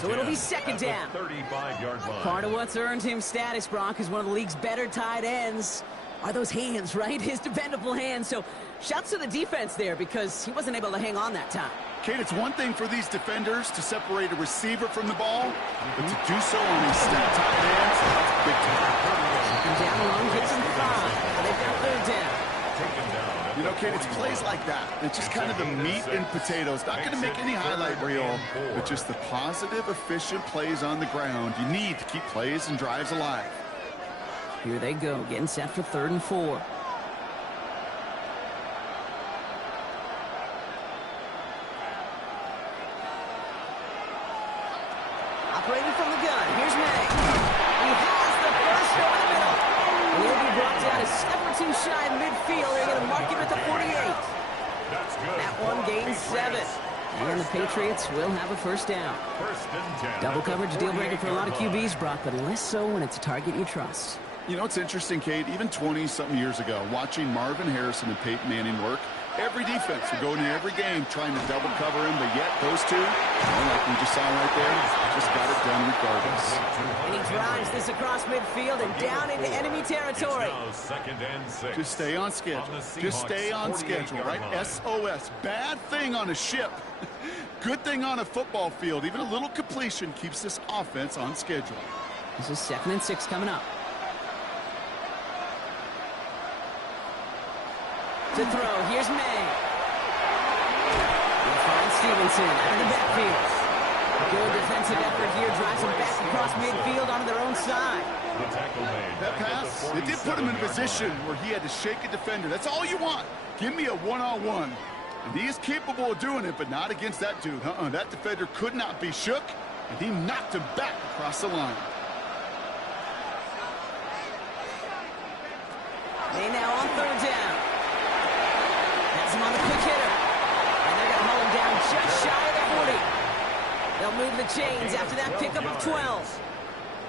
So it'll be second down. 35-yard line. Part of what's earned him status, Brock, is one of the league's better tight ends. Are those hands, right? His dependable hands. So shouts to the defense there because he wasn't able to hang on that time. Kate, it's one thing for these defenders to separate a receiver from the ball, but to do so on these stout tight ends, that's big time. Down alone, gets him 5. They've got third down. You know, Kate, it's plays like that. It's just kind of the meat and potatoes. Not going to make any highlight reel, but just the positive, efficient plays on the ground. You need to keep plays and drives alive. Here they go, getting set for 3rd and 4. Operating from the gun, here's May. He has the first over the middle. And he'll be brought down a step or two shy of midfield. They're going to mark him at the 48. That's good. That one gains 7. And the Patriots will have a first down. First and 10. Double coverage, deal breaker for a lot of QBs, Brock, but less so when it's a target you trust. You know, it's interesting, Kate, even 20-something years ago, watching Marvin Harrison and Peyton Manning work, every defense would go into every game trying to double cover him, but yet those two, like we just saw right there, just got it done regardless. And he drives this across midfield and down into enemy territory. Second and 6. Just stay on schedule. Just stay on schedule, right? SOS. Bad thing on a ship. Good thing on a football field. Even a little completion keeps this offense on schedule. This is 2nd and 6 coming up. To throw, here's May. He'll find Stevenson out of the backfield. Good defensive effort here, drives him back across midfield onto their own side. That pass, it did put him in a position where he had to shake a defender. That's all you want. Give me a one-on-one. And he is capable of doing it, but not against that dude. That defender could not be shook, and he knocked him back across the line. They now on 3rd down. Has him on the quick hitter. And they're going to hold him down just shy of the 40. They'll move the chains after that pickup of 12.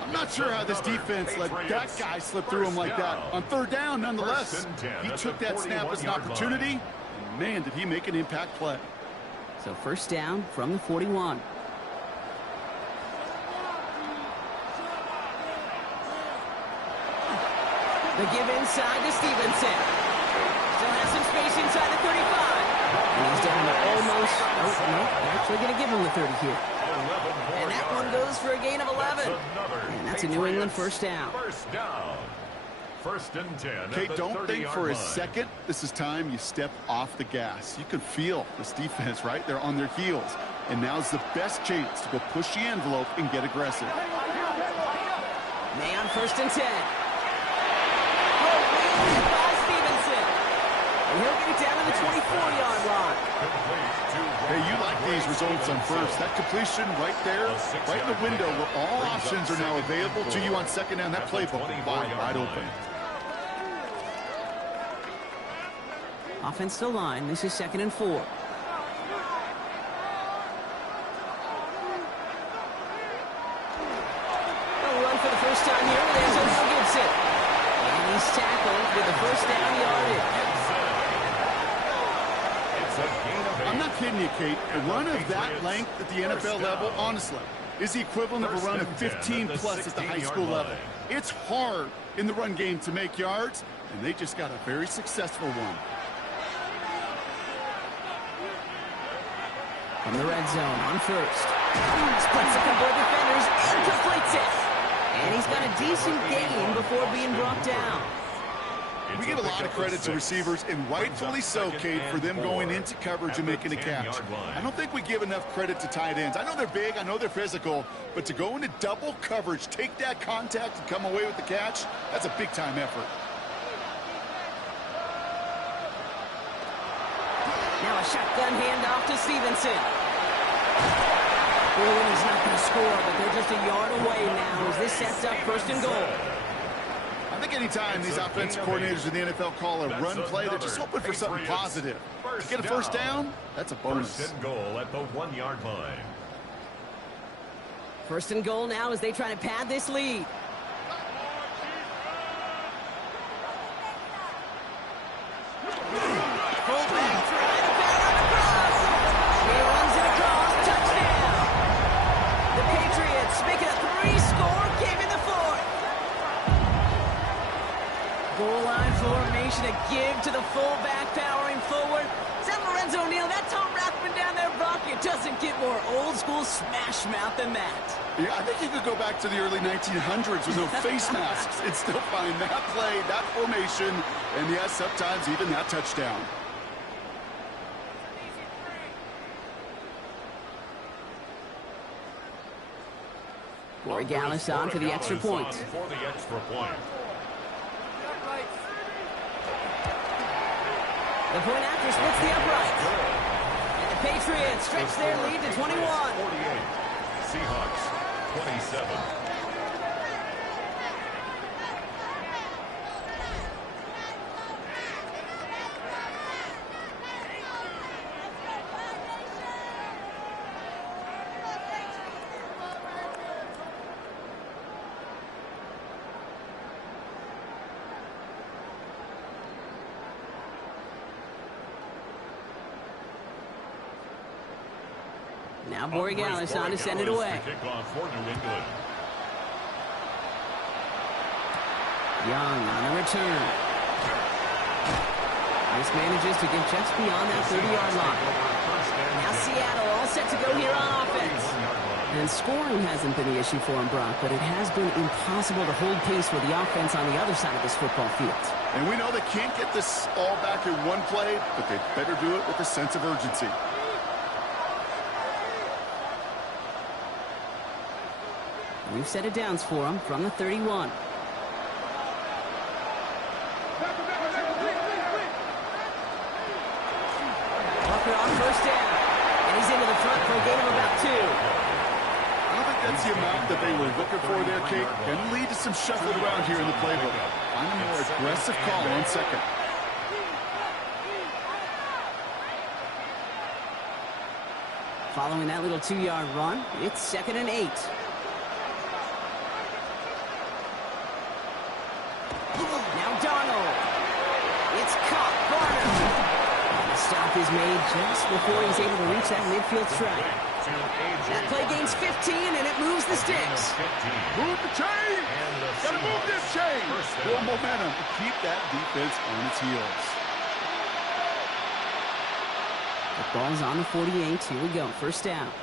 I'm not sure how this defense let that guy slip through him like that. On 3rd down, nonetheless, he took that snap as an opportunity, and man, did he make an impact play. So first down from the 41. The give inside to Stevenson. Still has some space inside the 35. And he's down to almost, actually going to give him the 30 here. And that one goes for a gain of 11. And that's a New England first down. First down. First and 10. Kate, don't think for a second this is time you step off the gas. You can feel this defense, right? They're on their heels. And now's the best chance to go push the envelope and get aggressive. May on 1st and 10. And he'll get it down to the 24-yard line. Hey, you like these results on first. That completion right there, right in the window where all options are now available to you on 2nd down. That playbook wide open. Offense still line. This is 2nd and 4. They'll run for the first time here with Antonio Gibson. And he's tackled with the first down yardage. I'm not kidding you, Kate. A run of that length at the NFL level, honestly, is the equivalent of a run of 15-plus at the high school level. It's hard in the run game to make yards, and they just got a very successful one. From the red zone on 1st. Splits a couple of defenders and completes it. And he's got a decent gain before being brought down. We give a lot of credit to receivers, and rightfully so, Kate, for them going into coverage and making a catch. I don't think we give enough credit to tight ends. I know they're big, I know they're physical, but to go into double coverage, take that contact, and come away with the catch, that's a big-time effort. Now a shotgun handoff to Stevenson. Oh, and he's not going to score, but they're just a yard away now as this sets up 1st and goal. I think anytime these offensive coordinators in the NFL call a run play, they're just hoping for something positive. To get a first down, that's a bonus. 1st and goal at the 1-yard line. 1st and goal now as they try to pad this lead. Fullback trying to power across. He runs it across. Touchdown. The Patriots make it a 3-score game in the 4th. Goal line formation, a give to the fullback powering forward. Is that Lorenzo Neal? That's Tom Rathman down there, Brock. It doesn't get more old school smash mouth than that. Yeah, I think you could go back to the early 1900s with no face masks and still find that play, that formation, and yes, sometimes even that touchdown. Corey Gallis on for the extra point. The point after splits the upright. And the Patriots stretch their lead to 21. 48. Seahawks 27. Now Borregales on to send it away. Young on the return. This manages to get just beyond that 30-yard line. Now Seattle all set to go here on offense. And scoring hasn't been the issue for him, Brock, but it has been impossible to hold pace with the offense on the other side of this football field. And we know they can't get this all back in one play, but they better do it with a sense of urgency. We've set it downs for him from the 31. Walker on 1st down. And he's into the front for a gain of about 2. I don't think that's the amount that they were looking for there, Kate. Going to lead to some shuffling around here in the playbook. Find a more aggressive call on 2nd. Following that little 2-yard run, it's 2nd and 8. Stop is made just before he's able to reach that midfield strike. That play gains 15, and it moves the sticks. Move the chain! Gotta move this chain! Build momentum to keep that defense on its heels. The ball's on the 48. Here we go. 1st down.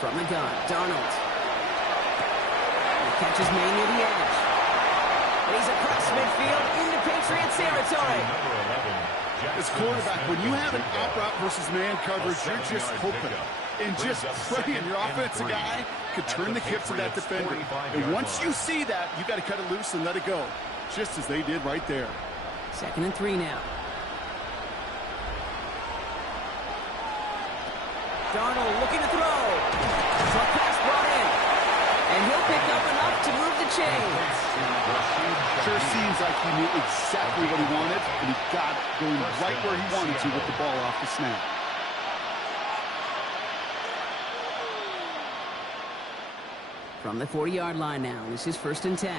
From the gun, Darnold. The catch is made near the edge. And he's across midfield into Patriots territory. As quarterback, when you have an out-route versus man coverage, you're just hoping and just praying your offensive guy could turn the hips of that defender. And once you see that, you got to cut it loose and let it go, just as they did right there. 2nd and 3 now. Darnold looking to throw. Short pass brought in. And he'll pick up enough to move the chains. Sure seems like he knew exactly what he wanted, and he got it going right where he wanted to with the ball off the snap. From the 40-yard line now, this is 1st and 10.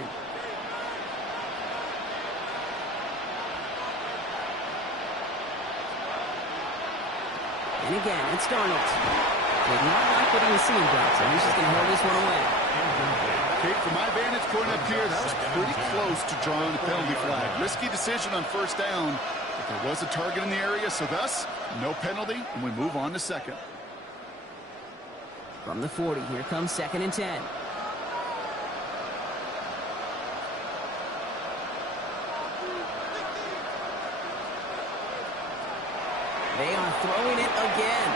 And again, it's Darnold. Did not like what he was seeing, Brock, so he's just going to hold this one away. Kate, from my vantage point up here, that was pretty close to drawing a penalty flag. Risky decision on 1st down, but there was a target in the area, so thus, no penalty, and we move on to 2nd. From the 40, here comes 2nd and 10. throwing it again.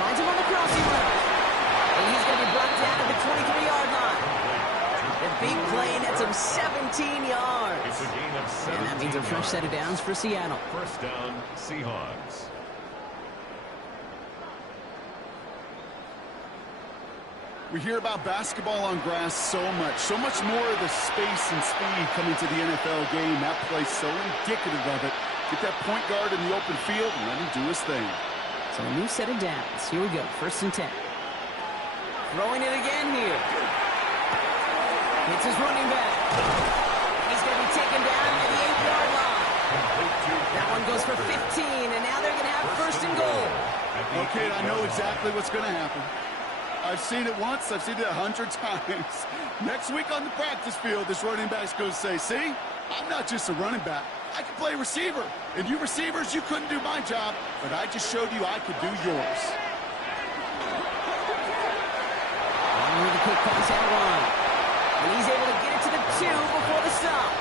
Finds him on the crossing route. And he's going to be brought down to the 23-yard line. The big play nets him 17 yards. It's a gain of 17 and that means a fresh set of downs for Seattle. First down, Seahawks. We hear about basketball on grass so much more of the space and speed coming to the NFL game. That play's so indicative of it. Get that point guard in the open field and let him do his thing. So a new set of downs. Here we go, 1st and 10. Throwing it again here. It's his running back. He's going to be taken down at the 8-yard line. That one goes for 15, and now they're going to have 1st and goal. Okay, I know exactly what's going to happen. I've seen it once. I've seen it 100 times. Next week on the practice field, this running back's going to say, see, I'm not just a running back. I can play receiver. And you receivers, you couldn't do my job, but I just showed you I could do yours. With a quick pass out wide. And he's able to get it to the 2 before the stop.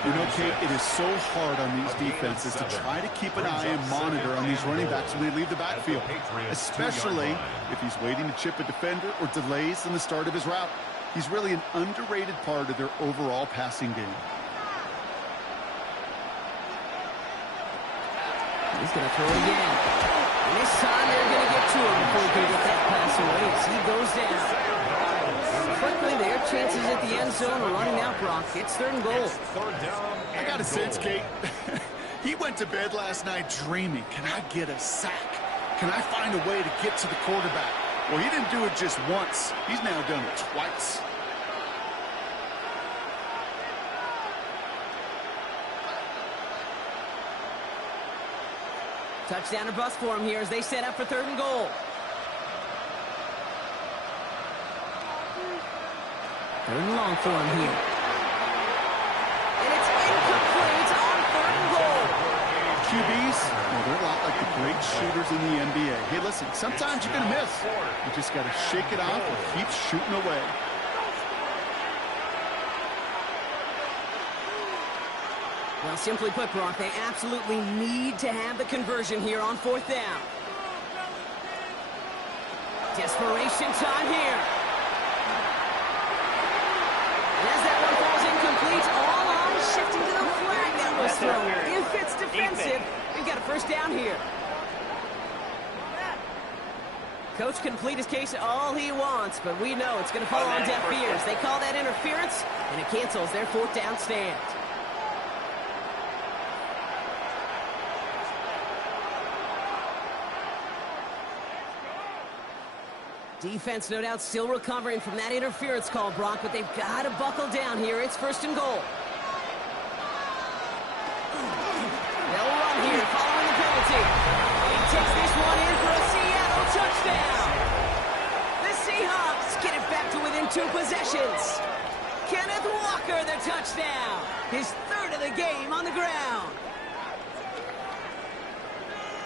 You know, Kate, it is so hard on these defenses to try to keep an eye and monitor on these running backs when they leave the backfield, especially if he's waiting to chip a defender or delays in the start of his route. He's really an underrated part of their overall passing game. He's going to throw again. And this time they're going to get to him before he can get that pass away as he goes down. Quickly, their chances at the end zone are running out, Brock. It's 3rd and goal. I got a sense, Kate. He went to bed last night dreaming, can I get a sack? Can I find a way to get to the quarterback? Well, he didn't do it just once. He's now done it twice. Touchdown or bust for him here as they set up for 3rd and goal. Third and long for him here. And it's incomplete on 3rd and goal. QBs, well, they're a lot like the great shooters in the NBA. Hey, listen, sometimes you're going to miss. You just got to shake it off and keep shooting away. Well, simply put, Brock, they absolutely need to have the conversion here on 4th down. Desperation time here. And as that one falls incomplete, all on shifting to the flag that was thrown. If it's defensive, we've got a 1st down here. Coach can plead his case all he wants, but we know it's going to fall on deaf ears. They call that interference, and it cancels their 4th down stand. Defense, no doubt, still recovering from that interference call, Brock, but they've got to buckle down here. It's 1st and goal. They'll run here following the penalty. He takes this one in for a Seattle touchdown. The Seahawks get it back to within 2 possessions. Kenneth Walker, the touchdown. His 3rd of the game on the ground.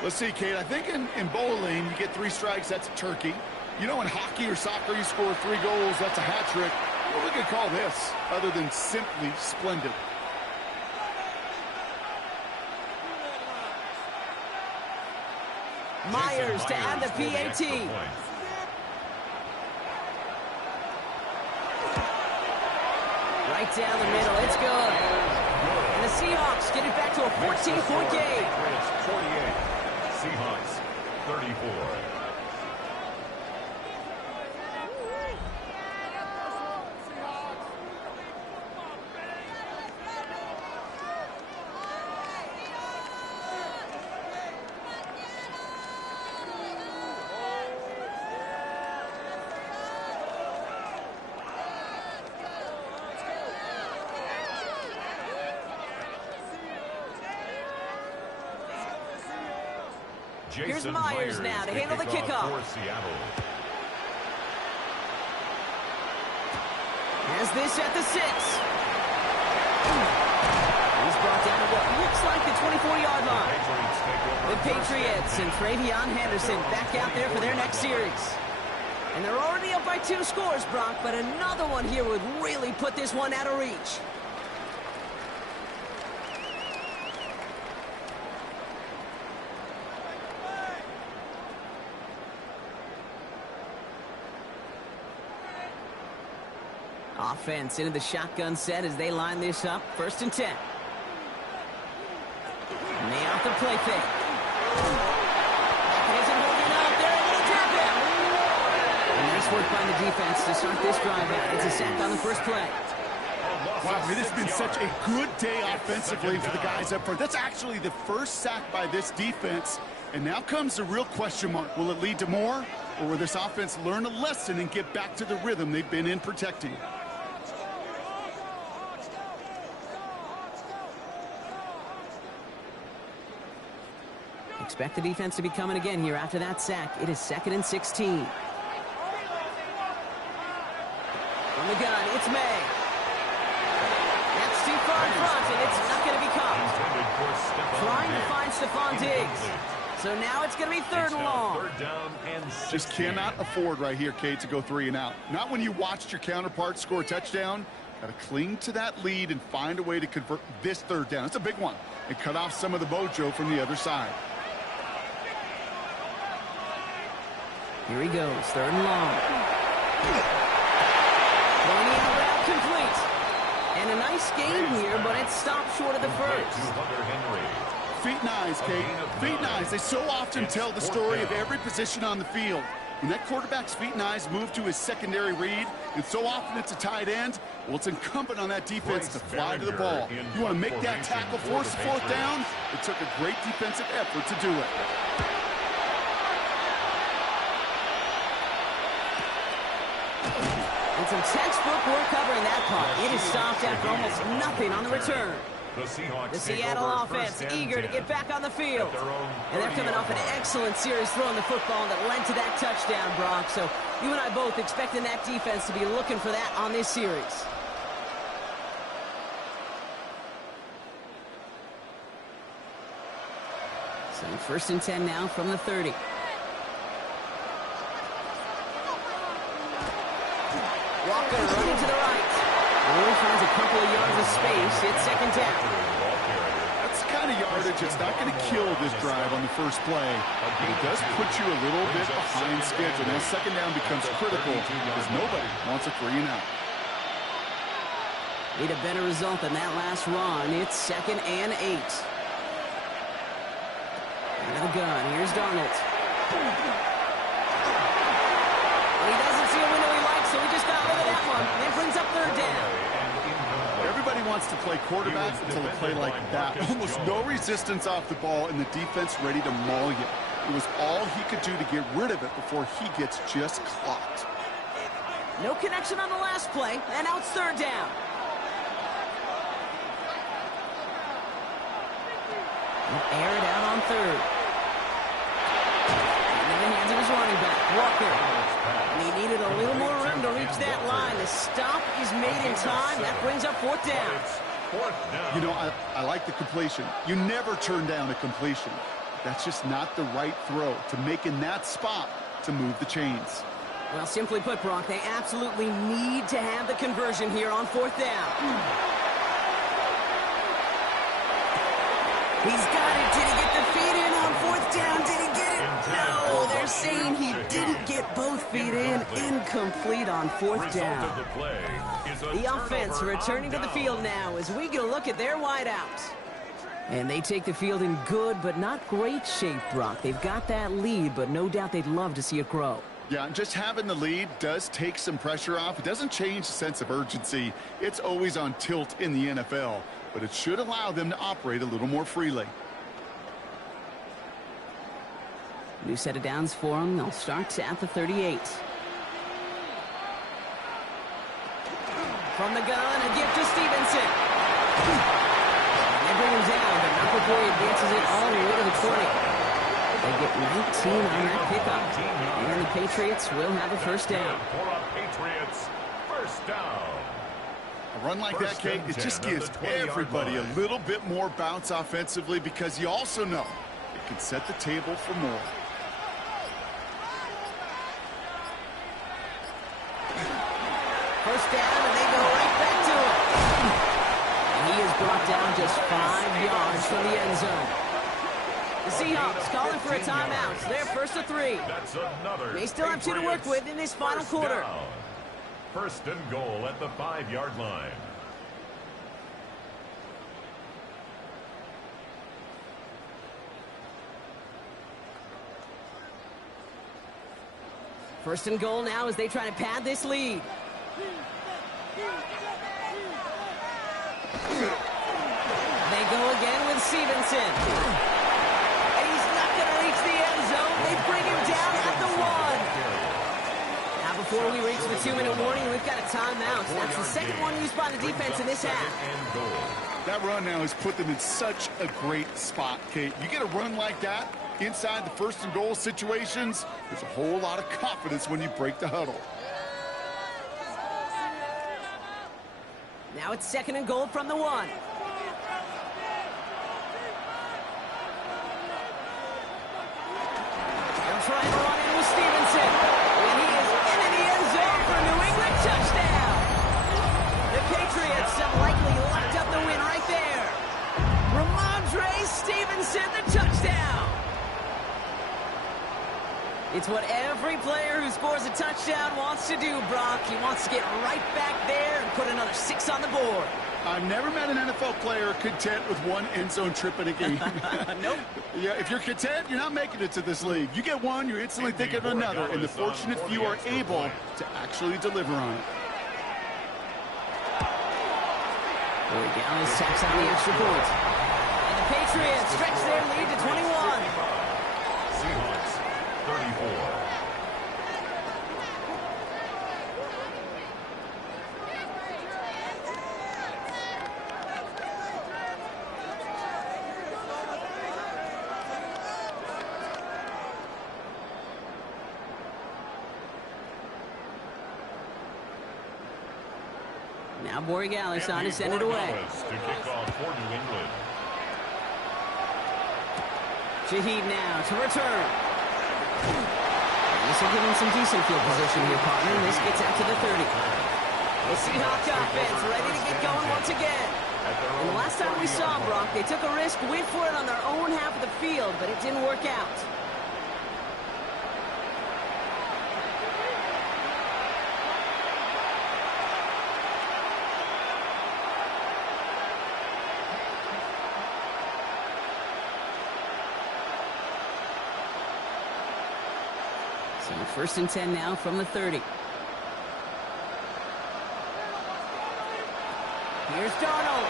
Let's see, Kate. I think in bowling, you get 3 strikes, that's a turkey. You know, in hockey or soccer, you score 3 goals, that's a hat trick. What we could call this, other than simply splendid? Myers to add the PAT. Right down the middle, it's good. And the Seahawks get it back to a 14-point game. 48, Seahawks 34. Here's Myers now to handle the kickoff. Has this at the 6. He's brought down to what looks like the 24-yard line. The Patriots and Travion Henderson back out there for their next series. And they're already up by 2 scores, Brock, but another one here would really put this one out of reach. Offense into the shotgun set as they line this up. 1st and 10. They out the play fake. Isn't holding up. They're able to drop it. And nice work by the defense to start this drive out. It's a sack on the first play. Wow, it has been such a good day offensively for the guys up front. That's actually the first sack by this defense. And now comes the real question mark. Will it lead to more? Or will this offense learn a lesson and get back to the rhythm they've been in protecting? Expect the defense to be coming again here after that sack. It is 2nd and 16. From the gun, it's May. That's too far in front, and it's not going to be caught. Trying to find Stephon Diggs. So now it's going to be 3rd and long. Just cannot afford right here, Kate, to go 3 and out. Not when you watched your counterpart score a touchdown. Got to cling to that lead and find a way to convert this 3rd down. It's a big one. And cut off some of the mojo from the other side. Here he goes, 3rd and long. Running out route complete. And a nice game here, but it's stopped short of the first. Feet and eyes, Kate. Feet and eyes. They so often tell the story of every position on the field. When that quarterback's feet and eyes move to his secondary read, and so often it's a tight end, well, it's incumbent on that defense to fly to the ball. You want to make that tackle, force the 4th down? It took a great defensive effort to do it. And some textbook work covering that punt. It is stopped after almost nothing on the return. The Seattle offense eager to get back on the field. And they're coming off an excellent series throwing the football that led to that touchdown, Brock. So you and I both expecting that defense to be looking for that on this series. So 1st and 10 now from the 30. Walker running to the right. Only finds a couple of yards of space. It's 2nd down. That's the kind of yardage that's not going to kill this drive on the first play. But it does put you a little bit behind schedule. Now 2nd down becomes critical because nobody wants a 3 and out. Need a better result than that last run. It's 2nd and 8. Out of the gun. Here's Darnold. He doesn't see a window he likes, so he just got rid of that one. And it brings up 3rd down. Everybody wants to play quarterback until they play like that. Almost no resistance off the ball and the defense ready to maul you. It was all he could do to get rid of it before he gets just clocked. No connection on the last play, and now it's 3rd down. Air it out on 3rd. In the hands of his running back, Walker. And he needed a little more room to reach that line. The stop is made in time. That brings up 4th down. You know, I like the completion. You never turn down a completion. That's just not the right throw to make in that spot to move the chains. Well, simply put, Brock, they absolutely need to have the conversion here on 4th down. He's got it. Did he get the feet in on 4th down? Did he get it? No, they're saying he didn't get both feet in. Incomplete on 4th down. The offense returning to the field now as we get a look at their wideouts. And they take the field in good but not great shape, Brock. They've got that lead, but no doubt they'd love to see it grow. Yeah, just having the lead does take some pressure off. It doesn't change the sense of urgency. It's always on tilt in the NFL, but it should allow them to operate a little more freely. New set of downs for them. They'll start at the 38. From the gun, a gift to Stevenson. They bring him down, but not before he advances it all the way to the 20. They get 19 on that pickup. And the Patriots will have a 1st down. Patriots, 1st down. A run like that, Kate, it just gives everybody a little bit more bounce offensively because you also know it can set the table for more. First down, and they go right back to it. And he is brought down just 5 yards from the end zone. The Seahawks calling for a timeout. They're 1st to 3. That's another. They still have 2 to work with in this final quarter. First and goal at the 5-yard line. First and goal now as they try to pad this lead. They go again with Stevenson. And he's not going to reach the end zone. They bring him down at the 1. Now before we reach the 2-minute warning, we've got a timeout. That's the second one used by the defense in this half. That run now has put them in such a great spot, Kate. You get a run like that inside the first and goal situations, there's a whole lot of confidence when you break the huddle. Now it's second and goal from the 1. They'll try and run in with Stevenson. And he is into the end zone for a New England touchdown. The Patriots have likely locked up the win right there. Ramondre Stevenson, the touchdown. It's what every player who scores a touchdown wants to do, Brock. He wants to get right back there and put another 6 on the board. I've never met an NFL player content with one end zone trip in a game. Nope. Yeah, if you're content, you're not making it to this league. You get one, you're instantly thinking of another, and the fortunate few are able to actually deliver on it. Dallas tacks on the extra point. And the Patriots stretch their lead to 21. Seahawks 34. Now Borregales on to send it away. To kick off for New England. Shaheed now to return. This will give him some decent field position here, partner. This gets out to the 30. The Seahawks offense ready to get going once again. And the last time we saw Brock, they took a risk, went for it on their own half of the field, but it didn't work out. So first and 10 now from the 30. Here's Darnold.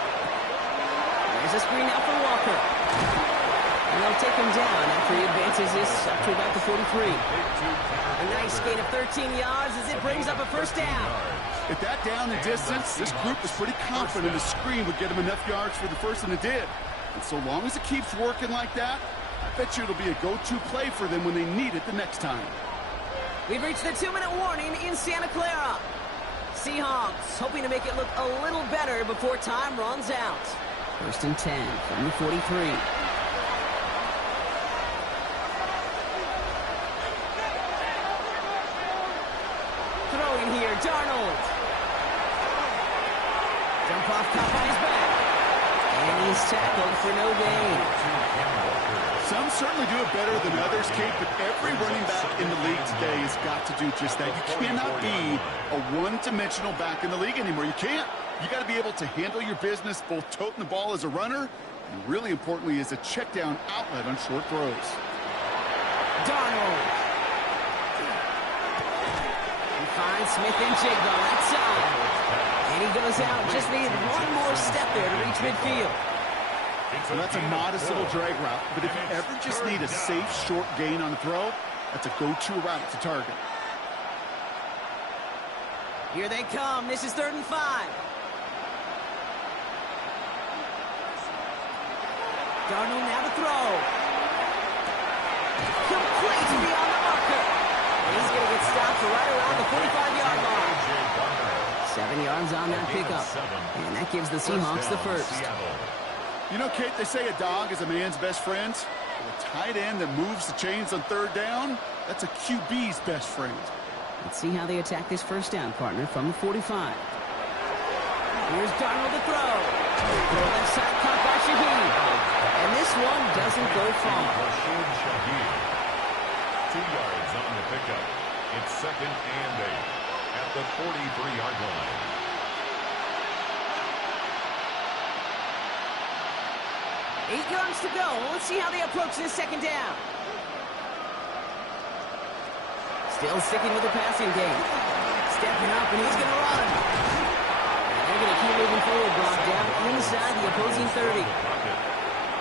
There's a screen now for Walker. And they'll take him down after he advances this up to about the 43. A nice gain of 13 yards as it brings up a first down. At that down and distance, this group was pretty confident the screen would get him enough yards for the first, and it did. And so long as it keeps working like that, I bet you it'll be a go-to play for them when they need it the next time. We've reached the 2-minute warning in Santa Clara. Seahawks hoping to make it look a little better before time runs out. First and 10 from the 43. Throwing here, Darnold. Jump off, caught by his back. And he's tackled for no gain. Some certainly do it better than others, Kate, but every running back in the league today has got to do just that. You cannot be a one-dimensional back in the league anymore. You can't. You got to be able to handle your business, both toting the ball as a runner, and really importantly as a check-down outlet on short throws. Darnold. He finds Smith and Jigba that side. And he goes out. Just needed one more step there to reach midfield. So that's a modest little drag route, but if you ever just need a safe, short gain on a throw, that's a go-to route to target. Here they come. This is 3rd and 5. Darnold now to throw. Complete beyond the marker. And he's going to get stopped right around the 45-yard line. 7 yards on that pickup. And that gives the Seahawks the first. You know, Kate, they say a dog is a man's best friend. A tight end that moves the chains on 3rd down, that's a QB's best friend. Let's see how they attack this first down, partner, from the 45. Here's Darnold to throw. Throw left side, caught by Shaheed. And this one doesn't go far. 2 yards on the pickup. It's 2nd and 8. at the 43-yard line. Eight yards to go. Let's see how they approach this second down. Still sticking with the passing game. Stepping up, and he's going to run. And they're going to keep moving forward, Brock, down inside the opposing 30.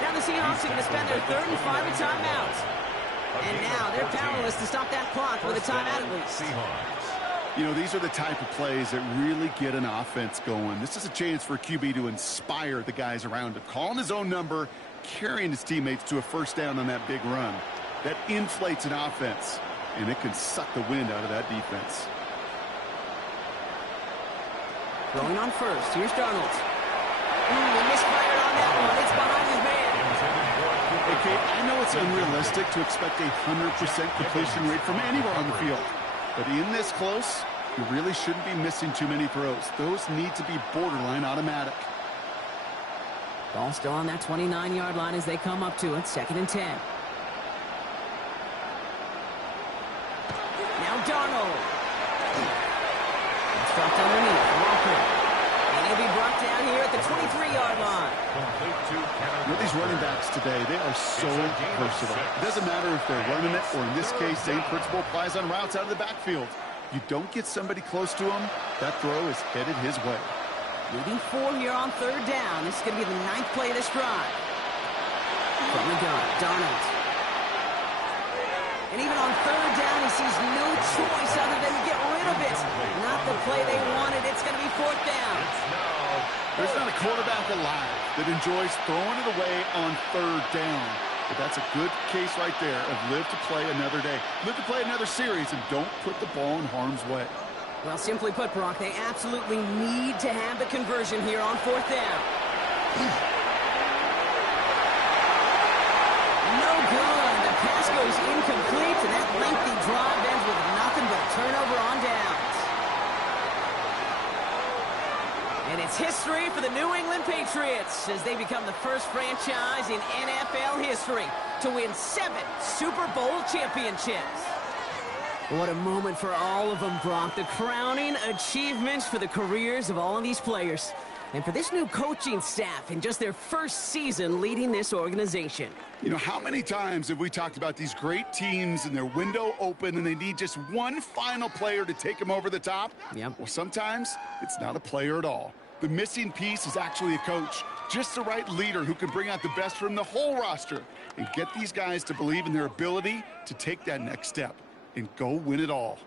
Now the Seahawks are going to spend their 3rd and 5 at timeouts. And now they're powerless to stop that clock with a timeout at least. You know, these are the type of plays that really get an offense going. This is a chance for a QB to inspire the guys around him. Calling his own number, carrying his teammates to a first down on that big run. That inflates an offense, and it can suck the wind out of that defense. Going on first. Here's Darnold. He misfired on that one. It's behind his man. Okay, I know it's unrealistic to expect a 100% completion rate from anywhere on the field. But in this close, you really shouldn't be missing too many throws. Those need to be borderline automatic. Ball still on that 29-yard line as they come up to it. 2nd and 10. Now Darnold. It's dropped underneath. Walker. And he'll be brought down here at the 23-yard line. You know, these running backs today, they are so versatile. It doesn't matter if they're running it, or in this case, same principle applies on routes out of the backfield. You don't get somebody close to him, that throw is headed his way. Leading 4 here on 3rd down. This is going to be the 9th play of this drive. From the gun, Darnold. And even on 3rd down, he sees no choice other than to get rid of it. Not the play they wanted. It's going to be 4th down. There's not a quarterback alive that enjoys throwing it away on 3rd down. But that's a good case right there of live to play another day. Live to play another series, and don't put the ball in harm's way. Well, simply put, Brock, they absolutely need to have the conversion here on 4th down. No good. The pass goes incomplete, and that lengthy drive ends with nothing but a turnover on downs. And it's history for the New England Patriots as they become the first franchise in NFL history to win 7 Super Bowl championships. What a moment for all of them, Brock. The crowning achievements for the careers of all of these players. And for this new coaching staff in just their first season leading this organization. You know, how many times have we talked about these great teams and their window open and they need just one final player to take them over the top? Yep. Well, sometimes it's not a player at all. The missing piece is actually a coach. Just the right leader who can bring out the best from the whole roster and get these guys to believe in their ability to take that next step and go win it all.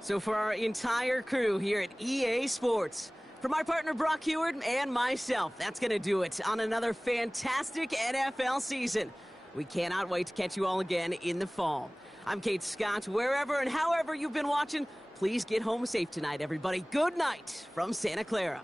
So for our entire crew here at EA Sports, for my partner Brock Heward and myself, that's going to do it on another fantastic NFL season. We cannot wait to catch you all again in the fall. I'm Kate Scott. Wherever and however you've been watching, please get home safe tonight, everybody. Good night from Santa Clara.